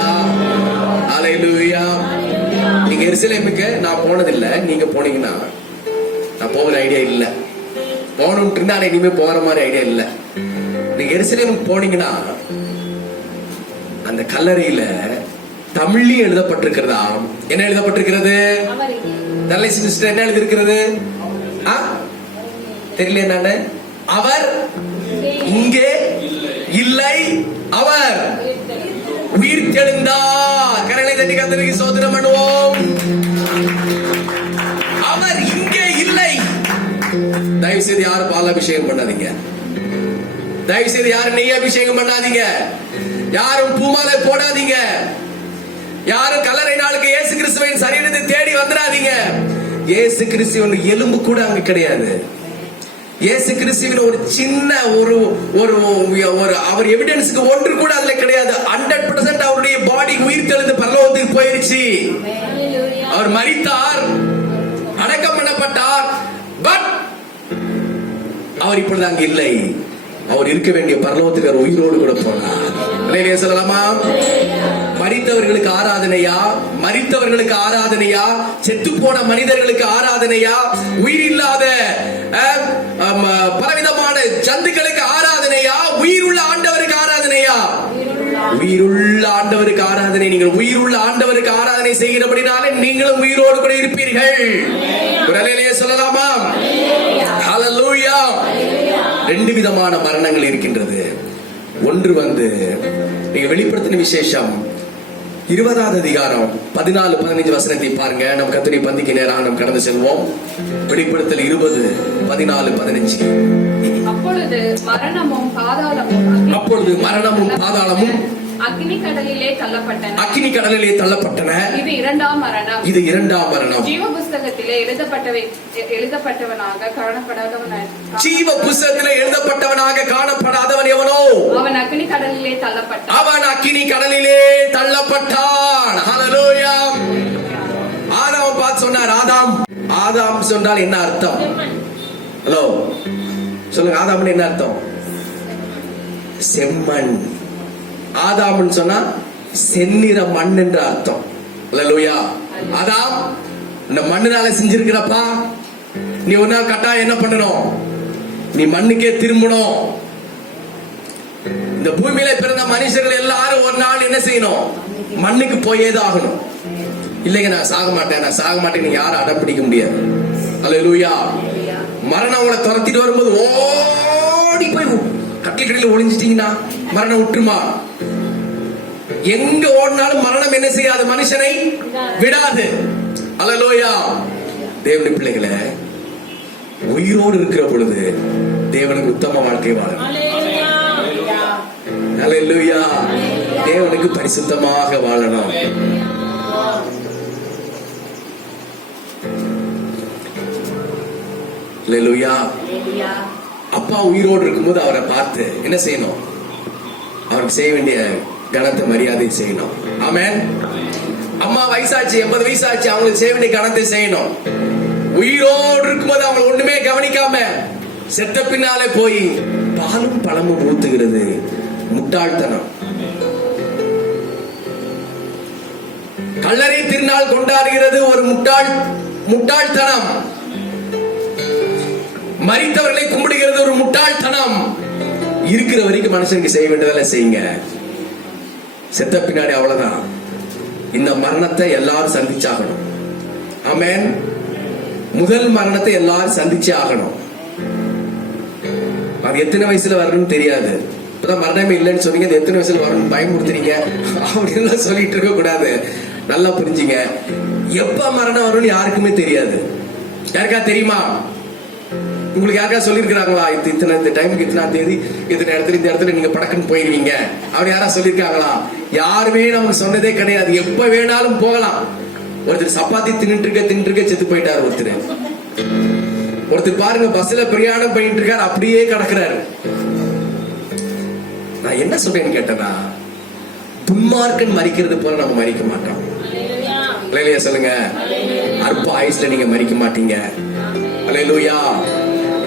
ஹல்லேலூயா. நீங்க எருசலேமுக்கு நான் போனதில்லை, நீங்க போனீங்கன்னா நான் போகிற ஐடியா இல்ல. போகணும்ட்டு இருந்தா இனிமே போற மாதிரி ஐடியா இல்ல. நீங்க எருசலேமுக்கு போனீங்கன்னா அந்த கல்லறையில தமிழ்லயும் எழுதப்பட்டிருக்கிறதா? என்ன எழுதப்பட்டிருக்கிறது? என்ன எழுதிருக்கிறது? தெரியல. நானு அவர் இங்கே இல்லை, அவர் உயிர் தெழுந்தார். கரங்களை தட்டி கர்த்தருக்கு ஸ்தோத்திரம் பண்ணுவோம். அவர் இங்கே இல்லை. தயவு செய்து யாரும் பால் அபிஷேகம் பண்ணாதீங்க. தயவு செய்து யாரும் நெய் அபிஷேகம் பண்ணாதீங்க. யாரும் பூமாலை போடாதீங்க. யாரும் கல்லறை நாளுக்கு இயேசு கிறிஸ்துவின் சரீரத்தை தேடி வந்துடாதீங்க. இயேசு கிறிஸ்துவின் எலும்பு கூட அங்க கிடையாது. இயேசு கிறிஸ்துவின் ஒரு சின்ன ஒரு ஒரு அவர் எவிடன்ஸ்க்கு ஒன்று கூட அதுல கிடையாது. 100% அவருடைய பாடி உயிர் தெழுந்து பரலோகத்துக்கு போயிருச்சு. அவர் மரித்தார், அடக்கம் பண்ணப்பட்டார். பட் அவர் இப்பொழுது அங்க இல்லை. அவர் இருக்க வேண்டிய பரலோகத்துக்கு அவர் உயிரோடு கூட போனார். சொல்லலாமா? மரித்தவர்களுக்கு ஆராதனையா? மரித்தவர்களுக்கு ஆராதனையா? செத்து போன மனிதர்களுக்கு ஆராதனையா? உயிர் இல்லாத பலவிதமான ஜந்துக்களுக்கு ஆராதனையா? உயிருள்ள ஆண்டவருக்கு ஆராதனையா? உயிருள்ள ஆண்டவருக்கு ஆராதனை. நீங்கள் உயிருள்ள ஆண்டவருக்கு ஆராதனை செய்கிறபடினாலே நீங்களும் உயிரோடு கூட இருப்பீர்கள். சொல்லலாமா? ஹல்லேலூயா. 2 விதமான மரணங்கள் இருக்கின்றது. ஒன்று நீங்க வெளிப்படுத்தின விசேஷம் 20வது அதிகாரம் 14-15 வசனத்தை பாருங்க. நம் கர்த்தருடைய பந்திக்கு நேராக நாம் கடந்து செல்வோம். வெளிப்படுத்தல் 20:14-15. அப்பொழுது மரணமும் பாதாளமும் அக்கினி கடலிலே தள்ளப்பட்டன. இது இரண்டாம் மரணம். ஜீவ புஸ்தகத்திலே எழுதப்பட்டவனாக காணப்படாதவன் எவனோ அவன் அக்கினி கடலிலே தள்ளப்பட்டான். ஹல்லேலூயா. ஆதாம் பார்த்து சொன்னார். ஆதாம் சொன்னால் என்ன அர்த்தம்? ஹலோ சொல்லுங்க. ஆதாம் என்ன அர்த்தம்? செம்மண். ஆதாம்னு சொன்னா செந்நிற மண் என்ற அர்த்தம். ஹல்லேலூயா. ஆதாம், இந்த மண்ணுனால செஞ்சிருக்கிறப்பா, நீ ஒரு நாள் கட்டாயம் என்ன பண்ணணும்? நீ மண்ணுக்கே திரும்பணும். இந்த பூமியில பிறந்த மனுஷர்கள் எல்லாரும் ஒரு நாள் என்ன செய்யணும்? மண்ணுக்கு போயேதான் ஆகணும். இல்லைங்க நான் சாக மாட்டேன் நீங்க யாரும் அடம் பிடிக்க முடியாது. ஹல்லேலூயா. மரணம் உங்களை துரத்திட்டு வரும்போது ஓடி போய் கட்டில ஒளிஞ்சிட்டீங்கன்னா மரணம் விட்டுருமா? எங்க ஓடினாலும் மரணம் என்ன செய்யாது? மனுஷனை விடாது. ஹல்லேலூயா. தேவனுடைய பிள்ளைகளை உயிரோடு இருக்கிற பொழுது தேவனுக்கு உத்தம வாழ்க்கை வாழணும். ஹல்லேலூயா. தேவனுக்கு பரிசுத்தமாக வாழணும். ஹல்லேலூயா. அப்பா உயிரோடு இருக்கும்போது அவரை பார்த்து என்ன செய்யணும்? அவருக்கு செய்ய வேண்டிய கனத்தை மரியாதை செய்யணும். ஆமென். அம்மா வயசாச்சு, 80 வயசாச்சு, அவங்களுக்கு செய்ய வேண்டிய கனத்தை செய்யணும். உயிரோடு இருக்கும்போது அவங்க ஒண்ணுமே கவனிக்காம செத்த பின்னாலே போய் பாலும் பழமும் ஊத்துகிறது முட்டாள்தனம். கல்லறை திருநாள் கொண்டாடுகிறது ஒரு முட்டாள்தனம். மரித்தவர்களை கும்பிடுகிறது ஒரு முட்டாள்தனம். இருக்கிற வரைக்கும் மனுஷனுக்கு செய்ய வேண்டியதெல்லாம் செய்யுங்க. செத்த பின்னாடி அவ்வளவுதான். இந்த மரணத்தை எல்லாரும் சந்திச்சாகணும். ஆமென். முதல் மரணத்தை எல்லாரும் சந்திச்சே ஆகணும். அது எத்தனை வயசுல வரணும்னு தெரியாது. இப்பதான் மரணமே இல்லைன்னு சொன்னீங்க, அது எத்தனை வயசுல வரணும் பயமுறுத்துறீங்க அப்படின்னு சொல்லிட்டு இருக்க கூடாது. நல்லா புரிஞ்சுங்க, எப்ப மரணம் வரும்னு யாருக்குமே தெரியாது. யாருக்கா தெரியுமா? உங்களுக்கு யாருக்கா சொல்லிருக்கிறாங்களா இத்தனை டைமுக்கு இத்தனை தேதி இத்தனை இடத்துல இந்த இடத்துல நீங்க படக்குன்னு போயிருவீங்க அப்படி யாரா சொல்லிருக்காங்களா? யாருமே நமக்கு சொன்னதே கிடையாது. எப்ப வேணாலும் போகலாம். ஒருத்தர் சப்பாத்தி தின்னுட்டு இருக்க செத்து போயிட்டாரு. ஒருத்தர் பாருங்க பஸ்ல பிரயாணம் பண்ணிட்டு இருக்காரு, அப்படியே கிடக்குறாரு. நான் என்ன சொல்றேன்னு கேட்டேன்னா, துன்மார்க்கன் மரிக்கிறது போல நம்ம மரிக்க மாட்டோம். அல்லேலூயா சொல்லுங்க. அற்ப ஆயுசுல நீங்க மரிக்க மாட்டீங்க. அல்லேலூயா.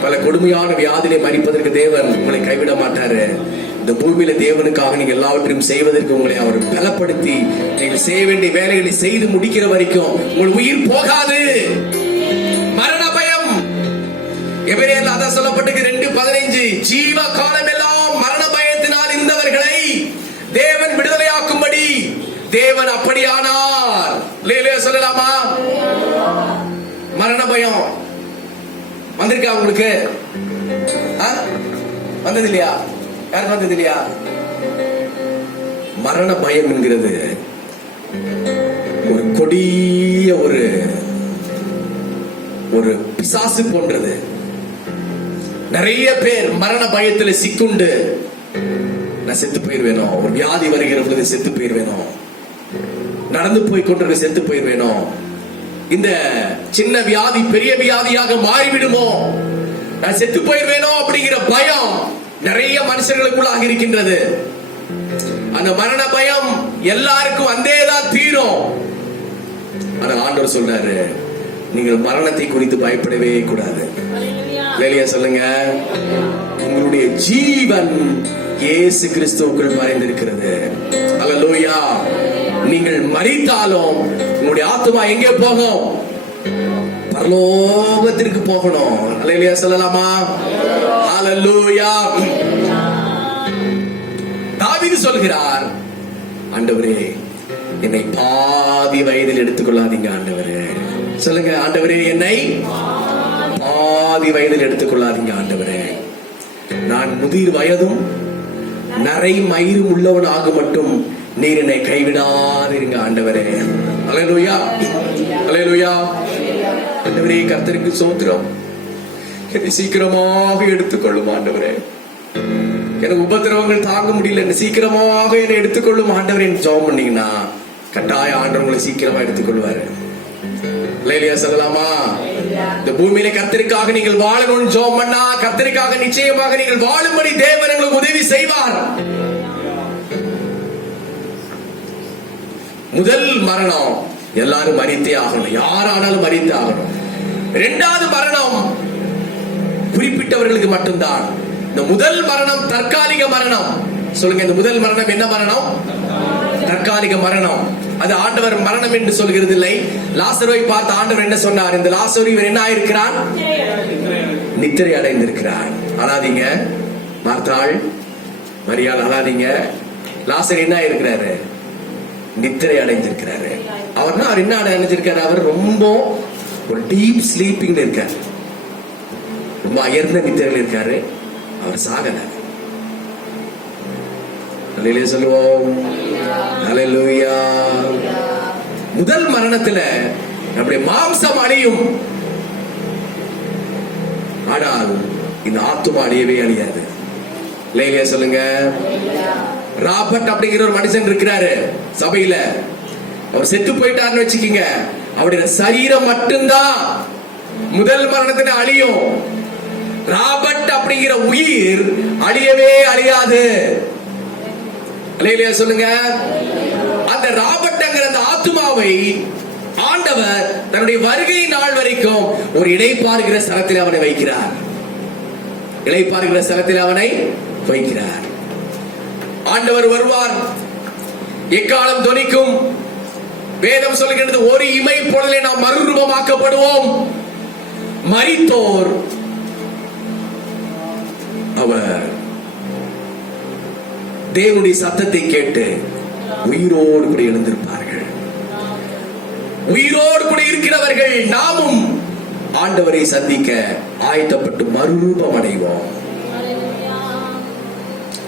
பல கொடுமையான வியாதியை மரிப்பதற்கு தேவன் உங்களை கைவிட மாட்டாரு. இந்த பூமியில தேவனுக்காக நீங்க எல்லாவற்றையும் செய்வதற்கு உங்களை அவர் பலப்படுத்தி நீங்கள் செய்ய வேண்டிய வேலைகளை செய்து முடிக்கிற வரைக்கும் உங்கள் உயிர் போகாது. மரண பயம் எபிரேயர்ல அதான் சொல்லப்பட்டிருக்கு 2:15. ஜீவ காலம் எல்லாம் மரண பயத்தினால் இருந்தவர்களை தேவன் விடுதலையாக்கும்படி தேவன் அப்படியானார். அல்லேலூயா சொல்லலாமா? மரண பயம் வந்திருக்கா உங்களுக்கு? வந்தது இல்லையா? யாருக்கு வந்தது இல்லையா? மரண பயம் என்கிறது ஒரு கொடிய ஒரு பிசாசு போன்றது. நிறைய பேர் மரண பயத்துல சிக்குண்டு நான் செத்து போயிருவேனோ, ஒரு வியாதி வருகிற பொழுது செத்து போயிருவேனோ, நடந்து போய் கொண்டு செத்து போயிருவேனோ, இந்த சின்ன வியாதி பெரிய வியாதியாக மாறிவிடுமோ, நான் செத்து போயிருவேனோ அப்படிங்கிற பயம் நிறைய மனுஷர்களுக்குள்ளாக இருக்கின்றது. அந்த மரண பயம் எல்லாருக்கும் வந்தேதான் தீரும். ஆனா ஆண்டவர் சொல்றாரு, நீங்கள் மரணத்தை குறித்து பயப்படவே கூடாது. அல்லேலூயா சொல்லுங்க. உங்களுடைய ஜீவன் இயேசு கிறிஸ்துவுக்குள் மறைந்திருக்கிறது. அல்லேலூயா. நீங்கள் மரித்தாலும் உங்களுடைய ஆத்துமா எங்கே போகும்? பரலோகத்திற்கு போகணும். அல்லேலூயா சொல்லலாமா? ஹல்லேலூயா. தாவீது சொல்கிறார், ஆண்டவரே என்னை பாதி வயதில் எடுத்துக்கொள்ளாதீங்க ஆண்டவரே. சொல்லுங்க, ஆண்டவரே என்னை பாதி வயதில் எடுத்துக்கொள்ளாதீங்க ஆண்டவரே. நான் முதிர் வயதும் நரை மயிரும் உள்ளவன் ஆக மட்டும் நீர் என்னை கைவிடாதீங்க ஆண்டவரே. அல்லேலூயா அல்லேலூயா. ஆண்டவரே கர்த்தருக்கு ஸ்தோத்திரம். என்னை சீக்கிரமாக எடுத்துக்கொள்ளும் ஆண்டவரே. எனக்கு உபத்திரவங்கள் தாங்க முடியல, என்ன சீக்கிரமாக என்னை எடுத்துக்கொள்ளும் ஆண்டவரே. ஜெபம் பண்ணீங்கன்னா கட்டாய ஆண்டவர் உங்களை சீக்கிரமா எடுத்துக்கொள்வாரு. அல்லேலூயா சொல்லலாமா? இந்த பூமியில கர்த்தருக்காக நீங்கள் வாழணும்னு ஜெபம் பண்ணா கர்த்தருக்காக நிச்சயமாக நீங்கள் வாழும்படி தேவன் உங்களுக்கு உதவி செய்வார். முதல் மரணம் எல்லாரும் மரித்தே ஆகணும். யாரானாலும் மரித்தே ஆகணும். இரண்டாவது மரணம் குறிப்பிட்டவர்களுக்கு மட்டும்தான். இந்த முதல் மரணம் தற்காலிக மரணம். சொல்லுங்க, இந்த முதல் மரணம் என்ன மரணம்? தற்காலிக மரணம். அது ஆண்டவர் மரணம் என்று சொல்கிறது இல்லை. லாசருவை பார்த்து ஆண்டவர் என்ன சொன்னார்? இந்த லாசரு இவர் என்ன ஆயிருக்கிறான்? நித்திரை அடைந்திருக்கிறார். அழாதீங்க மார்த்தாள், மரியாள் அழாதீங்க. லாசர் என்ன ஆயிருக்கிறாரு? நித்திரை அடைஞ்சிருக்கிறாரு. அவர் என்ன அடைஞ்சிருக்காரு? அவர் ரொம்ப ஒரு டீப் ஸ்லீப்பிங் இருக்காரு, ரொம்ப அயர்ந்த நித்திரையில் இருக்காரு. அவர் சாகல. அல்லேலூயா சொல்லுவோம். அல்லேலூயா. முதல் மரணத்துல நம்முடைய மாம்சம் அழியும், ஆனால் இந்த ஆத்துமா அழியவே அழியாது. அல்லேலூயா சொல்லுங்க. ராபர்ட் அப்படிங்கிற ஒரு மனுஷன் இருக்கிறாரு சபையில. அவர் செத்து போயிட்டாருன்னு வச்சுக்கீங்க, அவருடைய சரீரம் மட்டும்தான் முதல் மரணத்துல அழியும். ராபர்ட் அப்படிங்கிற உயிர் அழியவே அழியாது. அல்லேலூயா சொல்லுங்க. அந்த ராபர்ட்ங்கிற அந்த ஆத்துமாவை ஆண்டவர் தன்னுடைய வருகை நாள் வரைக்கும் ஒரு இளைப்பாறுகிற ஸ்தலத்தில் அவனை வைக்கிறார். இளைப்பாறுகிற ஸ்தலத்தில் அவனை வைக்கிறார். ஆண்டவர் வருவார், எக்காலம் தொனிக்கும். வேதம் சொல்கிறது, ஒரு இமை பொழுதிலே நாம் மறுரூபமாக்கப்படுவோம். மரித்தோர் அவர் தேவனுடைய சத்தத்தை கேட்டு உயிரோடு கூட எழுந்திருப்பார்கள். உயிரோடு கூட இருக்கிறவர்கள் நாமும் ஆண்டவரை சந்திக்க ஆயத்தப்பட்டு மறுரூபம் அடைவோம்.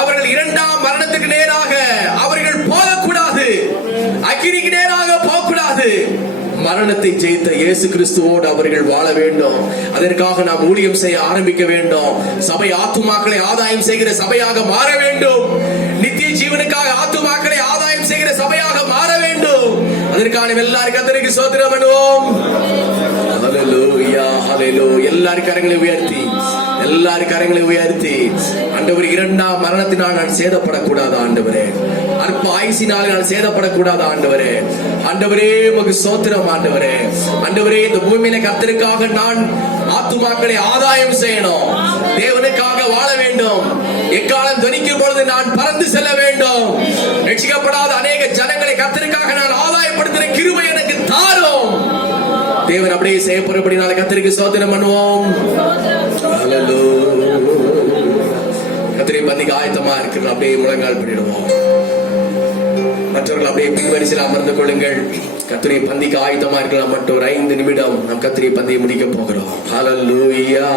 அவர்கள் இரண்டாம் மரணத்துக்கு நேராக அவர்கள் போகக்கூடாது, அக்கினிக்கு நேராக போகக்கூடாது. மரணத்தை ஜெயித்த இயேசு கிறிஸ்துவோடு அவர்கள் வாழ வேண்டும். அதற்காக நாம் ஊழியம் செய்ய ஆரம்பிக்க வேண்டும். சபை ஆத்துமாக்களை ஆதாயம் செய்கிற சபையாக மாற வேண்டும். நித்திய ஜீவனுக்காக ஆத்துமாக்களை ஆதாயம் செய்கிற சபையாக மாற வேண்டும். அதற்கான எல்லாரும் கர்த்தருக்கு ஸ்தோத்திரம் பண்ணுவோம். ஹல்லேலூயா, ஹல்லேலூயா. எல்லாரும் கரங்களை உயர்த்தி, எல்லாரும் கரங்களை உயர்த்தி, ஆண்டவரே இரண்டாம் மரணத்தினால் நான் சேதப்படக்கூடாது ஆண்டவரே, அற்ப ஆயுசினால் நான் சேதப்படக்கூடாது ஆண்டவரே. ஆண்டவரே உமக்கு ஸ்தோத்திரம் ஆண்டவரே. ஆண்டவரே இந்த பூமியில கர்த்தருக்காக நான் ஆத்துமாக்களை ஆதாயம் செய்யணும், தேவனுக்காக வாழ வேண்டும். எக்காலம் துணிக்கும் பொழுது நான் பறந்து செல்ல வேண்டும். ரட்சிக்கப்படாத அநேக ஜனங்களை கர்த்தருக்காக நான் ஆதாயப்படுத்துகிற கிருபை எனக்கு தாரும். தேவன் அப்படியே செய்யப்படும்படினால கர்த்தருக்கு ஸ்தோத்திரம் பண்ணுவோம். ஹல்லேலூயா. கர்த்தரை பந்திக்கு ஆயத்தமா இருக்கிற அப்படியே முழங்கால் பண்ணிடுவோம். மற்றவர்கள் அப்படியே பின்வரிசையில் அமர்ந்து கொள்ளுங்கள். கர்த்தரை பந்திக்கு ஆயத்தமா இருக்கலாம். மட்டும் ஒரு 5 நிமிடம் நாம் கர்த்தரை பந்தியை முடிக்க போகிறோம். ஹல்லேலூயா.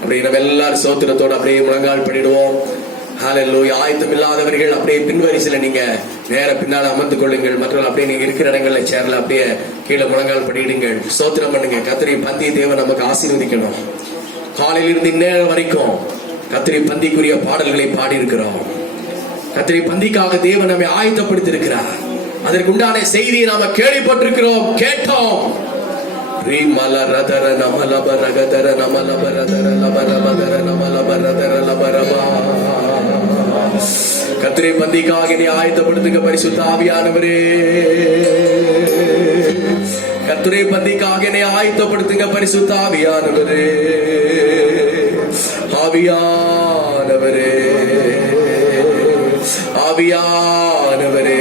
அப்படியே நம்ம எல்லாரும் ஸ்தோத்திரத்தோட அப்படியே முழங்கால் பண்ணிடுவோம். ஹல்லேலூயா. ஆயத்தம் இல்லாதவர்கள் அப்படியே பின்வரிசையில நீங்க நேர பின்னால் அமர்ந்து கொள்ளுங்கள். மற்றவர்கள் அப்படியே நீங்க இருக்கிற இடங்கள்ல சேர்ல அப்படியே கீழே முழங்கால் பண்ணிடுங்கள். ஸ்தோத்திரம் பண்ணுங்க. கர்த்தரை பந்தி தேவன் நமக்கு ஆசீர்வதிக்கணும். காலையில இருந்து இந்நேரம் வரைக்கும் கர்த்தரை பந்திக்குரிய பாடல்களை பாடி இருக்கிறோம். கர்த்தரை பந்திக்காக தேவன் நம்மை ஆயத்தப்படுத்தி இருக்கிறார். அதற்குண்டான செய்தியை நாம கேள்விப்பட்டிருக்கிறோம், கேட்டோம். கர்த்தரை பந்திக்காக நீ ஆயத்தப்படுத்துங்க பரிசுத்த ஆவியானவரே. கர்த்தரை பந்திக்காக நீ ஆயத்தப்படுத்துங்க பரிசுத்த ஆவியானவரே. ஆவியானவரே, ஆவியானவரே,